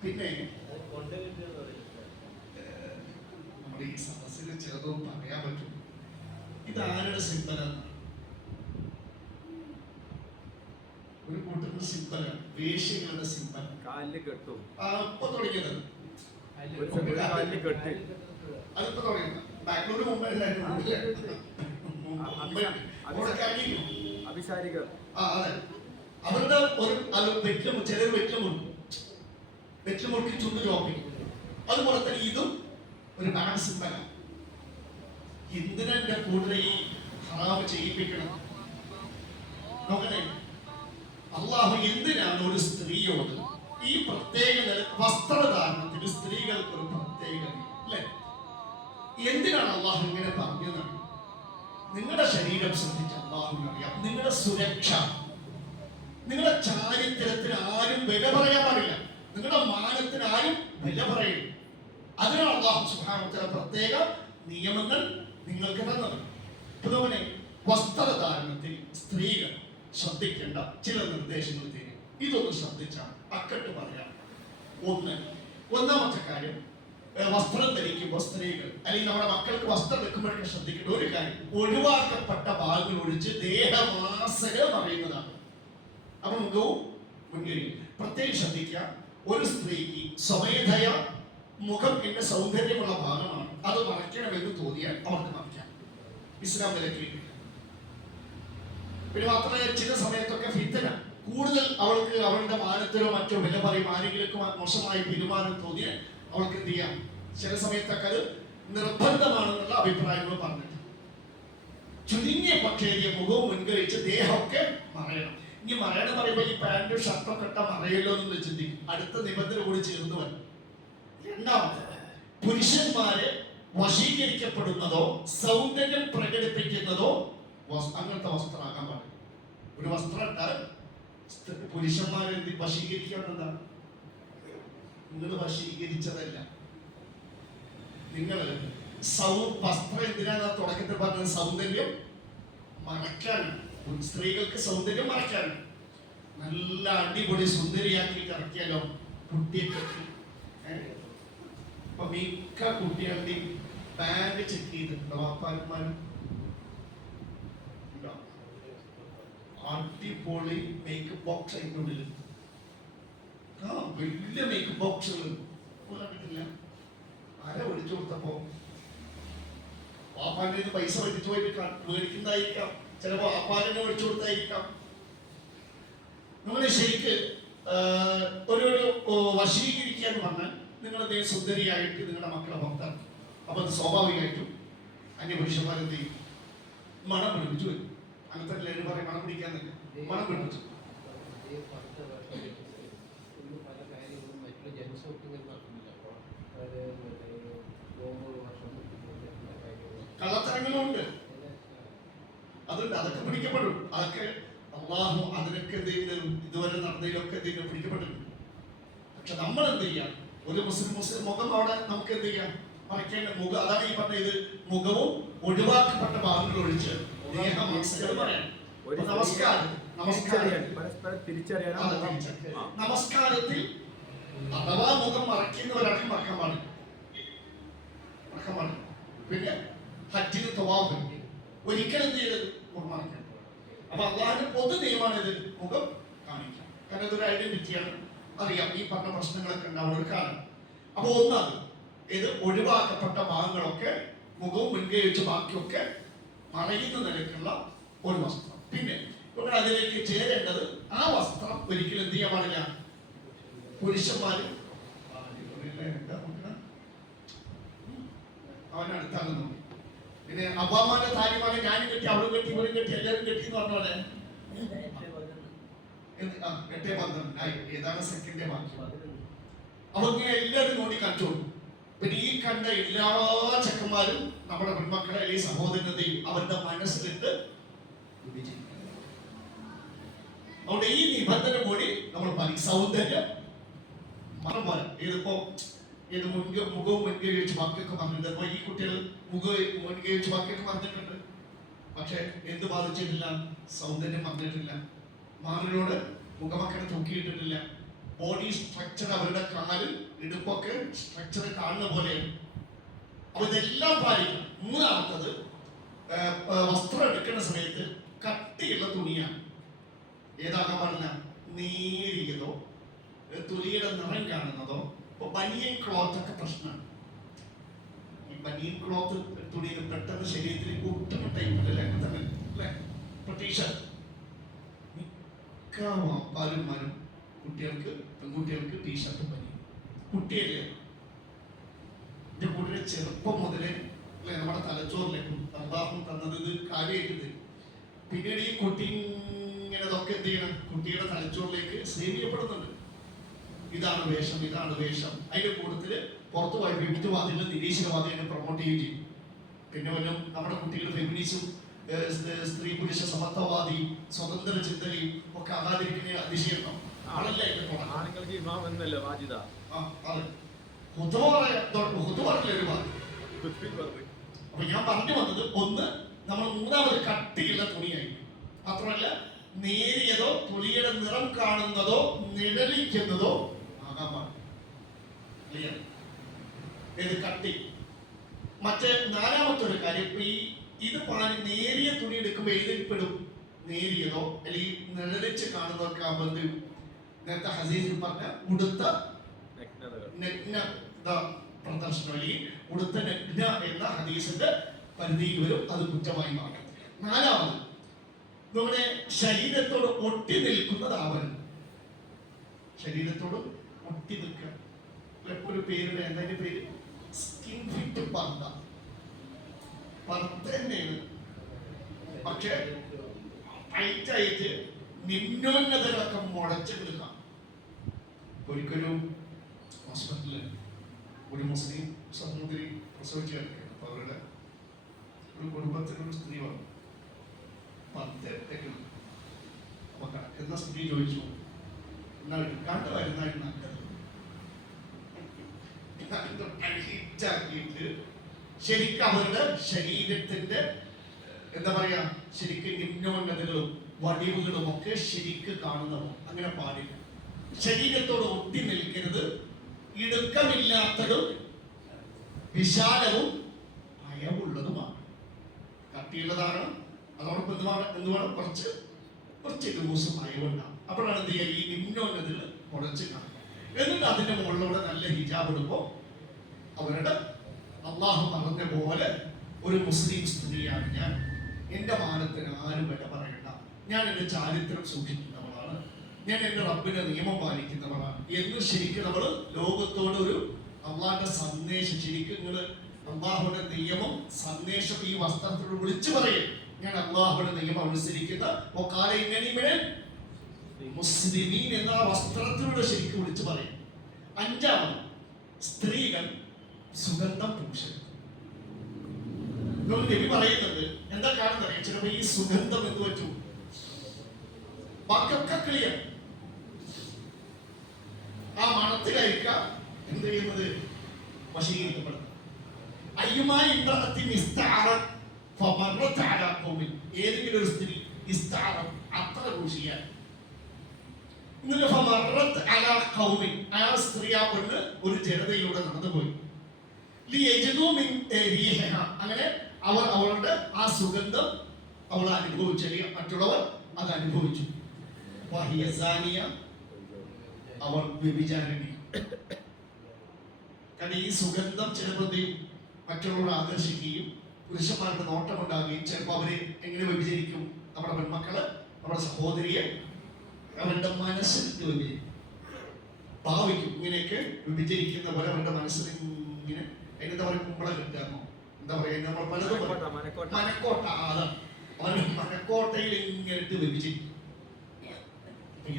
പിന്നെ നമ്മുടെ ഈ സദസ്സിന് ചിലതൊന്നും പറയാൻ പറ്റും. ഇത് ആരുടെ സിമ്പലാണ്? ഒരു കൂട്ടത്തിന്റെ സിമ്പലാണ്, വേശ്യകളുടെ സിമ്പൽ. കാലില് കെട്ടും. ഇപ്പൊ തുടങ്ങിയത് അതിപ്പോ തുടങ്ങിയത്. ബാംഗ്ലൂർ മുമ്പ് അഭിസാരികർ. അതെ, അവരുടെ ഒരു ചിലർ വെറ്റുമുറുക്കി ചുണ്ട് ചോപ്പിക്കും. അതുപോലെ തന്നെ ഇതും ഒരു ബാഡ് സിമ്പലാണ്. എന്തിനെ കൂടുതൽ ഈ ഹറാമ് ചെയ്യിപ്പിക്കണം? നോക്കണേ, അള്ളാഹു എന്തിനാണ് ഒരു സ്ത്രീയോട് ഈ പ്രത്യേക വസ്ത്രധാരണത്തിന് സ്ത്രീകൾക്ക് ഒരു പ്രത്യേകത അല്ലെ? എന്തിനാണ് അള്ളാഹു ഇങ്ങനെ പറഞ്ഞത്? നിങ്ങളുടെ ശരീരം ശ്രദ്ധിച്ച അള്ളാഹുവിനറിയാം. നിങ്ങളുടെ സുരക്ഷ, നിങ്ങളുടെ ചാരിത്രത്തിന് ആരും വില പറയാൻ പാടില്ല. നിങ്ങളുടെ മാനത്തിന് ആരും വില പറയും. അതിനാണ് അള്ളാഹു സുബ്ഹാനഹു വ തആല പ്രത്യേക നിയമങ്ങൾ നിങ്ങൾക്ക് തന്നത്. അതുപോലെ വസ്ത്രധാരണത്തിൽ സ്ത്രീകൾ ശ്രദ്ധിക്കേണ്ട ചില നിർദ്ദേശങ്ങൾ തരും. ഇതൊന്ന് ശ്രദ്ധിച്ചാൽ അക്കട്ട് പറയാം. ഒന്നാമത്തെ കാര്യം, വസ്ത്രം ധരിക്കുമ്പോൾ സ്ത്രീകൾ അല്ലെങ്കിൽ നമ്മുടെ മക്കൾക്ക് വസ്ത്രം വെക്കുമ്പോഴൊക്കെ ശ്രദ്ധിക്കേണ്ട ഒരു കാര്യം, ഒഴിവാക്കപ്പെട്ട ഭാഗങ്ങൾ ഒഴിച്ച് ദേഹമാസകൽ അറിയുന്നതാണ്. അപ്പൊ മുഖവും മുൻകഴിയും പ്രത്യേകം ശ്രദ്ധിക്കുക. ഒരു സ്ത്രീക്ക് സ്വമേധയ മുഖം എന്റെ സൗന്ദര്യമുള്ള ഭാഗമാണ്, അത് മറയ്ക്കണമെന്ന് തോന്നിയാൽ അവർക്ക് മറയ്ക്കാം. ഇസ്ലാം വിലക്കിയിട്ടില്ല. പിന്നെ മാത്രമല്ല, ചില സമയത്തൊക്കെ ഫിത്തന കൂടുതൽ അവൾക്ക് അവളുടെ മാനത്തിലോ മറ്റോ വില പറയും, ആരെങ്കിലും മോശമായി പെരുമാറാൻ തോന്നിയാൽ അവൾക്ക് എന്ത് ചെയ്യാം? ചില സമയത്തൊക്കെ അത് നിർബന്ധമാണെന്നുള്ള അഭിപ്രായങ്ങൾ പറഞ്ഞിട്ട് ചുരുങ്ങിയ പക്ഷേ മുഖവും മുൻകഴിച്ച് ദേഹമൊക്കെ മറയണം. ഇനി മറയണം പറയുമ്പോൾ ഈ പാന്റും ഷർട്ടൊക്കെ ഇട്ട മറയല്ലോ എന്ന് ചിന്തിക്കും. അടുത്ത നിബന്ധന കൂടി ചേർന്ന് വരും. രണ്ടാമത്, പുരുഷന്മാരെ വശീകരിക്കപ്പെടുന്നതോ സൗന്ദര്യം പ്രകടിപ്പിക്കുന്നതോ അങ്ങനത്തെ വസ്ത്രമാകാൻ പാടില്ല. ഒരു വസ്ത്രം ഇട്ടാൽ പുരുഷന്മാരെ വശീകരിക്കാമെന്നാ? നിങ്ങൾ വശീകരിച്ചതല്ല. നിങ്ങൾ വസ്ത്രം എന്തിനാണ് തുടക്കത്തിൽ പറഞ്ഞത്? സൗന്ദര്യം മറക്കാനാണ്. സ്ത്രീകൾക്ക് സൗന്ദര്യം മറക്കാനാണ്. നല്ല അടിപൊളി സുന്ദരിയാക്കിയിട്ട് ഇറക്കിയാലോ കുട്ടിയൊക്കെ. ഇപ്പൊ മിക്ക കുട്ടികളുടെയും ബാഗ് ചെക്ക് ചെയ്തിട്ടുണ്ടോ വാപ്പാന്മാരും? അടിപൊളി മേക്കപ്പ് ബോക്സ് അതിൻ്റെ ഉള്ളിൽ. വലിയ മേക്കപ്പ് ബോക്സുകൾ കണ്ടിട്ടില്ല. ആര വിളിച്ചു കൊടുത്തപ്പോ വാപ്പാന്റെ പൈസ മേടിച്ചു പോയിട്ട് മേടിക്കുന്നതായിരിക്കാം. ചിലപ്പോ വാപ്പാനെ വിളിച്ചു കൊടുത്തായിരിക്കാം. നിങ്ങൾ ശരിക്ക് ഒരു വശീകരിക്കുക എന്ന് പറഞ്ഞാൽ നിങ്ങളതേ സുന്ദരിയായിട്ട് നിങ്ങളുടെ മക്കളെ ഭക്തർ, അപ്പൊ അത് സ്വാഭാവികമായിട്ടും അന്യപുരുഷന്മാരെന്ത് ചെയ്യും? മണം പിടിപ്പിച്ചു വരും. അങ്ങനത്തെ എല്ലാവരും പറയും മണം പിടിക്കാന്നല്ല, മണം പിടിപ്പിച്ചു. പല കാര്യങ്ങളും മറ്റുള്ള ജനസൗഖ്യങ്ങൾ നടത്തുന്നില്ല. കള്ളത്തരങ്ങളും ഉണ്ട്, അതുണ്ട്. അതൊക്കെ പിടിക്കപ്പെടും. അതൊക്കെ അള്ളാഹു അതിനൊക്കെ എന്തെങ്കിലും ഇതുവരെ നടന്നതിലൊക്കെ എന്തെങ്കിലും പിടിക്കപ്പെട്ടിട്ടുണ്ട്. പക്ഷെ നമ്മൾ എന്ത് ചെയ്യാം? ഒരു മുസ്ലിം മുഖം അവിടെ നമുക്ക് എന്ത് ചെയ്യാം? മറക്കേണ്ട മുഖം. അതാണ് ഈ പറഞ്ഞ ഇത് മുഖവും ഒഴിവാക്കപ്പെട്ട ഭാഗങ്ങൾ ഒഴിച്ച് നമസ്കാരം നമസ്കാരത്തിൽ അഥവാ മുഖം മറയ്ക്കുന്നവരാണെങ്കിൽ മറക്കാൻ പാടില്ല. പിന്നെ ഹജ്ജിന് തവാഫ് ഒരിക്കലും എന്ത് ചെയ്യരുത്? മുഖം മറക്കാൻ. അപ്പൊ അള്ളാഹിന്റെ പൊതു നിയമമാണിത്, മുഖം കാണിക്കാം. കാരണം ഇതൊരു ഐഡന്റിറ്റിയാണ്. അറിയാം ഈ പറഞ്ഞ പ്രശ്നങ്ങളൊക്കെ ഉണ്ടാവുന്ന ഒരു കാലം. അപ്പൊ ഒന്നത് ഇത് ഒഴിവാക്കപ്പെട്ട ഭാഗങ്ങളൊക്കെ മുഖവും മുൻകൈ വെച്ച് ബാക്കിയൊക്കെ മറയുന്ന നിലയ്ക്കുള്ള ഒരു വസ്ത്രം. പിന്നെ ഇവിടെ അതിലേക്ക് ചേരേണ്ടത് ആ വസ്ത്രം ഒരിക്കലും എന്ത് ചെയ്യാൻ പാടില്ല. പുരുഷന്മാര് അവനടുത്താകുന്നു. പിന്നെ അബ്ബാമാന്റെ താലിമാരെ ഞാനും കെട്ടി അവളും കെട്ടി ഇവരും കെട്ടി എല്ലാവരും കെട്ടി എന്ന് പറഞ്ഞോലെ 8-12 ഏതാണ് സെക്കൻഡേ ബാക്കി. അപ്പൊ ഇങ്ങനെ എല്ലാവരും നോക്കി കണ്ടോളൂ. പിന്നെ ഈ കണ്ട എല്ലാ ചെക്കന്മാരും നമ്മുടെ പെൺമക്കളെ അല്ലെങ്കിൽ സഹോദരനെയും അവരുടെ മനസ്സിലിട്ട് അതുകൊണ്ട് ഈ നിബന്ധന കൂടി നമ്മൾ സൗന്ദര്യം മറം പോലെ ഇതിപ്പോ ഇത് മുഖവും മുൻകൈ വെച്ച് ബാക്കിയൊക്കെ പറഞ്ഞിട്ടുണ്ട്. അപ്പൊ ഈ കുട്ടികൾ മുഖം മുൻകൈ വെച്ച് ബാക്കിയൊക്കെ പറഞ്ഞിട്ടുണ്ട്. പക്ഷെ എന്ത് ബാധിച്ചിട്ടില്ല? സൗന്ദര്യം പറഞ്ഞിട്ടില്ല. മാറിനോട് മുഖമക്കളെ തൂക്കിയിട്ടിട്ടില്ല. ബോഡി സ്ട്രക്ചർ അവരുടെ കാലിൽ ഇടുപ്പൊക്കെ സ്ട്രക്ചർ കാണുന്ന പോലെയാണ്. അപ്പൊ ഇതെല്ലാം പാലിക്കണം. മൂന്നാമത്തത് വസ്ത്രം എടുക്കുന്ന സമയത്ത് കട്ടിയുള്ള തുണിയാണ്. ഏതാകാൻ പാടില്ല? നേരിയതോ തുണിയുടെ നിറം കാണുന്നതോ. ഇപ്പൊ ബനിയൻ ക്ലോത്ത് ഒക്കെ പ്രശ്നമാണ്. ഈ ബനിയൻ ക്ലോത്ത് തുണിയിൽ പെട്ടെന്ന് ശരീരത്തിലേക്ക് ഒട്ടും ടൈമില്ല തന്നെ അല്ലേ? ഇപ്പൊ ടീഷർട്ട് മിക്ക വാപ്പാരുമാരും കുട്ടികൾക്ക് പെൺകുട്ടികൾക്ക് ടീഷർട്ട് പനി കുട്ടിയല്ലേ. എന്റെ കുട്ടിയുടെ ചെറുപ്പം മുതലേ അല്ലെ നമ്മുടെ തലച്ചോറിലേക്ക് അള്ളാഹു തന്നത് ഇത് കാര്യമായിട്ട് തരും. പിന്നീട് ഈ കുട്ടി ഇങ്ങനെ അതൊക്കെ എന്ത് ചെയ്യണം? കുട്ടിയുടെ തലച്ചോറിലേക്ക് സേവ് ചെയ്യപ്പെടുന്നുണ്ട്. ഇതാണ് വേഷം, ഇതാണ് വേഷം. അതിന്റെ കൂട്ടത്തില് പുറത്തു പോയി വിവിധവാദികൾ നിരീശ്വരവാദികളെ പ്രൊമോട്ട് ചെയ്യുകയും ചെയ്യും. പിന്നെ വല്ലതും നമ്മുടെ കുട്ടികൾ ഫെമിനിസും സ്ത്രീ പുരുഷ സമത്വവാദി സ്വതന്ത്ര ചിന്തയും ഒക്കെ ആകാതിരിക്കുന്ന അതിശയം ആളല്ലേ ആണുങ്ങൾക്ക് ഇമാം എന്നല്ലേ വാജിദ. അപ്പൊ ഞാൻ പറഞ്ഞു വന്നത് ഒന്ന് നമ്മൾ മൂന്നാമത് കട്ടിയുള്ള തുണിയായി. മാത്രമല്ല നേരിയതോ തുണിയുടെ നിറം കാണുന്നതോ നിഴലിക്കുന്നതോ ആകാൻ പാടില്ല. ഏത് കട്ടി. മറ്റേ നാലാമത്തെ ഒരു കാര്യം, ഈ ഇത് നേരിയ തുണി എടുക്കുമ്പോൾ ഏതിൽപ്പെടും? നേരിയതോ അല്ലെങ്കിൽ നിഴലിച്ച് കാണുന്നതൊക്കെ ആകുമ്പോൾ നേരത്തെ ഹസീസിൽ പറഞ്ഞ ഉടുത്ത നഗ്നത പ്രദർശനം അല്ലെങ്കിൽ ഉടുത്ത നഗ്ന എന്ന ഹദീസിന്റെ പരിധിയിൽ വരും. അത് കുറ്റമായി മാറും. നാലാമത് നമ്മുടെ ശരീരത്തോട് ഒട്ടി നിൽക്കുന്നതാവരുത്. ശരീരത്തോട് ഒട്ടി നിൽക്കുക. ഒരു പേരുടെ എന്താ പേര്? സ്കിൻ ഫിറ്റ് പർദ്ദ. പർദ്ദ തന്നെയാണ്, പക്ഷെ ടൈറ്റായിട്ട് നിമ്നോന്നതകളൊക്കെ മുളച്ചു നിൽക്കാം. ഒരിക്കലും ഹോസ്പിറ്റലിൽ ഒരു മുസ്ലിം സഹോദരി പ്രസവിച്ചു കിടക്കുക. അപ്പൊ അവരുടെ ഒരു കുടുംബത്തിലൊരു സ്ത്രീ വന്നു. പത്തേക്കും അപ്പൊ കിടക്കുന്ന സ്ത്രീ ചോദിച്ചു, എന്നാൽ എടുക്കാണ്ട് വരുന്നതായി നല്ലത്. ശരിക്കും അവരുടെ ശരീരത്തിന്റെ എന്താ പറയാ ശരിക്കും നിമ്നോന്നതകളും വടിവുകളും ഒക്കെ ശരിക്ക് കാണുന്നവോ അങ്ങനെ പാടില്ല. ശരീരത്തോട് ഒട്ടി നിൽക്കരുത്. ഇടുക്കമില്ലാത്തതും വിശാലവും അയവുള്ളതുമാണ്. കട്ടിയുള്ളതാണ്. അതോടൊപ്പം എന്തുവേണം? കുറച്ച് ലൂസും അയവുണ്ടാകും. അപ്പോഴാണ് എന്ത് ചെയ്യുക? ഈ നിമ്നോന്നതകൾ മുളച്ച് കാണുക. എന്നിട്ട് അതിന്റെ മുകളിലൂടെ നല്ല ഹിജാബ് ഇടുമ്പോൾ അവരുടെ അള്ളാഹു പറഞ്ഞ പോലെ ഒരു മുസ്ലിം സ്ത്രീയാണ് ഞാൻ. എന്റെ മാനത്തിന് ആരും വില പറയണ്ട. ഞാൻ എന്റെ ചാരിത്രം സൂക്ഷിക്കുന്നവളാണ്. ഞാൻ എന്റെ റബ്ബിന്റെ നിയമം പാലിക്കുന്നവരാണ് എന്ന് ശരിക്കും നമ്മൾ ലോകത്തോട് ഒരു അള്ളാന്റെ സന്ദേശം ശരിക്കും നിങ്ങൾ അള്ളാഹുവിന്റെ നിയമം സന്ദേശം ഈ വസ്ത്രത്തോട് വിളിച്ചു പറയും. ഞാൻ അള്ളാഹുവിന്റെ നിയമം അനുസരിക്കുന്ന മുസ്ലിമീൻ എന്ന വസ്ത്രത്തിലൂടെ ശരിക്കും വിളിച്ചു പറയും. അഞ്ചാമത് സ്ത്രീകൾ സുഗന്ധം പുരുഷൻ. നബി പറയുന്നത് എന്താ കാരണം അറിയാം? ചിലപ്പോ ഈ സുഗന്ധം എന്ന് വെച്ചു ബാക്കിയൊക്കെ ക്ലിയർ. ആ മണത്തിലായിരിക്കാം എന്ത് ചെയ്യുന്നത് വശീകരിക്കപ്പെടുന്നത്. അയ്യുമായി ഏതെങ്കിലും ഒരു സ്ത്രീ ഇസ്താറം അത്ര ദൂഷിയാൽ ആ സ്ത്രീ ആ പെണ്ണ് ഒരു ജനതയിലൂടെ നടന്നുപോയി. അങ്ങനെ അവർ അവളുടെ ആ സുഗന്ധം അവൾ അനുഭവിച്ചു, മറ്റുള്ളവർ അത് അനുഭവിച്ചു. അവൾ വ്യഭിചാരിണി. കാരണം ഈ സുഗന്ധം ചിലപ്പോൾ മറ്റുള്ളവരെ ആകർഷിക്കുകയും പുരുഷന്മാരുടെ നോട്ടമുണ്ടാകുകയും ചിലപ്പോൾ അവരെ എങ്ങനെ വ്യഭിചരിക്കും? നമ്മുടെ പെൺമക്കള്, നമ്മുടെ സഹോദരിയെ അവരുടെ മനസ്സിൽ ഭാവിക്കും. ഇങ്ങനെയൊക്കെ വ്യഭിചരിക്കുന്ന പോലെ അവരുടെ മനസ്സിൽ ഇങ്ങനെ എന്താ പറയുക, കുമ്പള കിട്ടാമോ, എന്താ പറയാ, നമ്മൾ പലതും മനക്കോട്ട. അതാണ് അവരുടെ മനക്കോട്ടയിൽ ഇങ്ങോട്ട് വ്യഭിചരിക്കും.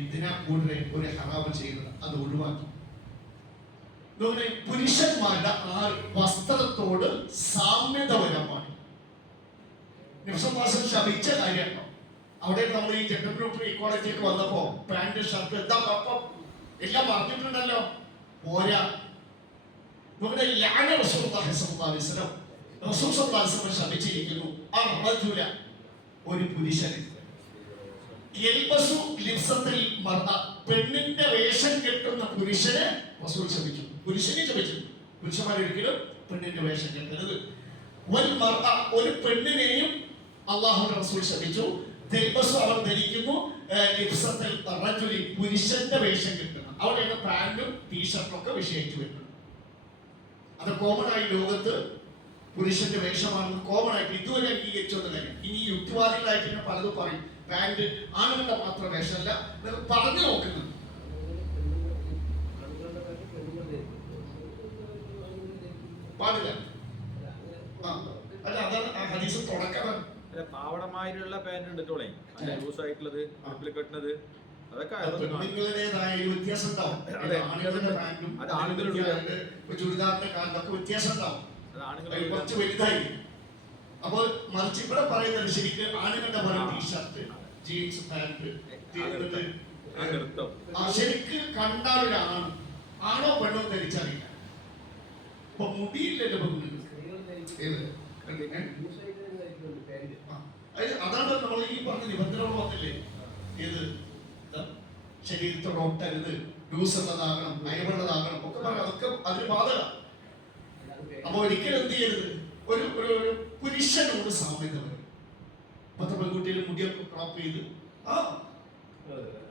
ഇതിനാ കൂടുതൽ ഒരു ഹറാമ് ചെയ്യുന്നത്, അത് ഒഴിവാക്കി. പുരുഷന്മാരുടെ ആ വസ്ത്രത്തോട് സാമ്യത വരാൻ പാടില്ല. നിമിഷം ശപിച്ച കാര്യമാണോ? അവിടെ നമ്മൾ ഈ ജനറൽ ഗ്രൂപ്പ് ഇക്കോളജിക്ക് വന്നപ്പോ പാന്റ് ഷർട്ട് എന്താ അപ്പം എല്ലാം പറഞ്ഞിട്ടുണ്ടല്ലോ, പോരാ. നമ്മുടെ ശപിച്ചിരിക്കുന്നു ഒരു പുരുഷന് പെണ്ണിന്റെ വേഷം കെട്ടുന്ന പുരുഷനെ റസൂൽ ശപിച്ചു. പുരുഷനെ ശപിച്ചു. പുരുഷന്മാരൊരിക്കലും പെണ്ണിന്റെ വേഷം കെട്ടരുത്. ഒരു പെണ്ണിനെയും അള്ളാഹുവിന്റെ റസൂൽ ശപിച്ചു. അവർ ധരിക്കുന്നു പുരുഷന്റെ വേഷം കെട്ടുന്ന. അവിടെയാണ് പാന്റും ടീഷർട്ടും ഒക്കെ വിഷയിച്ചു വരുന്നത്. അത് കോമൺ ആയി ലോകത്ത് പുരുഷന്റെ വേഷമാണെന്ന് കോമൺ ആയിട്ട് ഇതുവരെ അംഗീകരിച്ചൊന്നും കാര്യം. ഇനി യുക്തിവാദികളായിട്ട് തന്നെ പലതും പറയും പാന്റ് ആണുങ്ങളുടെ മാത്രം വേഷമല്ല, പറഞ്ഞു നോക്കുന്നത്. പാടില്ല. അല്ല, അതാണ് ആ ഹദീസ് തുടക്കം. പാവടമായിട്ടുള്ള പാന്റ് ഉണ്ടോളെ, ലൂസ് ആയിട്ടുള്ളത്, കെട്ടുന്നത്, അതൊക്കെ നിങ്ങളുടേതായ വ്യത്യാസം ഉണ്ടാവും. ആണുങ്ങളുടെ പാന്റും ചുരിദാറിന്റെ കാലത്തൊക്കെ വ്യത്യാസം ഉണ്ടാവും, കുറച്ച് വലുതായി. അപ്പോൾ മറിച്ച് ഇവിടെ പറയുന്നത് ശരിക്കും ആണുങ്ങളുടെ പോലെ ടീഷർട്ട്, ജീൻസ് പാന്റ്, ശരിക്ക് കണ്ടാൽ ഒരാണ് ആണോ പെണ്ണോ ധരിച്ചറിയില്ല. ഇപ്പൊ മുടിയില്ലല്ലോ പെണ്ണ്. അതാണ് നമ്മൾ ഈ പറഞ്ഞ നിബന്ധനകൾ വന്നില്ലേ? ഏത് ശരീരത്തോട് ഒട്ടരുത്, ലൂസ് ഉള്ളതാകണം, നയമുള്ളതാകണം ഒക്കെ പറയാം. അതൊക്കെ അതിന് ബാധക. അപ്പൊ ഒരിക്കലും എന്ത് ചെയ്യരുത്, ഒരു പുരുഷനോട് സാമ്യത വരും. പത്ത് പെൺകുട്ടികൾ മുടിയൊക്കെ ക്രോപ്പ് ചെയ്ത്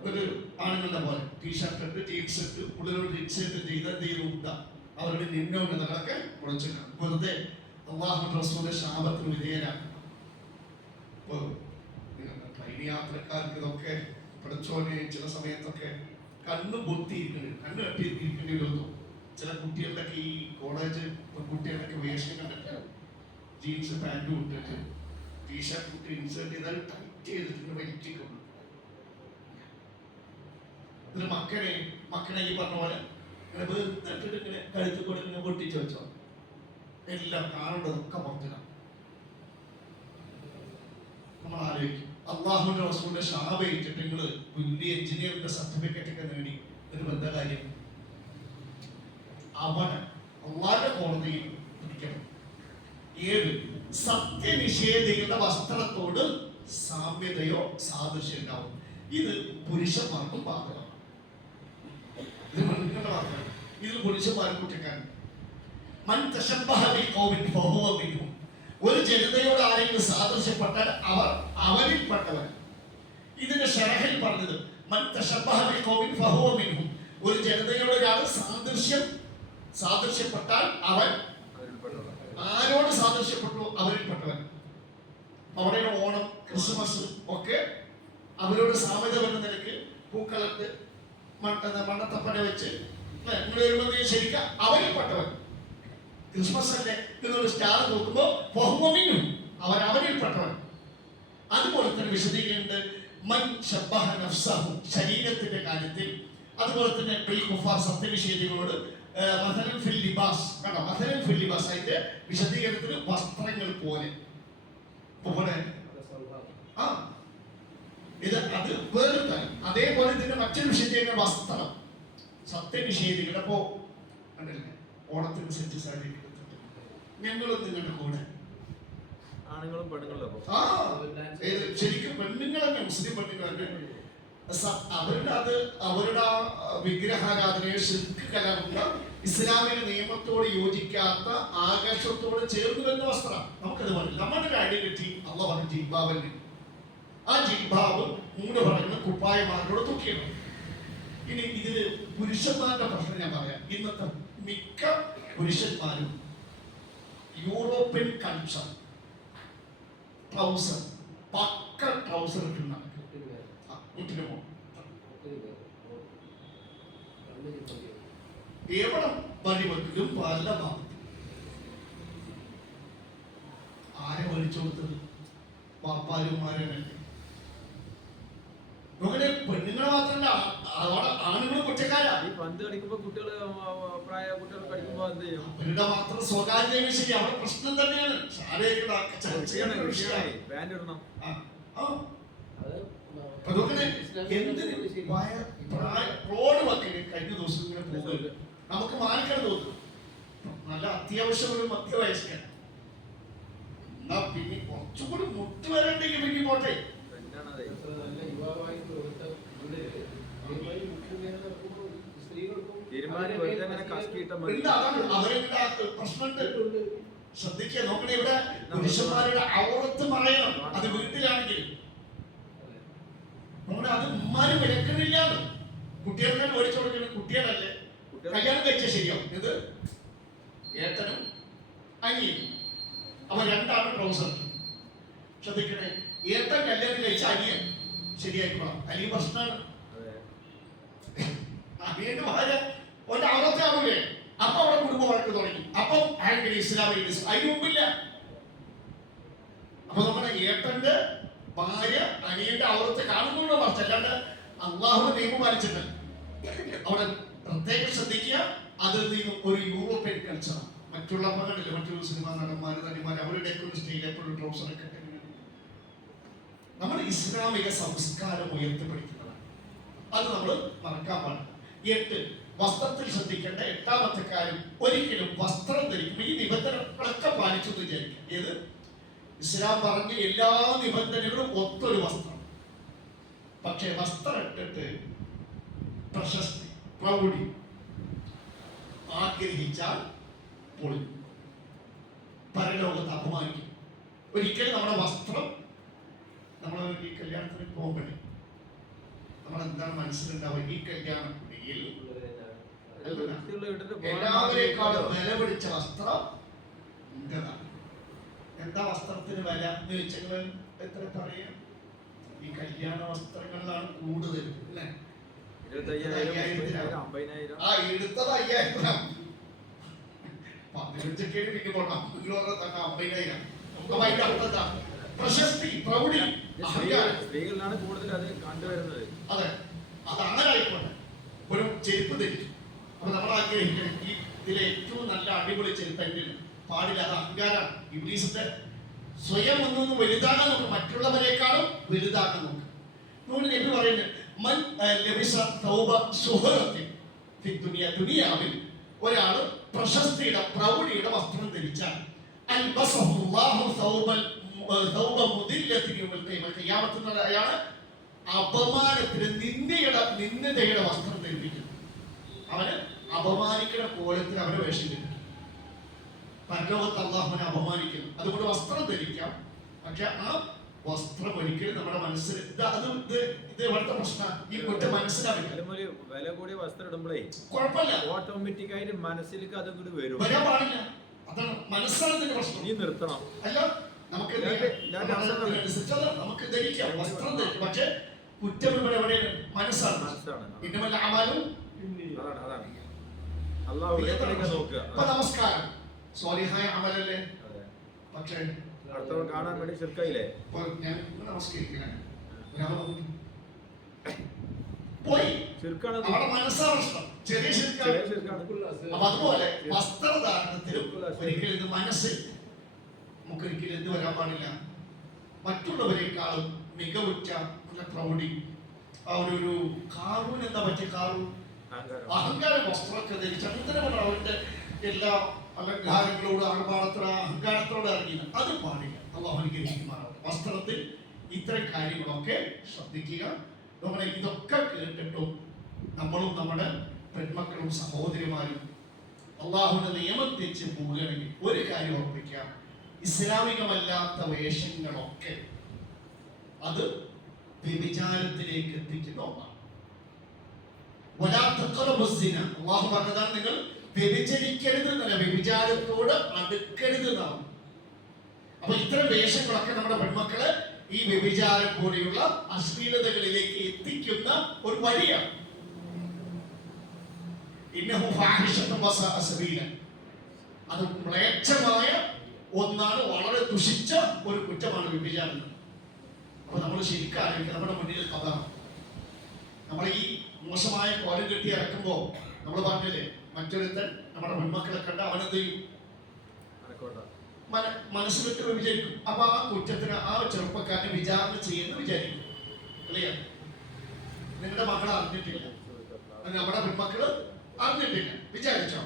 ഒരു ആണുങ്ങളുടെ പോലെ ടീഷർട്ട് ഇട്ട്, ജീൻസ് ഇട്ട്, ഉള്ളിലോട്ട് ഇൻസേർട്ട് ചെയ്ത എന്തെങ്കിലും അവരുടെ നിമ്നോന്നതകളൊക്കെ മുളച്ചിട്ടാണ്. വെറുതെ അള്ളാഹുവിന്റെ റസൂലിന്റെ ശാപത്തിന് വിധേയരാണ്. ഇപ്പൊ ട്രെയിൻ യാത്രക്കാർക്ക് ഇതൊക്കെ പഠിച്ചോനെ ചില സമയത്തൊക്കെ കണ്ണ് പൊത്തിയിരിക്കുന്നത്, കണ്ണ് കെട്ടിയിരിക്കേണ്ടി വരുന്നു. ചില കുട്ടികളുടെയൊക്കെ ഈ കോളേജ് കുട്ടികളുടെയൊക്കെ വേഷം കണ്ടിട്ട് ജീൻസ് പാൻറ്റും ഇട്ടിട്ട് ടീഷർട്ട് ഇട്ട് ഇൻസേർട്ട് ചെയ്താൽ ടൈറ്റ് ചെയ്തിട്ട് വലിച്ചിട്ടുണ്ട്. ഇതിന് മക്കളെ ഈ പറഞ്ഞ പോലെ ഇങ്ങനെ വെറുതെ ഇങ്ങനെ കഴുത്തിൽ കൂടെ ഇങ്ങനെ പൊട്ടിച്ച് വെച്ചോ, എല്ലാം കാണേണ്ടതൊക്കെ പുറത്തിടാം. നമ്മൾ ആലോചിക്കും, അള്ളാഹുവിന്റെ റസൂലിന്റെ ശാപേറ്റിട്ട് നിങ്ങൾ വലിയ എഞ്ചിനീയറിന്റെ സർട്ടിഫിക്കറ്റ് ഒക്കെ നേടി ഒരു ബന്ധ കാര്യം അവിടെ അള്ളാഹുവിന്റെ കോടതിയിൽ പിടിക്കണം. 7 സത്യനിഷേധികളുടെ വസ്ത്രത്തോട് സാമ്യതയോ സാദൃശ്യം ഉണ്ടാവും. ഇത് പുരുഷന്മാർക്കും ബാധകമാണ്. ഇത് പെണ്ണുങ്ങളുടെ മാത്രമല്ല, ഇതിൽ പുരുഷന്മാരും കുറ്റക്കാരും. മൻ തശബ്ബഹ ബിഖൗമിൻ ഫഹുവ മിൻഹും. ഒരു ജനതയോട് ആരെങ്കിലും സാദൃശ്യപ്പെട്ടാൽ അവർ അവരിൽപ്പെട്ടവർ. ഇതിന്റെ ഷറഹിൽ പറഞ്ഞത് മൻ തശബ്ബഹ ബിഖൗമിൻ ഫഹുവ മിൻഹും. ഒരു ജനതയോട് ഒരാൾ സാദൃശ്യപ്പെട്ടാൽ അവൻ ആരോട് സാദൃശ്യപ്പെട്ടു അവരിൽപ്പെട്ടവൻ. അവിടെയാണ് ഓണം, ക്രിസ്മസ് ഒക്കെ അവരോട് സാമ്യത വരുന്ന നിലയ്ക്ക് പൂക്കളത്ത് മണ്ണത്തപ്പന വെച്ച് നിങ്ങൾ വരുമ്പോൾ ശരിക്കും അവരിൽപ്പെട്ടവൻ. ക്രിസ്മസ് അല്ലേ എന്നൊരു സ്റ്റാർ നോക്കുമ്പോൾ പൊഹ്മിനും അവരിൽപ്പെട്ടവൻ. അതുപോലെ തന്നെ വിശദീകരിക്കുന്നുണ്ട് മൻ ശബ്ബഹ നഫ്സഹു, ശരീരത്തിന്റെ കാര്യത്തിൽ. അതുപോലെ തന്നെ സത്യനിഷേധികളോട് മഥലൻ ഫിൽ ലിബാസ്, കണ്ടോ, മഥലൻ ഫിൽ ലിബാസ് അതിന്റെ വിശദീകരണത്തിന് വസ്ത്രങ്ങൾ പോലെ. ആ ഇത് അത് വേറെ. അതേപോലെ തന്നെ മറ്റൊരു വിശദീകരണം വസ്ത്രം. സത്യനിഷേധികളുടെ അപ്പോ കണ്ടില്ലേ, ഓണത്തിന് സെറ്റ് സാരി എടുത്തിട്ട് ഞങ്ങളും നിങ്ങളുടെ കൂടെ ആണുങ്ങളും പെണ്ണുങ്ങളും. ആ ശരിക്കും പെണ്ണുങ്ങൾ തന്നെ, മുസ്ലിം പെണ്ണുങ്ങൾ തന്നെ അവരുടെ വിഗ്രഹാരാധനയെ ശിർക്ക് കലർന്ന ഇസ്ലാമിക നിയമത്തോട് യോജിക്കാത്ത ആകാശത്തോട് ചേർന്ന് വരുന്ന വസ്ത്രം. നമുക്കത് പറയില്ല. നമ്മുടെ ഒരു ഐഡന്റിറ്റി അള്ള പറഞ്ഞ ജിബാബല്ലേ, ആ ജിബാബ് മൂന്ന് പറയുന്ന കുപ്പായമാരോട് തൂക്കിയാണ്. ഇനി ഇതില് പുരുഷന്മാരുടെ പ്രശ്നം ഞാൻ പറയാം. ഇന്നത്തെ മിക്ക പുരുഷന്മാരും യൂറോപ്യൻ കൾച്ചർ ട്രൗസർ, പക്ക ട്രൗസർ ഇട്ട് നടക്കും. എവിടെ വഴി വെക്കലും പല ഭാഗത്തും. ആരെ വലിച്ചു കൊടുത്തത്? പാപ്പാരുമാരല്ലേ. നോക്കണേ, പെണ്ണുങ്ങളെ മാത്രല്ല, അവിടെ ആണുങ്ങൾ കുറ്റക്കാരാ. ഈ പന്ത് കളിക്കുമ്പോ കുട്ടികൾ കളിക്കുമ്പോ എന്ത് ചെയ്യും? അവരുടെ മാത്രം സ്വകാര്യത ശരി, അവിടെ പ്രശ്നം തന്നെയാണ്. ബാൻഡ് ഇടണം. റോഡ് വക്കിന് കഴിഞ്ഞ ദിവസം ഇങ്ങനെ പോകുന്നത് നമുക്ക് മാനിക്കണം തോന്നുന്നു. നല്ല അത്യാവശ്യം ഒരു മധ്യവയസ്കൻ, എന്നാ പിന്നെ കുറച്ചുകൂടി മുട്ട് വരണ്ടെങ്കിൽ പിന്നെ പോട്ടെ. അവരുടെ പ്രശ്നമുണ്ട്. ശ്രദ്ധിക്കുക, നോക്കണേ, ഇവിടെ പുരുഷന്മാരുടെ ഔറത്ത് മറയണം. അത് വീട്ടിലാണെങ്കിൽ നമ്മുടെ അത് ഉമ്മാരും വിലക്കണില്ല. കുട്ടികൾക്ക് ഓടിച്ചു കൊടുക്കുന്ന കുട്ടികളല്ലേ കല്യാണം കഴിച്ചാൽ ശരിയാവും. ഇത് ഏട്ടനും അനിയനും, അവ രണ്ടാണ് ട്രൗസർ. ശ്രദ്ധിക്കണേ, ഏട്ടൻ കല്യാണം കഴിച്ച അനിയൻ ശരിയായിക്കോളാം, അല്ലെങ്കിൽ പ്രശ്നമാണ്. അനിയന്റെ ഭാര്യ ഒന്റെ ഔറത്താവൂലേ, അപ്പൊ അവിടെ കുടുംബ വഴക്ക് തുടങ്ങി. അപ്പം അയാൾക്ക് ഇസ്ലാമിക അതിന് മുമ്പില്ല. അപ്പൊ നമ്മുടെ ഏട്ടന്റെ ഭാര്യ അനിയന്റെ ഔറത്ത് കാണുന്നുണ്ടോ മറിച്ച്, അല്ലാണ്ട് അള്ളാഹുവിന്റെ നിയമം പാലിച്ചിട്ട് അവിടെ പ്രത്യേകം ശ്രദ്ധിക്കുക. അത് ഒരു യൂറോപ്യൻ കൾച്ചറാണ്. മറ്റുള്ള പകലില്ല, മറ്റുള്ള സിനിമാ നടന്മാര് നടിമാര് അവരുടെയൊക്കെ ഒരു സ്റ്റൈൽ എപ്പോഴും ട്രൗസറൊക്കെ നമ്മൾ ഇസ്ലാമിക സംസ്കാരം ഉയർത്തിപ്പിടിക്കുന്നതാണ്. അത് നമ്മൾ മറക്കാൻ പാടില്ല. 8 വസ്ത്രത്തിൽ ശ്രദ്ധിക്കേണ്ട 8ാമത്തെ കാര്യം, ഒരിക്കലും വസ്ത്രം ധരിക്കുമ്പോൾ ഈ നിബന്ധനകളൊക്കെ പാലിച്ചു എന്ന് വിചാരിക്കും. ഏത് ഇസ്ലാം പറഞ്ഞ എല്ലാ നിബന്ധനകളും ഒത്തൊരു വസ്ത്രം. പക്ഷെ വസ്ത്രം ഇട്ടിട്ട് പ്രശസ്തി, പ്രൗഢി ആഗ്രഹിച്ചാൽ പൊളി, പരലോകത്ത് അപമാനിക്കും. ഒരിക്കലും നമ്മുടെ വസ്ത്രം, നമ്മൾ ഈ കല്യാണത്തിന് പോകുമ്പോഴേ നമ്മളെന്താണ് മനസ്സിലുണ്ടാവുക? ഈ കല്യാണ കുടിയിൽ എല്ലാവരെക്കാളും വില പിടിച്ച വസ്ത്രം എന്റേതാണ്. എന്താ വസ്ത്രത്തിന് വില എന്ന് വെച്ചാൽ എത്ര പറയാം? ഈ കല്യാണ വസ്ത്രങ്ങളിലാണ് കൂടുതൽ അല്ലേ? 25,000, 50,000. ആ എടുത്തത് 5,000. 15 പിന്നെ പോകണം 50,000. അപ്പൊ അതിന്റെ അർത്ഥം പ്രശസ്തി, പ്രൗഢി, സ്ത്രീകളിലാണ് കൂടുതൽ അത് കണ്ടുവരുന്നത്. അതെ, അത് അങ്ങനെ ആയിക്കോട്ടെ. ഒരു ചെരുപ്പ് ധരിക്കും. അപ്പൊ നമ്മൾ ആഗ്രഹിക്കണം ഈ ഇതിലെ ഏറ്റവും നല്ല അടിപൊളി ചെരുപ്പ് എന്റെ പാടില്ല. അത് അഹങ്കാരാണ്. ഇബ്ലീസിന്റെ സ്വയം ഒന്നൊന്ന് വലുതാകാൻ നോക്കും, മറ്റുള്ളവരെക്കാളും വലുതാകാൻ നോക്കും. അതുകൊണ്ട് നബി പറയുന്നത് മൻ ലബിസ തൗബ സുഹറത്തിൻ ഫി ദുനിയ, ദുനിയാവിൽ ഒരാൾ പ്രശസ്തിയുടെ പ്രൗഢിയുടെ വസ്ത്രം ധരിച്ചാൽ അൽബസഹുല്ലാഹു തൗബ മുദില്ലത്തിൻ യൗമൽ ഖിയാമത്ത്, ഖിയാമത്തിൽ അയാളെ അപമാനത്തിന് നിന്ദയുടെ വസ്ത്രം ധരിപ്പിക്കും. അവന് അപമാനിക്കുന്ന കോലത്തിൽ അവനെ വേഷം ധരിക്കും. പരലോകത്ത് അള്ളാഹുവിനെ അപമാനിക്കുന്നു. അതുകൊണ്ട് വസ്ത്രം ധരിക്കാം, പക്ഷെ ആ വസ്ത്രം ഒരിക്കലും നമ്മുടെ മനസ്സിൽ ഇത് ഇവിടുത്തെ പ്രശ്നം. ഈ കുറ്റ മനസ്സിലാവില്ല. വില കൂടിയ വസ്ത്രം ഇടുമ്പോഴേ കുഴപ്പമില്ല, ഓട്ടോമാറ്റിക് ആയിട്ട് മനസ്സിലേക്ക് അത് കൂടി വരും. വരാൻ പാടില്ല. അതാണ് മനസ്സിലാക്കുന്ന പ്രശ്നം. നീ നിർത്തണം. അല്ല, നമുക്ക് ധരിക്കാം, വസ്ത്രം ധരിക്കാം, പക്ഷെ കുറ്റം ഇവിടെ എവിടെയാണ്? മനസ്സാണ്. മനസ്സാണ്. ഇന്നമൽ അഅമാലു അതാണ് അള്ളാഹുവിലേക്ക് നോക്കുക. ഇപ്പൊ നമസ്കാരം സ്വാലിഹായ അമലല്ലേ? അതെ. പക്ഷേ അടുത്തവൻ കാണാൻ വേണ്ടി ശിർക്കായില്ലേ? ഇപ്പൊ ഞാൻ നമസ്കരിക്കാൻ പോയി ശിർക്കാണ്. അവിടെ മനസ്സാണ് പ്രശ്നം. ചെറിയ ശിർക്കാണ്. ചെറിയ ശിർക്കാണ്. അപ്പൊ അതുപോലെ വസ്ത്രധാരണത്തിലും ഒരിക്കലും ഇത് മനസ്സിൽ നമുക്കൊരിക്കലും എന്ത് വരാൻ പാടില്ല? മറ്റുള്ളവരെക്കാളും മികവുറ്റ നല്ല പ്രൗഢി, ആ ഒരു കാറൂൻ എന്താ പറ്റിയ കാറൂൻ അഹങ്കാരം വസ്ത്രമൊക്കെ ധരിച്ച് അങ്ങനെ അവന്റെ എല്ലാ അലങ്കാരങ്ങളോട് അഹങ്കാരത്തോടെ ഇറങ്ങിയത് അത് പാടില്ല. അള്ളാഹു അനുഗ്രഹിക്കുമാറാവട്ടെ. വസ്ത്രത്തിൽ ഇത്തരം കാര്യങ്ങളൊക്കെ ശ്രദ്ധിക്കുക. നമ്മളെ ഇതൊക്കെ കേട്ടിട്ടും നമ്മളും നമ്മുടെ പെൺമക്കളും സഹോദരിമാരും അള്ളാഹുവിന്റെ നിയമം തെച്ച് പോവുകയാണെങ്കിൽ ഒരു കാര്യം ഉറപ്പിക്കാം, ഇസ്ലാമികമല്ലാത്ത വേഷങ്ങളൊക്കെ അത് വ്യഭിചാരത്തിലേക്ക് എത്തിക്കുന്ന ഒന്നാണ്. അള്ളാഹു പറഞ്ഞതാണ് നിങ്ങൾ വ്യഭിചരിക്കരുത് എന്നല്ല, വ്യഭിചാരത്തോട് അടുക്കരുത് എന്നാണ്. അപ്പൊ ഇത്തരം വേഷങ്ങളൊക്കെ നമ്മുടെ പെൺമക്കളെ ഈ വ്യഭിചാരം പോലെയുള്ള അശ്ലീലതകളിലേക്ക് എത്തിക്കുന്ന ഒരു വഴിയാണ്. ഇന്നഹു ഫാഹിഷത്തുൻ വസാഅ സബീല, അത് മ്ലേച്ഛമായ ഒന്നാണ്, വളരെ ദുഷിച്ച ഒരു കുറ്റമാണ് വ്യഭിചാരം. അപ്പൊ നമ്മൾ ശരിക്കും നമ്മുടെ മുന്നിൽ കഥ, നമ്മൾ ഈ മോശമായ കോലം കെട്ടി ഇറക്കുമ്പോ നമ്മൾ പറഞ്ഞില്ലേ, മറ്റൊരുത്തൻ നമ്മുടെ പെൺമക്കളെ കണ്ട അവനെന്ത് ചെയ്യും? മനസ്സിലിട്ട് വിചാരിക്കും. അപ്പൊ ആ കുറ്റത്തിന് ആ ചെറുപ്പക്കാരനെ വിചാരണ ചെയ്യുന്നു വിചാരിക്കും. അല്ലേ? നിങ്ങളുടെ മക്കളെ അറിഞ്ഞിട്ടില്ല, നമ്മുടെ പെൺമക്കള് അറിഞ്ഞിട്ടില്ല വിചാരിച്ചോ.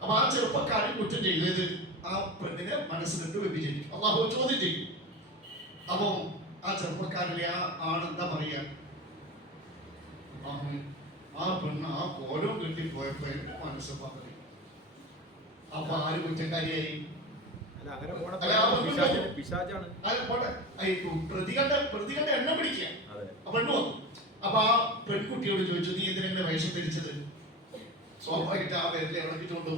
അപ്പൊ ആ ചെറുപ്പക്കാരൻ കുറ്റം ചെയ്തത് ആ പെണ്ണിനെ മനസ്സിലിട്ട് വിചാരിക്കും. അള്ളാഹു ചോദ്യം ചെയ്യും. അപ്പൊ ആ ചെറുപ്പക്കാരനെ ആ ആണെന്താ പറയാ? ആ പെണ്ണ് ആ കോലം കെട്ടി പോയപ്പോ എന്റെ മനസ്സ് പറഞ്ഞു. അപ്പൊ ആര് കുറ്റക്കാരിയായി? പ്രതികളുടെ എണ്ണം പിടിക്കുക. പെണ്ണു വന്നു. അപ്പൊ ആ പെൺകുട്ടിയോട് ചോദിച്ചു, നീ എന്തിനാ വേഷം ധരിച്ചത്? സ്വാഭാവികമായിട്ട് ആ പേരിൽ ഇറക്കിട്ടുണ്ടോ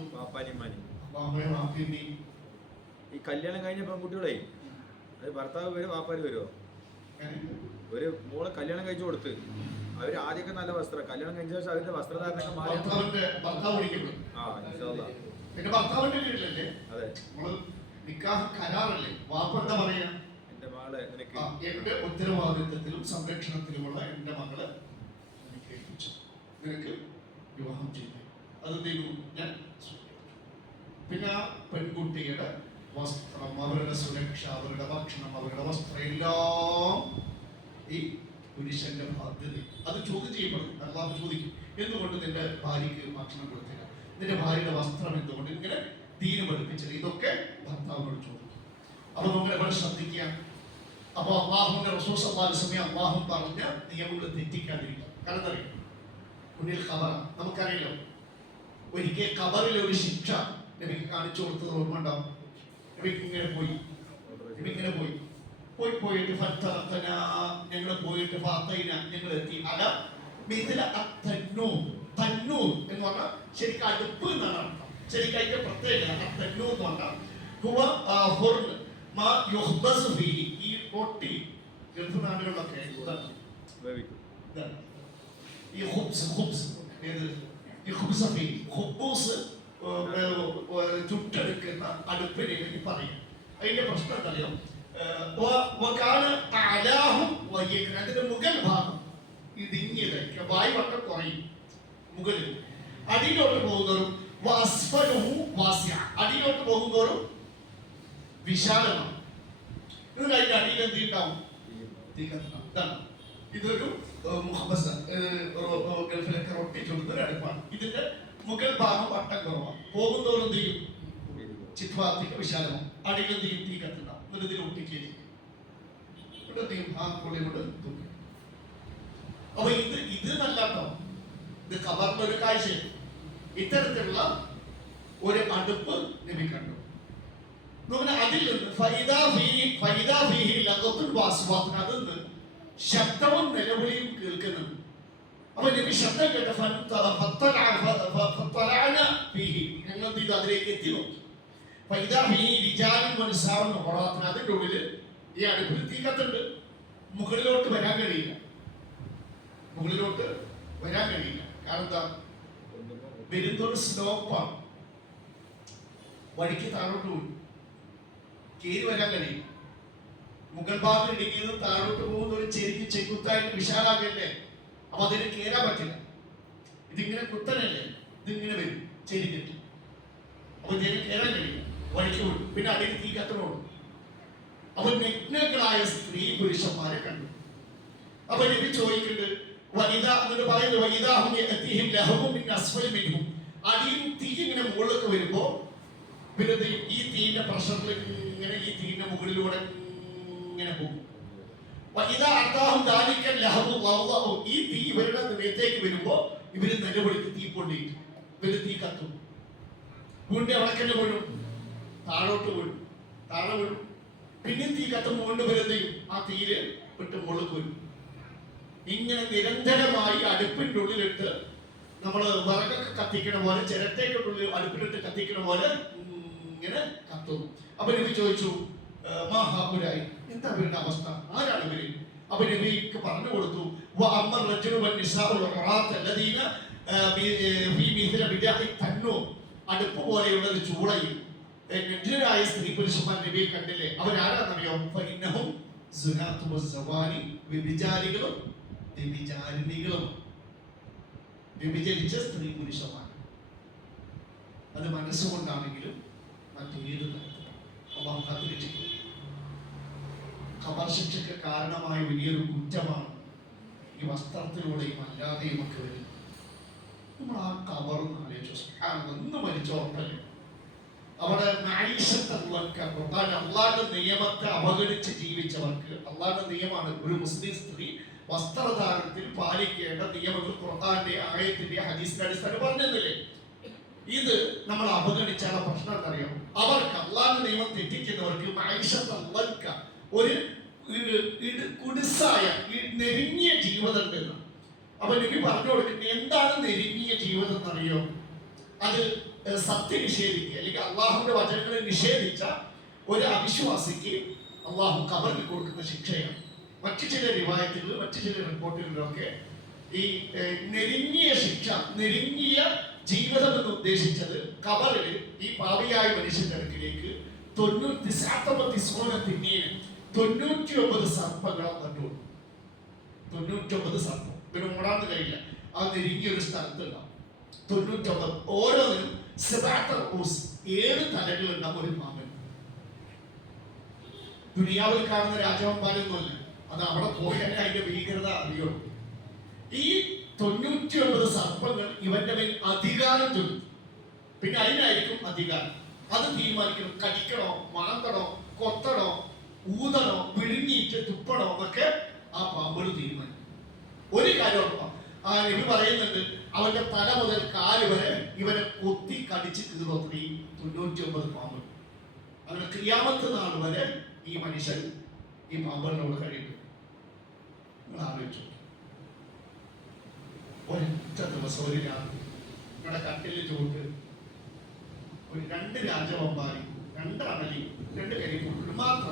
ഈ കല്യാണം കഴിഞ്ഞ പെൺകുട്ടികളെ ഭർത്താവ് വരും വാപ്പാര് വരുമോ? ഒരു മോളെ കല്യാണം കഴിച്ചു കൊടുത്ത് അവര് ആദ്യമൊക്കെ നല്ല വസ്ത്രം, കല്യാണം കഴിഞ്ഞ ശേഷം അവരുടെ വസ്ത്രധാരണ മാറി. പിന്നെ ഭർത്താവിന്റെ വീട്ടിലല്ലേ? അതെ, നിക്കാഹ് കരാറല്ലേ? വാപ്പ എന്താ പറയാ? എന്റെ മകളെ നിനക്ക് എന്റെ ഉത്തരവാദിത്വത്തിലും സംരക്ഷണത്തിലുമുള്ള എന്റെ മകളെ നിനക്ക് വിവാഹം ചെയ്തു. അത് ഞാൻ പിന്നെ ആ പെൺകുട്ടിയുടെ വസ്ത്രം, അവരുടെ സുരക്ഷ, അവരുടെ ഭക്ഷണം, അവരുടെ വസ്ത്രം എല്ലാം ഈ പുരുഷന്റെ ബാധ്യത. അത് ചോദ്യം ചെയ്യപ്പെടുന്നു. അള്ളാഹു ചോദിക്കും, എന്തുകൊണ്ട് നിന്റെ ഭാര്യയ്ക്ക് ഭക്ഷണം കൊടുത്തില്ല? നിന്റെ ഭാര്യയുടെ വസ്ത്രം എന്തുകൊണ്ട് ഇങ്ങനെ ദീന് പഠിപ്പിച്ചത്? ഇതൊക്കെ ഭർത്താവിനോട് ചോദിക്കും. അപ്പൊ നമ്മൾ എവിടെ ശ്രദ്ധിക്കുക. അപ്പൊ അള്ളാഹുവിന്റെ റസൂൽ സല്ലല്ലാഹു അലൈഹി വസല്ലം അള്ളാഹു പറഞ്ഞ നിയമങ്ങൾ തെറ്റിക്കാതിരിക്കുക. കാരണം അറിയാം, മുന്നിൽ ഖബറ നമുക്കറിയില്ലോ. ഒരിക്കൽ ഖബറിലെ ഒരു ശിക്ഷ നബിക്ക് കാണിച്ചു കൊടുത്തത് ഓർമ്മ ഉണ്ടാവും. നബിക്ക് ഇങ്ങനെ പോയി പോയിട്ട് ഞങ്ങൾ പോയിട്ട് ഞങ്ങൾ എത്തി. അല മിഥില തന്നൂർ എന്ന് പറഞ്ഞാൽ ശരിക്കും അടുപ്പ് എന്നാണ് അർത്ഥം. ശരിക്കും അതിന്റെ പ്രത്യേകത തന്നൂർ എന്ന് പറഞ്ഞാൽ ഈ റൊട്ടി ഗൾഫ് നാടുകളിലൊക്കെ ഈ ചുട്ടെടുക്കുന്ന അടുപ്പിനെ പറയും. അതിന്റെ പ്രശ്നം എന്തറിയോ? അതിന്റെ മുകൾ ഭാഗം ഇടുങ്ങിയത്, വായുവട്ടം കുറയും മുകളിൽ. അടിയിലോട്ട് പോകുന്നവരും അടിയിലോട്ട് പോകുന്നവരും വിശാലമാണ്. ഇത് അതിന്റെ അടിയിൽ എന്ത് ഉണ്ടാവും? ഇതൊരു ഗൾഫിലൊക്കെ റൊട്ടി ചുടുന്ന അടുപ്പാണ്. ഇതിന്റെ മുകൾ ഭാഗം വട്ടം കുറവാണ്. പോകുന്നവരും എന്ത് ചെയ്യും? ചിത്വാത്തിക വിശാലമാണ്. അടിയിൽ എന്ത് ചെയ്യും? തീ കത്തുണ്ടാവും. എന്നിട്ട് ഇതിൽ ഒട്ടിക്കുകയും അപ്പൊ ഇത് നല്ലട്ടോ. ഇത് ഖബറിന്റെ ഒരു കാഴ്ച. ഇത്തരത്തിലുള്ള ഒരു അടുപ്പ് നബി കണ്ടു. അതിൽ നിന്ന് അതിന്ന് ശബ്ദവും നിലവിളിയും കേൾക്കുന്നുണ്ട്. അപ്പൊ നബി ശബ്ദം കേട്ട ഞങ്ങൾ അതിലേക്ക് എത്തി നോക്കി. അതിൻ്റെ ഉള്ളില് ഈ അടുപ്പിൽ തീ കത്തുണ്ട്. മുകളിലോട്ട് വരാൻ കഴിയില്ല. മുകളിലോട്ട് വരാൻ കഴിയില്ല. കാരണം എന്താ, വരുന്നൊരു സ്ലോപ്പാണ്, വഴിക്ക് താഴോട്ട് പോയി കയറി വരാൻ കഴിയും. മുകൾ ഭാഗം ഇടുങ്ങിയത് താഴോട്ട് പോകുന്ന ഒരു ചെരിഞ്ഞ് ചെക്കുത്തായിട്ട് വിശാലാകല്ലേ, അപ്പൊ അതിന് കയറാൻ പറ്റില്ല. ഇതിങ്ങനെ കുത്തനല്ലേ, ഇതിങ്ങനെ വരും ചെരിഞ്ഞിട്ട്, അപ്പൊ ഇതിന് കയറാൻ കഴിയില്ല, വഴിക്ക് വിടും. പിന്നെ അടിയിൽ തീ കത്തണോടും. അപ്പൊ നഗ്നകളായ സ്ത്രീ പുരുഷന്മാരെ കണ്ടു. അപ്പൊ നബി ചോദിക്കുന്നുണ്ട്, വനിത എന്നിട്ട് പറയുന്നത്, അടിയിൽ തീ ഇങ്ങനെ മുകളിലേക്ക് വരുമ്പോ പിന്നെ ഈ തീന്റെ പ്രഷറിൽ ഇങ്ങനെ ഈ തീന്റെ മുകളിലൂടെ ഇങ്ങനെ പോകും. ഈ തീ ഇവരുടെ ഹൃദയത്തേക്ക് വരുമ്പോ ഇവര് നിലവിളിക്ക് തീ പൊള്ളിയിട്ട് ഇവര് തീ കത്തും. വീണ്ടും അവിടക്കന്നെ വീഴും, താഴോട്ട് വീഴും, താഴെ വീഴും. പിന്നെ തീ കത്തും, വീണ്ടും വരുന്നയും ആ തീര് വിട്ട് മുകളിലേക്ക് വരും. ഇങ്ങനെ നിരന്തരമായി അടുപ്പിന്റെ ഉള്ളിലിട്ട് നമ്മള് വിറകൊക്കെ കത്തിക്കണ പോലെ, ചിരട്ടയുടെ ഉള്ളിൽ അടുപ്പിലിട്ട് കത്തിക്കണ പോലെ ഇങ്ങനെ കത്തുന്നു. അപ്പൊ നബി ചോദിച്ചു, മാഹാപുരായി, എന്താ ഇവരുടെ അവസ്ഥ, ആരാണ് ഇവര്? അപ്പൊ നബിക്ക് പറഞ്ഞു കൊടുത്തു, അടുപ്പ് പോലെയുള്ള ഒരു ചൂളയും ഗജ്ജരായ സ്ത്രീ പുരുഷന്മാർ നബിയെ കണ്ടില്ലേ, അവരാരാന്നറിയോ? വ്യഭിചാരികളും വ്യഭിചാരിണികളും, വ്യഭിചരിച്ച സ്ത്രീ പുരുഷന്മാർ. അത് മനസ്സുകൊണ്ടാണെങ്കിലും മറ്റേത് അള്ളാഹു കാത്തിരക്ഷിക്കും. ഖബർ ശിക്ഷയ്ക്ക് കാരണമായ വലിയൊരു കുറ്റമാണ് ഈ വസ്ത്രത്തിലൂടെയും അല്ലാതെയും ഒക്കെ വരുന്നത്. നമ്മൾ ആ ഖബറൊന്ന് ആലോചിച്ചു, ഒന്ന് മരിച്ചോർക്കല്ലേ, അവിടെ അള്ളാഹുവിന്റെ നിയമത്തെ അവഗണിച്ച് ജീവിച്ചവർക്ക്, അള്ളാഹുവിന്റെ നിയമമാണ് ഒരു മുസ്ലിം സ്ത്രീ വസ്ത്രധാരണത്തിൽ പാലിക്കേണ്ട നിയമങ്ങൾ ഖുർആന്റെ ആയത്തിന്റെ ഹദീസിന്റെ അടിസ്ഥാനം പറഞ്ഞില്ലേ. ഇത് നമ്മൾ അവഗണിച്ചാൽ പ്രശ്നം എന്തറിയോ? അവർക്ക് അള്ളാഹുവിന്റെ നിയമം തെറ്റിക്കുന്നവർക്ക് ഒരു കുടിസായ നെരുങ്ങിയ ജീവിതം ഉണ്ട്. അപ്പൊ നബി പറഞ്ഞു കൊടുക്കുന്നത് എന്താണ് നെരുങ്ങിയ ജീവിതം എന്നറിയോ? അത് സത്യം നിഷേധിക്കുക അല്ലെങ്കിൽ അള്ളാഹുവിന്റെ വചനങ്ങളെ നിഷേധിച്ച ഒരു അവിശ്വാസിക്ക് അള്ളാഹു ഖബറിൽ കൊടുക്കുന്ന ശിക്ഷയാണ്. മറ്റു ചില റിവായത്തുകളിൽ, മറ്റു ചില റിപ്പോർട്ടുകളിലൊക്കെ ഈ നെരുങ്ങിയ ശിക്ഷ, നെരുങ്ങിയ ജീവിതം എന്ന് ഉദ്ദേശിച്ചത് ഖബറിൽ ഈ പാപിയായ മനുഷ്യന്റെ അടുക്കിലേക്ക് 99 സർപ്പങ്ങൾ കണ്ടു. 99 സർപ്പം പിന്നെ മൂടാന്ന് കഴിയില്ല. ആ നെരുങ്ങിയ ഒരു സ്ഥലത്തുണ്ടാവും 99. ഓരോന്നിനും 7 തലകളുണ്ടാവും ഒരു പാമ്പൻ. ദുനിയാവിൽ കാണുന്ന രാജവന്മാരൊന്നുമല്ല, അത് അവിടെ പോയാൽ അതിന്റെ ഭീകരത അറിയുള്ളൂ. ഈ 99 സർപ്പങ്ങൾ ഇവന്റെ മേൽ അധികാരം ചൊല്ലും. പിന്നെ അതിനായിരിക്കും അധികാരം. അത് തീരുമാനിക്കണം, കടിക്കണോ, മാന്തണോ, കൊത്തണോ, ഊതണോ, വിഴുങ്ങിയിട്ട് തുപ്പണോ എന്നൊക്കെ ആ പാമ്പുകൾ തീരുമാനിക്കും. ഒരു കാര്യം ആ നബി പറയുന്നുണ്ട്, അവന്റെ തല മുതൽ കാല് വരെ ഇവനെ കൊത്തി കടിച്ച് തീർന്നു ഈ 99 പാമ്പ്. അങ്ങനെ ഖിയാമത്ത് നാൾ വരെ ഈ മനുഷ്യൻ ഈ പാമ്പുകളോട് കഴിയുന്നു. നിങ്ങൾ ആലോചിച്ചു, ഒരൊറ്റ ദിവസം ഒരു രാത്രി നമ്മുടെ കട്ടിലിൽ ചൂട്ട് ഒരു 2 രാജവമ്പാരി, 2 അണലി, 2 കരിപ്പൂട്ട് മാത്രം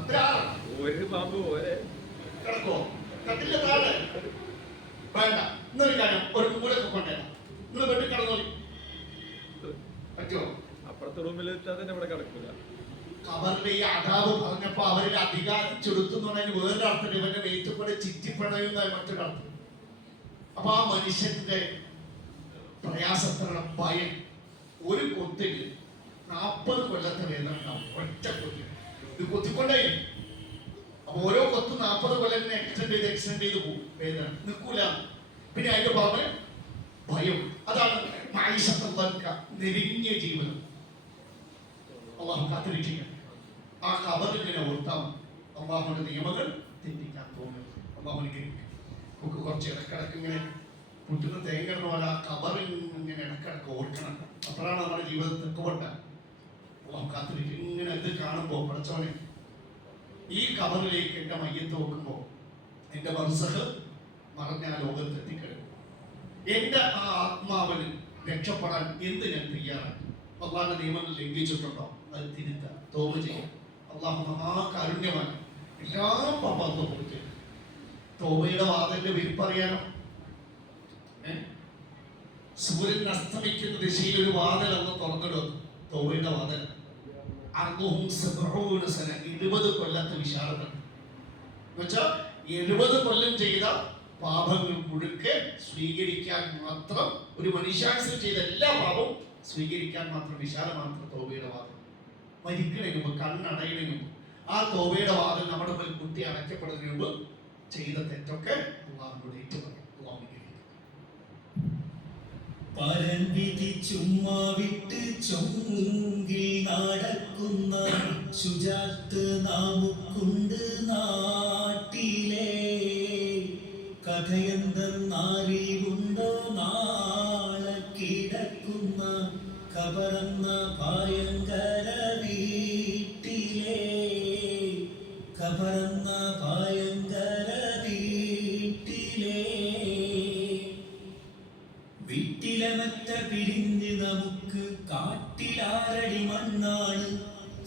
ഒരു പാമ്പ് പോലെ കിടക്കോ കട്ടിലെ താഴെ? വേണ്ട, ഇന്നൊരു കാര്യം, ഒരു മൂലൊക്കെ കൊണ്ടുവരാം, നിങ്ങൾ വീട്ടിൽ കിടന്നോളി. പറ്റുമോ? അപ്പുറത്തെ റൂമിൽ തന്നെ ഇവിടെ കിടക്കൂല. ഖബറിലെ ഈ അതാബ് പറഞ്ഞപ്പോ അവരിൽ അധികാരം ചെലുത്തുന്ന വേറൊരു അർത്ഥം, ഇവന്റെ വെയിറ്റുകൂടെ ചിറ്റിപ്പണയുന്ന മറ്റൊരർത്ഥം. അപ്പൊ ആ മനുഷ്യന്റെ പ്രയാസത്തിലുള്ള ഭയം, ഒരു കൊത്തിന് 40 കൊല്ലത്തെ വേദന ഉണ്ടാവും. ഒറ്റ കൊത്തിന് ഇത് കൊത്തിക്കൊണ്ടേ. അപ്പൊ ഓരോ കൊത്തും 40 കൊല്ലം എക്സ്റ്റെൻഡ് ചെയ്ത് പോകും, വേദന നിൽക്കൂല. പിന്നെ അതിന്റെ പുറമെ ഭയം. അതാണ് നെരുങ്ങിയ ജീവിതം. അള്ളാഹു കാത്തിരിക്കുക. ആ ഖബറിനെ ഓർത്താം അള്ളാഹുവിന്റെ നിയമങ്ങൾ തെറ്റിക്കാൻ തോന്നും. അള്ളാഹുവിന് നമുക്ക് കുറച്ച് ഇടക്കിടക്ക് ഇങ്ങനെ പുറ്റുന്ന തേങ്ങ പോലെ ആ ഖബറിൽ ഇങ്ങനെ ഇടക്കിടക്ക് ഓർക്കണം. അപ്പോഴാണ് നമ്മുടെ ജീവിതത്തിൽ തെക്കുകൊണ്ട. അള്ളാഹു കാത്തിരിക്കുക. ഇങ്ങനെ ഇത് കാണുമ്പോ പഠിച്ചവനെ, ഈ ഖബറിലേക്ക് എന്റെ മയ്യത്ത് നോക്കുമ്പോ എന്റെ ബർസഖ് മറഞ്ഞ ആ ലോകത്ത് എത്തിക്കഴിഞ്ഞു. എന്റെ ആ ആത്മാവിന് രക്ഷപ്പെടാൻ എന്ത് ഞാൻ തയ്യാറാണ്? അള്ളാഹുവിന്റെ നിയമങ്ങൾ ലംഘിച്ചിട്ടുണ്ടോ? അത് തിരുത്താൻ തോപ ചെയ്യാം. അള്ളാഹു മഹാകാരുണ്യമാണ്. എല്ലാ പാപത്തും തോബയുടെ വാതിലിന്റെ വിരിപ്പറിയാനോ? സൂര്യൻ അസ്തമിക്കുന്ന ദിശയിൽ ഒരു വാതിൽ അങ്ങ് തുറന്നിടും. തൗബയുടെ വാതിൽ. 70 കൊല്ലത്തെ വിശാലമാണ്. എന്നുവെച്ചാൽ 70 കൊല്ലം ചെയ്ത പാപങ്ങൾ മുഴുക്കെ സ്വീകരിക്കാൻ മാത്രം, ഒരു മനുഷ്യാനുസരിച്ച് ചെയ്ത എല്ലാ പാപവും സ്വീകരിക്കാൻ മാത്രം വിശാലമാണ് തൗബയുടെ വാതിൽ. മരിക്കണതിന് മുമ്പ്, കണ്ണടയുന്നതിന് മുമ്പ് ആ തൗബയുടെ വാതിൽ നമ്മുടെ മുമ്പിൽ കുത്തി അടയ്ക്കപ്പെടുന്നതിന് മുമ്പ് ചെയ്ത തെറ്റൊക്കെ അള്ളാഹുവോട് ഏറ്റുപറയും. പരൻവിധി ചുമ്മാ വിട്ട് ചൊങ്കിൽ നടക്കുന്ന ശുചാത്ത് നാമുക്കുണ്ട് നാട്ടിലെ. കഥയെന്തെന്നറിവുണ്ടോ നാളെ കിടക്കുന്ന ഖബറെന്ന ഭയങ്കര വീട്ടിലെ. ഖബറെന്ന ഭയങ്കര വീട്ടിലെ. വീട്ടിലമറ്റ പിരിഞ്ഞ് നമുക്ക് കാട്ടിലാരടി മണ്ണാണ്.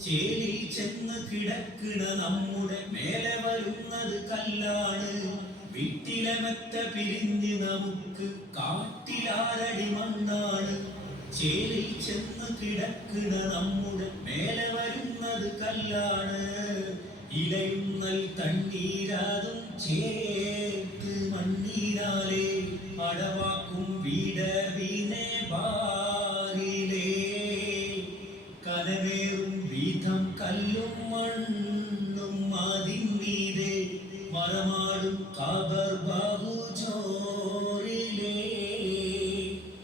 ചേലിൽ ചെന്ന് കിടക്കണ നമ്മുടെ മേലെ വരുന്നത് കല്ലാണ്. വീട്ടിലമറ്റ പിരിഞ്ഞ് നമുക്ക് കാട്ടിലാരടി മണ്ണാണ്. ചേലിൽ ചെന്ന് കിടക്കണ നമ്മുടെ മേലെ വരുന്നത് കല്ലാണ്. ഇലയുന്നൽ തണ്ണീരാതും ചേർത്ത് മണ്ണീരാലേ അടവാക്കും വീടവിനെ ബാരിലേ. കനവേറും വീതം കല്ലും മണ്ണും അതിന്മീതെ മറമാടും കാബർ ബാഹുജോറിലേ.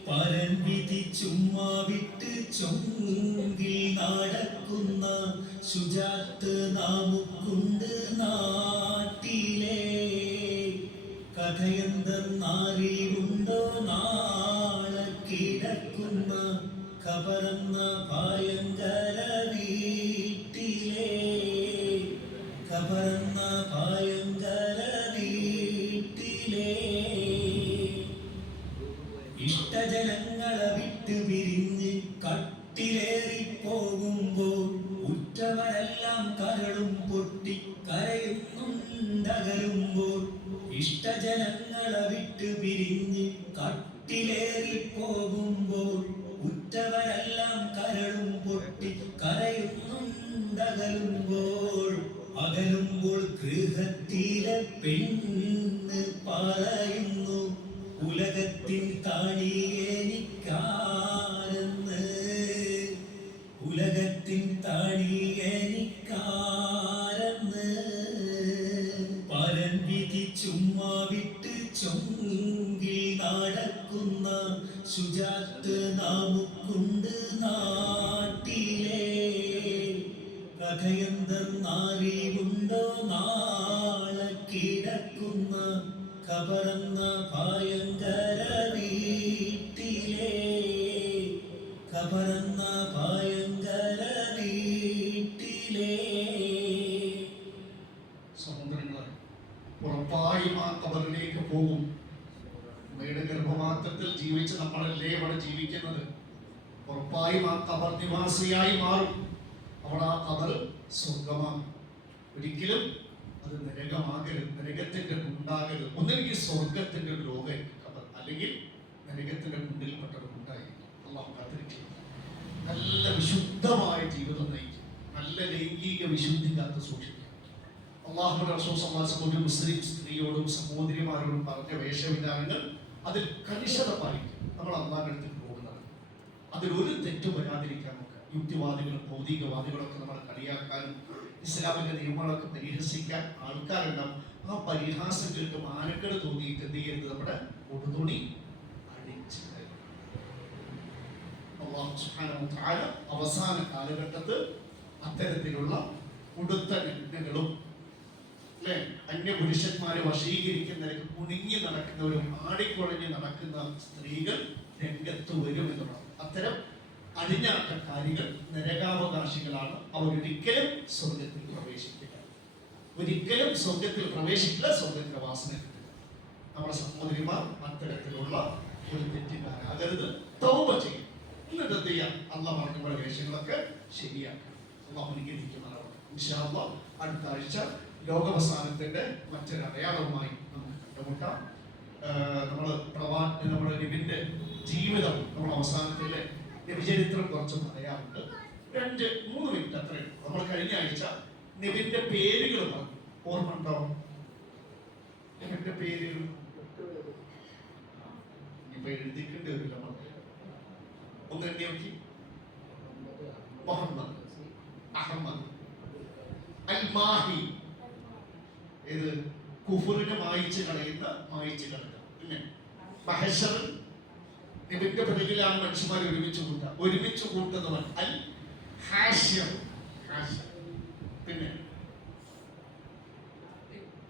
പരൻവിധി ചുമ്മാ വിട്ട് ചൊങ്കിൽ നടക്കുന്ന ശുചാത്ത് നാമുക്കുണ്ട് നാട്ടിലെ. കഥയെന്തെന്നറിവുണ്ടോ നാളെ കിടക്കുന്ന ഖബറെന്ന ഭയങ്കര വീട്ടിലെ. ഖബറെന്ന ഭയങ്കര വീട്ടിലെ. ഇഷ്ടജനങ്ങളെ വിട്ട് പിരിഞ്ഞ് കട്ടിലേറി പോകുമ്പോൾ ഉറ്റവരെല്ലാം കരളും പൊട്ടി കരയുന്നുണ്ടകലുമ്പോൾ. ഇഷ്ടജനങ്ങളെ വിട്ട് പിരിഞ്ഞ് കട്ടിലേറി പോകുമ്പോൾ ഉറ്റവരെല്ലാം കരളും പൊട്ടി കരയുന്നുണ്ടകലുമ്പോൾ. അകലുമ്പോൾ ഗൃഹത്തിലെ പെണ്ണ് പറയുന്നു ഉലകത്തിൻ താടി എനിക്കാരെന്ന്. ഉലകത്തിൻ താടി എനിക്കാരെന്ന്. പരൻവിധി ചുമ്മാ വിട്ട് ചൊങ്കിൽ നടക്കുന്ന ശുചാത്ത് നാമുക്കുണ്ട് നാട്ടിലെ. കഥയെന്തെന്നറിവുണ്ടോ നാളെ കിടക്കുന്ന ഖബറെന്ന ഭയങ്കര വീട്ടിലെ. ഖബറെന്ന ഭയങ്കര വീട്ടിലെ. സഹോദരങ്ങളെ, ഉറപ്പായും ആ ഖബറിലേക്ക് പോകും. അമ്മയുടെ ഗർഭപാത്രത്തിൽ ജീവിച്ച് നമ്മളല്ലേ ഇവിടെ ജീവിക്കുന്നത്. ഉറപ്പായും ആ ഖബർ നിവാസിയായി മാറും. അവിടെ ആ ഖബർ സ്വർഗമാണ്. ഒരിക്കലും അത് നരകമാകരുത്, നരകത്തിന്റെ ഉണ്ടാകരുത്. ഒന്നെങ്കിൽ സ്വർഗത്തിന്റെ ഒരു ലോകമായിരിക്കും ഖബർ, അല്ലെങ്കിൽ നരകത്തിന്റെ കുണ്ടിൽപ്പെട്ട ഒരു ഉണ്ടായിരിക്കും. അള്ളാഹു കാത്തിരിക്കും. നല്ല വിശുദ്ധമായ ജീവിതം നയിക്കും. നല്ല ലൈംഗിക വിശുദ്ധി കാത്ത് സൂക്ഷിക്കും. അള്ളാഹുവിന്റെ റസൂൽ സല്ലല്ലാഹു അലൈഹി വസല്ലം ഒരു മുസ്ലിം സ്ത്രീയോടും സഹോദരിമാരോടും പറഞ്ഞ വേഷവിധാനങ്ങൾ അതിൽ കണിശത പാലിക്കും. നമ്മൾ അള്ളാഹുവിന്റെ അടുത്ത് പോകുന്നത് അതിലൊരു തെറ്റ് വരാതിരിക്കാൻ നോക്കുക. യുക്തിവാദികളും ഭൗതികവാദികളൊക്കെ നമ്മൾ കളിയാക്കാനും ഇസ്ലാമിന്റെ നിയമങ്ങളൊക്കെ പരിഹസിക്കാൻ ആൾക്കാരുണ്ടാവും. ആ പരിഹാസം കേട്ട് മാനക്കേട് തോന്നിയിട്ട് എന്ത് ചെയ്യരുത്, നമ്മുടെ ഉടുതുണി അടിച്ച് അല്ലാഹു സുബ്ഹാനഹു വ തആല അവസാന കാലഘട്ടത്ത് അത്തരത്തിലുള്ള ഉടുത്ത നഗ്നകളും അന്യപുരുഷന്മാരെ വശീകരിക്കുന്ന കുണുങ്ങി നടക്കുന്നവരും ആടിക്കുഴഞ്ഞ് നടക്കുന്ന സ്ത്രീകൾ രംഗത്ത് വരും എന്നുള്ളത്. അത്തരം അടിഞ്ഞാട്ടക്കാരികൾ നരകാവകാശികളാണ്. അവരൊരിക്കലും സ്വർഗത്തിൽ പ്രവേശിക്കില്ല. ഒരിക്കലും സ്വർഗത്തിൽ പ്രവേശിക്കില്ല. സ്വർഗത്തിന്റെ വാസന കിട്ടില്ല. നമ്മുടെ സഹോദരിമാർ അത്തരത്തിലുള്ള ഒരു തെറ്റുകാരാകരുത്. തൗബ ചെയ്യും. എന്നിട്ട് എന്ത് ചെയ്യാം, അള്ളാഹ് പറഞ്ഞ വേഷങ്ങളൊക്കെ ശരിയാക്കാം. അള്ളാഹു അനുഗ്രഹിക്കുമാറാവട്ടെ. ഇൻഷാ അല്ലാഹ് അടുത്ത ആഴ്ച ലോകാവസാനത്തിന്റെ മറ്റൊരു അടയാളവുമായി നമുക്ക് കണ്ടുമുട്ടാം. നമ്മുടെ നബിന്റെ ജീവിതം നമ്മൾ അവസാനത്തിലെ നബിചരിത്രം കുറച്ച് പറയാറുണ്ട്. 2-3 മിനിറ്റ് അത്രയും. നമ്മൾ കഴിഞ്ഞ ആഴ്ച നബിന്റെ പേരുകൾ പറഞ്ഞു. ഓർമ്മ ഉണ്ടോ? നബിന്റെ പേരുകൾ ഇപ്പൊ എഴുതിക്കേണ്ടി വരില്ല. ഒന്ന് എണ്ണി നോക്കി. മുഹമ്മദ്, അഹമ്മദ്, അൽ മാഹി, ഇത് കുഫറിനെ മായിച്ചു കളയുക. പിന്നെ മഹശർ, നബിന്റെ പിറകിലാണ് മനുഷ്യന്മാർ ഒരുമിച്ച് കൂട്ടുന്നവൻ. അൽ ഹാഷ്യം, പിന്നെ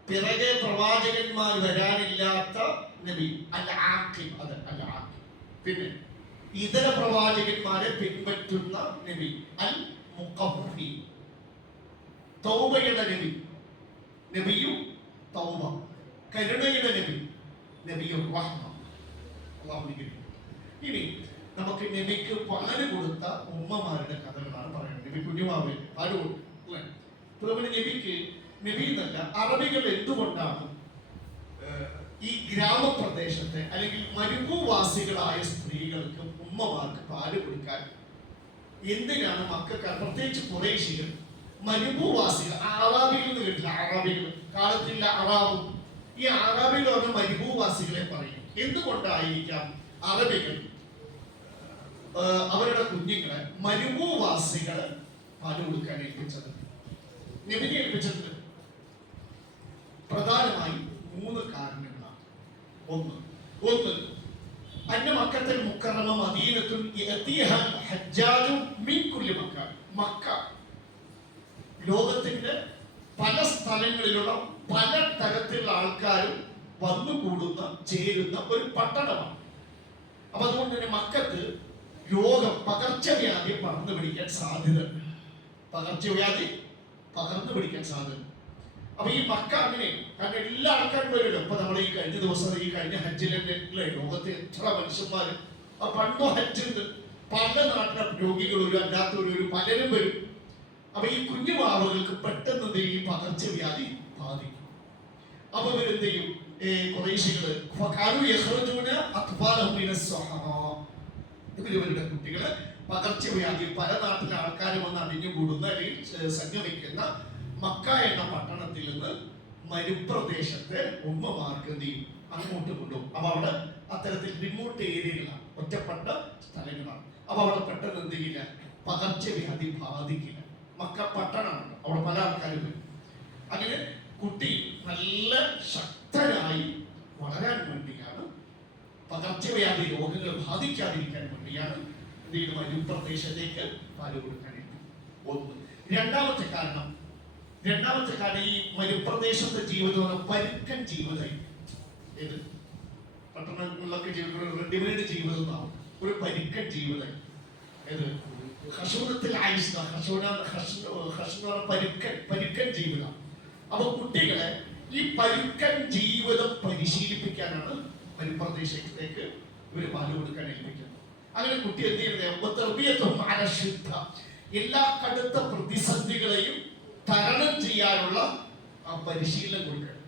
പിറകെ പ്രവാചകന്മാർ വരാനില്ലാത്ത നബി അൽ ആഖിബ്, അത് അൽ ആഖിബ്. പിന്നെ ഇതര പ്രവാചകന്മാരെ പിൻപറ്റുന്ന നബി അൽ മുഖഫി. തൗബയുടെ നബി നബിയും തൗബ. കരുണയുടെ നബി നബിയും റഹ്മ. ഇനി നമുക്ക് നബിക്ക് പാല് കൊടുത്ത ഉമ്മമാരുടെ കഥകളാണ് പറയുന്നത്. നബി കുഞ്ഞുമാവിൽ പാല് കൊടുത്തു അല്ലേ? അതുപോലെ നബിക്ക് നബി എന്നല്ല, അറബികൾ എന്തുകൊണ്ടാണ് ഈ ഗ്രാമപ്രദേശത്തെ അല്ലെങ്കിൽ മരുഭൂവാസികളായ സ്ത്രീകൾക്ക് ഉമ്മമാർക്ക് പാല് കൊടുക്കാൻ എന്തിനാണ് മക്കൾക്കാർ, പ്രത്യേകിച്ച് ഖുറൈശികൾ, മരുഭൂവാസികൾ, അറാബികൾ എന്ന് കേട്ടില്ല? അറാബികൾ കാലത്തില്ല അറാബും. ഈ അറാബികൾ പറഞ്ഞ മരുഭൂവാസികളെ പറയും. എന്തുകൊണ്ടായിരിക്കാം അറബികൾ അവരുടെ കുഞ്ഞുങ്ങളെ മരുഭൂവാസികളെ പാല് കൊടുക്കാൻ ഏൽപ്പിച്ചത്? നബിനെ ഏൽപ്പിച്ചത് പ്രധാനമായി 3 കാരണങ്ങളാണ്. ഒന്ന് അന്ന മക്കത്തുൽ മുക്കറമ മദീനത്തുൻ യഅതിഹാ ഹജ്ജാജു മിൻ കുല്ലി മക്കാൻ. മക്ക ലോകത്തിന്റെ പല സ്ഥലങ്ങളിലുള്ള പല തരത്തിലുള്ള ആൾക്കാരും വന്നുകൂടുന്ന ചേരുന്ന ഒരു പട്ടണമാണ്. അപ്പൊ അതുകൊണ്ട് തന്നെ മക്കത്ത് രോഗം, പകർച്ചവ്യാധി പകർന്നു പിടിക്കാൻ സാധ്യത. അപ്പൊ ഈ മക്ക അങ്ങനെ, കാരണം എല്ലാ ആൾക്കാരും വരുമല്ലോ. ഇപ്പൊ നമ്മൾ ഈ കഴിഞ്ഞ ഹജ്ജിലെ ലോകത്തെ എത്ര മനുഷ്യന്മാര് പണ്ടോ ഹജ്ജുണ്ട്, പല നാട്ടിലെ രോഗികളും അല്ലാത്തവരും പലരും വരും. അപ്പൊ ഈ കുഞ്ഞു മാവുകൾക്ക് പെട്ടെന്ന് ഈ പകർച്ചവ്യാധി ബാധിക്കും. അപ്പൊ ഇവരെന്ത് ചെയ്യും? ഖുറൈശികള് ഇവരുടെ കുട്ടികള് പകർച്ചവ്യാധി പല നാട്ടിലെ ആൾക്കാർ വന്ന് അടിഞ്ഞുകൂടുന്ന അല്ലെങ്കിൽ സംഗമിക്കുന്ന മക്ക എന്ന പട്ടണത്തിൽ നിന്ന് മരുപ്രദേശത്തെ ഉമ്മമാർക്ക് എന്ത് ചെയ്യും? അങ്ങോട്ട് കൊണ്ടുപോകും. അപ്പൊ അവിടെ അത്തരത്തിൽ റിമോട്ട് ഏരിയകളാണ്, ഒറ്റപ്പെട്ട സ്ഥലങ്ങളാണ്. അപ്പൊ അവിടെ പെട്ടെന്ന് എന്ത് ചെയ്യില്ല? പകർച്ചവ്യാധി ബാധിക്കില്ല. മക്ക പട്ടണമാണ്, അവിടെ പല ആൾക്കാരും വരും. അങ്ങനെ കുട്ടി നല്ല ശക്തനായി വളരാൻ വേണ്ടിയാണ്, പകർച്ചവ്യാധി രോഗങ്ങൾ ബാധിക്കാതിരിക്കാൻ വേണ്ടിയാണ് എന്ത് ചെയ്യുന്നത്? മരുപ്രദേശത്തേക്ക് പാല് കൊടുക്കാനായിട്ട്. രണ്ടാമത്തെ കാരണം ഈ മരുപ്രദേശത്തെ ജീവിതം പരുക്കൻ ജീവിതമായി. ഏത് പട്ടണങ്ങളിലൊക്കെ ജീവിതം റെഡിമെയ്ഡ് ജീവിതം എന്നാവും, ഒരു പരുക്കൻ ജീവിതമായി. ഏത് പരുക്കൻ ജീവിതം. അപ്പൊ കുട്ടികളെ ഈ പരുക്കൻ ജീവിതം പരിശീലിപ്പിക്കാനാണ് മരുപ്രദേശത്തേക്ക് ഇവര് പാല് കൊടുക്കാൻ ഏൽപ്പിക്കുന്നത്. അങ്ങനെ കുട്ടി എന്ത് ചെയ്യുന്നത്? എല്ലാ കടുത്ത പ്രതിസന്ധികളെയും തരണം ചെയ്യാനുള്ള പരിശീലനം കൊടുക്കണം.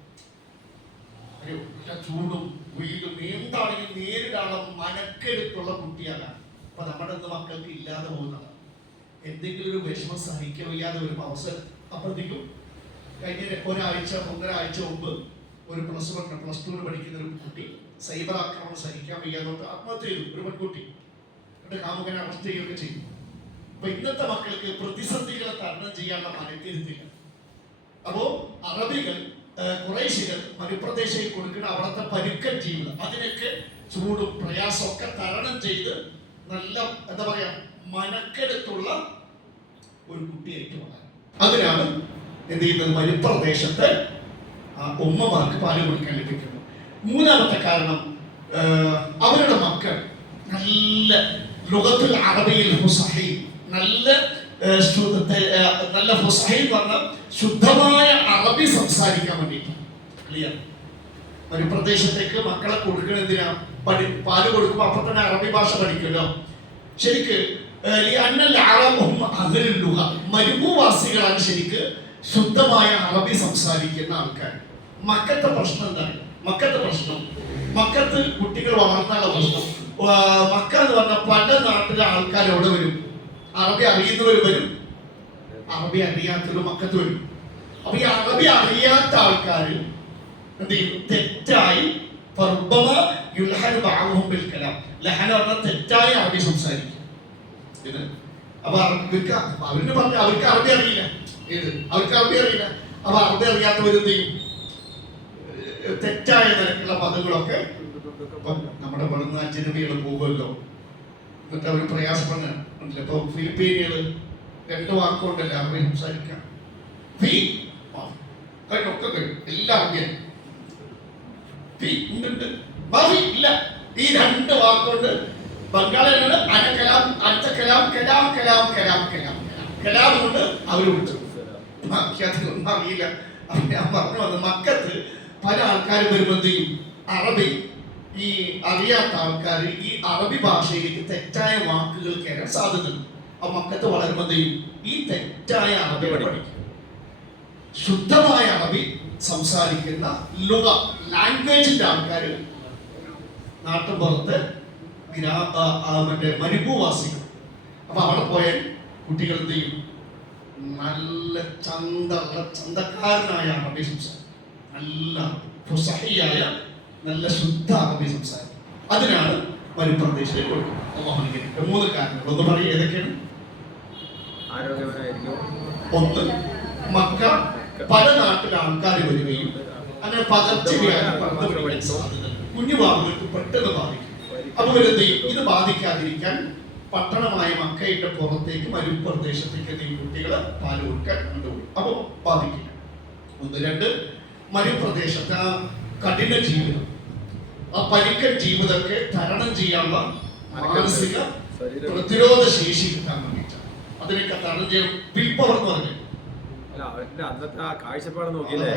ചൂടും വെയിലും എന്താണെങ്കിലും നേരിടാനുള്ള മനക്കെടുത്തുള്ള കുട്ടിയാകാൻ. അപ്പൊ നമ്മുടെ മക്കൾക്ക് ഇല്ലാതെ പോകുന്നതാണ്. എന്തെങ്കിലും ഒരു വിഷമം സഹിക്കാൻ വയ്യാതെ ഒരു അവസരം അപ്പുറത്തേക്കും. കഴിഞ്ഞ 1-1.5 മുമ്പ് ഒരു +2 പഠിക്കുന്ന ഒരു കുട്ടി സൈബർ ആക്രമണം സഹിക്കാൻ വയ്യാതെ ആത്മഹത്യ ചെയ്തു. ഒരു പെൺകുട്ടി എന്നിട്ട് കാമുകനെ അറസ്റ്റ് ചെയ്യുകയൊക്കെ ചെയ്തു. അപ്പൊ ഇന്നത്തെ മക്കൾക്ക് പ്രതിസന്ധികളെ തരണം ചെയ്യാനുള്ള മനക്കരുത്തില്ല. അപ്പോ അറബികൾ, ഖുറൈശികൾ മരുപ്രദേശയിൽ കൊടുക്കുന്ന അവിടുത്തെ പരുക്കൻ ജീവിതം, അതിനൊക്കെ ചൂടും പ്രയാസമൊക്കെ തരണം ചെയ്ത് നല്ല എന്താ പറയാ മനക്കെടുത്തുള്ള ഒരു കുട്ടിയായിട്ട് വളരാൻ. അതിനാണ് എന്ത് ചെയ്യുന്നത്? മരുപ്രദേശത്ത് ഉമ്മമാർക്ക് പാല് കൊടുക്കാൻ ലഭിക്കുന്നത്. മൂന്നാമത്തെ കാരണം അവരുടെ മക്കൾ നല്ല ലുഗത്തുൽ അറബിയിൽ ഫുസഹി, നല്ല ഫുസഹി പറഞ്ഞ ശുദ്ധമായ അറബി സംസാരിക്കാൻ വേണ്ടിയിട്ട്. ക്ലിയർ? മരുപ്രദേശത്തേക്ക് മക്കളെ കൊടുക്കുന്നതിനാ പാല് കൊടുക്കുമ്പോൾ അപ്പൊ തന്നെ അറബി ഭാഷ പഠിക്കുമല്ലോ. ശരിക്ക് മരുഭൂവാസികളാണ് ശരിക്ക് ശുദ്ധമായ അറബി സംസാരിക്കുന്ന ആൾക്കാർ. മക്കത്തെ പ്രശ്നം എന്താണ്? മക്കത്തെ പ്രശ്നം, മക്കത്ത് കുട്ടികൾ വളർന്നുള്ള പ്രശ്നം. മക്ക എന്ന് പറഞ്ഞ പല നാട്ടിലെ ആൾക്കാർ എവിടെ വരും? അറബി അറിയുന്നവർ വരും, അറബി അറിയാത്തവർ മക്കത്ത് വരും. അപ്പൊ ഈ അറബി അറിയാത്ത ആൾക്കാർ എന്ത് ചെയ്യും? തെറ്റായി തെറ്റായി അറബി സംസാരിക്കും. ഇത് അപ്പൊ അവരിന് പറഞ്ഞ അവർക്ക് അറബി അറിയില്ല. അവർക്ക് അറബി അറിയില്ല. അപ്പൊ അറബി അറിയാത്തവരെന്ത് ചെയ്യും? തെറ്റായ നിരക്കുള്ള പദങ്ങളൊക്കെ നമ്മുടെ ഇവിടുന്ന് അജനബികൾ പോകുമല്ലോ, എന്നിട്ട് അവർ പ്രയാസപ്പെടുന്നില്ല. ഇപ്പൊ ഫിലിപ്പീനുകള് 2 വാക്കുകൊണ്ടല്ല അറബി സംസാരിക്കാം. ഒക്കെ കഴിയും, എല്ലാം അറബിയാണ്. ഇല്ല, ഈ 2 വാക്കുകൊണ്ട് ബംഗാളിലാണ് അനക്കലാം അഞ്ചക്കലാം കലാം കലാം കലാം കലാം കലാം കൊണ്ട് അവർ വിളിച്ചു. ഒന്നും അറിയില്ല. ഞാൻ പറഞ്ഞു വന്നത് മക്കത്ത് പല ആൾക്കാരും വരുമ്പോഴത്തേക്കും അറബി ഈ അറിയാത്ത ആൾക്കാർ ഈ അറബി ഭാഷയിലേക്ക് തെറ്റായ വാക്കുകൾ കയറാൻ സാധ്യതയുണ്ട്. ആ മക്കത്ത് വളരുമ്പോഴത്തേക്കും ഈ തെറ്റായ അറബി പഠിക്കും. ശുദ്ധമായ അറബി സംസാരിക്കുന്ന ലാംഗ്വേജിന്റെ ആൾക്കാർ നാട്ടുപുറത്ത് മറ്റേ മരുഭൂവാസികൾ. അപ്പൊ അവിടെ പോയ കുട്ടികൾ എന്ത് ചെയ്യും? നല്ല ചന്തക്കാരനായ അറബി സംസാരിക്കും, നല്ല ഫുസഹിയായ നല്ല ശുദ്ധ അറബി സംസാരിക്കും. അതിനാണ് മരുപ്രദേശിലേക്ക് കൊടുക്കുന്നത്. 3 കാരണങ്ങൾ. ഒന്ന് പറയും ഏതൊക്കെയാണ്? ഒന്ന്, മക്ക പല നാട്ടിലെ ആൾക്കാർ വരികയും അങ്ങനെ പകർച്ചവ്യാധി പടർന്നു പിടിക്കാൻ സാധ്യത കുഞ്ഞു ബാബുകൾക്ക് പെട്ടെന്ന് ബാധിക്കും. അപ്പൊ ഇത് ബാധിക്കാതിരിക്കാൻ പട്ടണമായ മക്കയുടെ പുറത്തേക്ക് മരുപ്രദേശത്തേക്ക് കുട്ടികളെ പാല് കൊടുക്കാൻ കൊണ്ടുപോകും. അപ്പൊ ബാധിക്കില്ല. 1. 2, മരുപ്രദേശത്ത് ആ കഠിന ജീവിതം, ആ പരിക്കൻ ജീവിതമൊക്കെ തരണം ചെയ്യാനുള്ള മാനസിക പ്രതിരോധ ശേഷി കിട്ടാൻ വേണ്ടിയിട്ടാണ്. അതിനൊക്കെ തരണം ചെയ്യാൻ വിൽ പവർ എന്ന് പറഞ്ഞു. കാഴ്ചപ്പാട് നോക്കിയില്ലേ?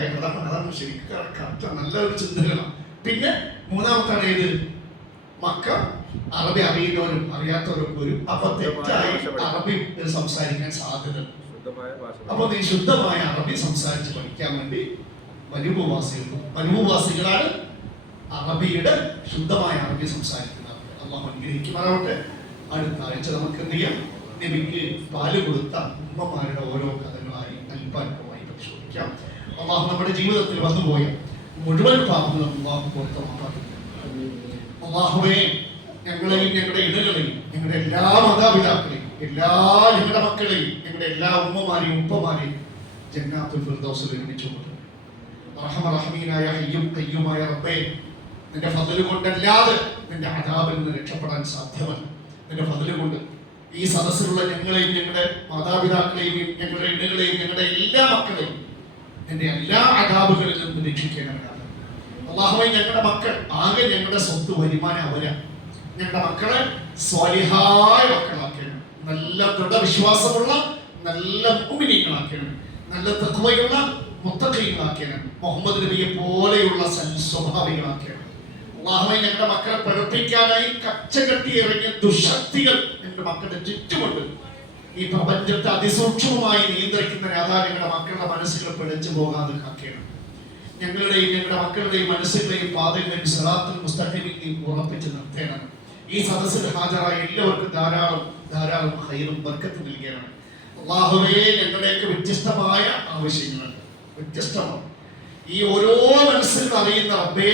അതാണ് ശരിക്കും നല്ലൊരു ചിന്തകളാണ്. പിന്നെ 3ാമത്താണ് ഏത്? മക്ക അറബി അറിയുന്നവരും അറിയാത്തവരും വരും. അപ്പൊ തെറ്റായി അറബി സംസാരിക്കാൻ സാധ്യത. അപ്പൊ ഈ ശുദ്ധമായ അറബി സംസാരിച്ച് പഠിക്കാൻ വേണ്ടി മരുഭൂവാസികളാണ് അറബിയുടെ ശുദ്ധമായ അറബി സംസാരിക്കുന്നത്. അള്ളാഹു അനുഗ്രഹിക്കുമാറാവട്ടെ. അടുത്ത ആഴ്ച നമുക്ക് എന്ത് ചെയ്യാം? നബിക്ക് പാല് കൊടുത്ത ഉമ്മമാരുടെ ഓരോ കഥകളായി അല്പാൽപമായി പരിശോധിക്കാം. അള്ളാഹു നമ്മുടെ ജീവിതത്തിൽ വന്നുപോയ മുഴുവൻ പാപങ്ങളും അള്ളാഹു പുറത്തുമാറാം. അള്ളാഹുവേ, ഞങ്ങളെയും ഞങ്ങളുടെ ഇടകളെയും ഞങ്ങളുടെ എല്ലാ മാതാപിതാക്കളെയും ഞങ്ങളുടെ മക്കളെയും ഞങ്ങളുടെ എല്ലാ ഉമ്മമാരെയും ഉപ്പമാരെയും ജന്നാത്തുൽ ഫിർദൗസിൽ ഒരുമിച്ചുകൊണ്ട് റഹ്മീനായ ഹയ്യും ഖയ്യുമായ റബ്ബേ, നിന്റെ ഫദ്ല് കൊണ്ടല്ലാതെ നിന്റെ അദാബിൽ നിന്ന് രക്ഷപ്പെടാൻ സാധ്യമല്ല. നിന്റെ ഫദ്ല് കൊണ്ട് ഈ സദസ്സിലുള്ള ഞങ്ങളെയും ഞങ്ങളുടെ മാതാപിതാക്കളെയും ഞങ്ങളുടെ ഇടകളെയും ഞങ്ങളുടെ എല്ലാ മക്കളെയും നിന്റെ എല്ലാ അദാബുകളിൽ നിന്നും രക്ഷിക്കേണ്ടവരാണ്. അല്ലാഹുവേ, ഞങ്ങളുടെ മക്കൾ ആകെ ഞങ്ങളുടെ സ്വത്ത് വരുമാനം അവരാണ്. ഞങ്ങളുടെ മക്കളെ സ്വാലിഹായ മക്കളാക്കണം, നല്ല ദൃഢവിശ്വാസമുള്ള നല്ല മുഅ്മിനീങ്ങളാക്കണം, നല്ല തഖ്വയുള്ള മുത്തഖീങ്ങളാക്കണം, മുഹമ്മദ് നബിയെ പോലെയുള്ള സൽസ്വഭാവികളാക്കണം. അല്ലാഹുവേ, ഞങ്ങളുടെ മക്കളെ പഠിപ്പിക്കാനായി കച്ചകെട്ടി ഇറങ്ങിയ ദുശക്തികൾ ഞങ്ങളുടെ മക്കളുടെ ചുറ്റുമുണ്ട്. ഈ പ്രപഞ്ചത്തെ അതിസൂക്ഷ്മമായി നിയന്ത്രിക്കുന്ന ഞങ്ങളുടെ മക്കളുടെ മനസ്സുകൾ പിഴച്ചു പോകാതെ കാക്കണം. ഞങ്ങളുടെയും ഞങ്ങളുടെ മക്കളുടെയും മനസ്സുകളെയും പാതകളെയും സിറാത്തുൽ മുസ്തഖീമിൽ ഉറപ്പിച്ച് നിർത്തേണം. ഈ സദസ്സിൽ ഹാജരായ എല്ലാവർക്കും ധാരാളം ധാരാളം ഖൈറും ബർക്കത്തും നൽകണം. അല്ലാഹുവേ, ഞങ്ങളുടെയൊക്കെ വ്യത്യസ്തമായ ആവശ്യങ്ങളുണ്ട്, വ്യത്യസ്തമാണ്. ഈ ഓരോ മനസ്സിലും അറിയുന്ന റബ്ബേ,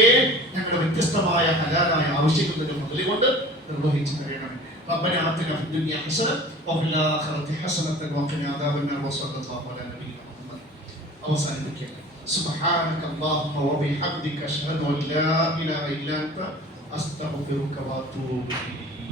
ഞങ്ങളുടെ വ്യത്യസ്തമായ ഹലാലായ ആവശ്യങ്ങളുടെ മുതൽ കൊണ്ട് നിർവഹിച്ചു തരണം. ربنا آتنا في الدنيا حسنة وفي الآخرة حسنة وقنا عذاب النار وصلى الله على نبينا محمد. أوصاني سبحانك اللهم وبحمدك أشهد أن لا إله إلا أنت أستغفرك وأتوب إليك.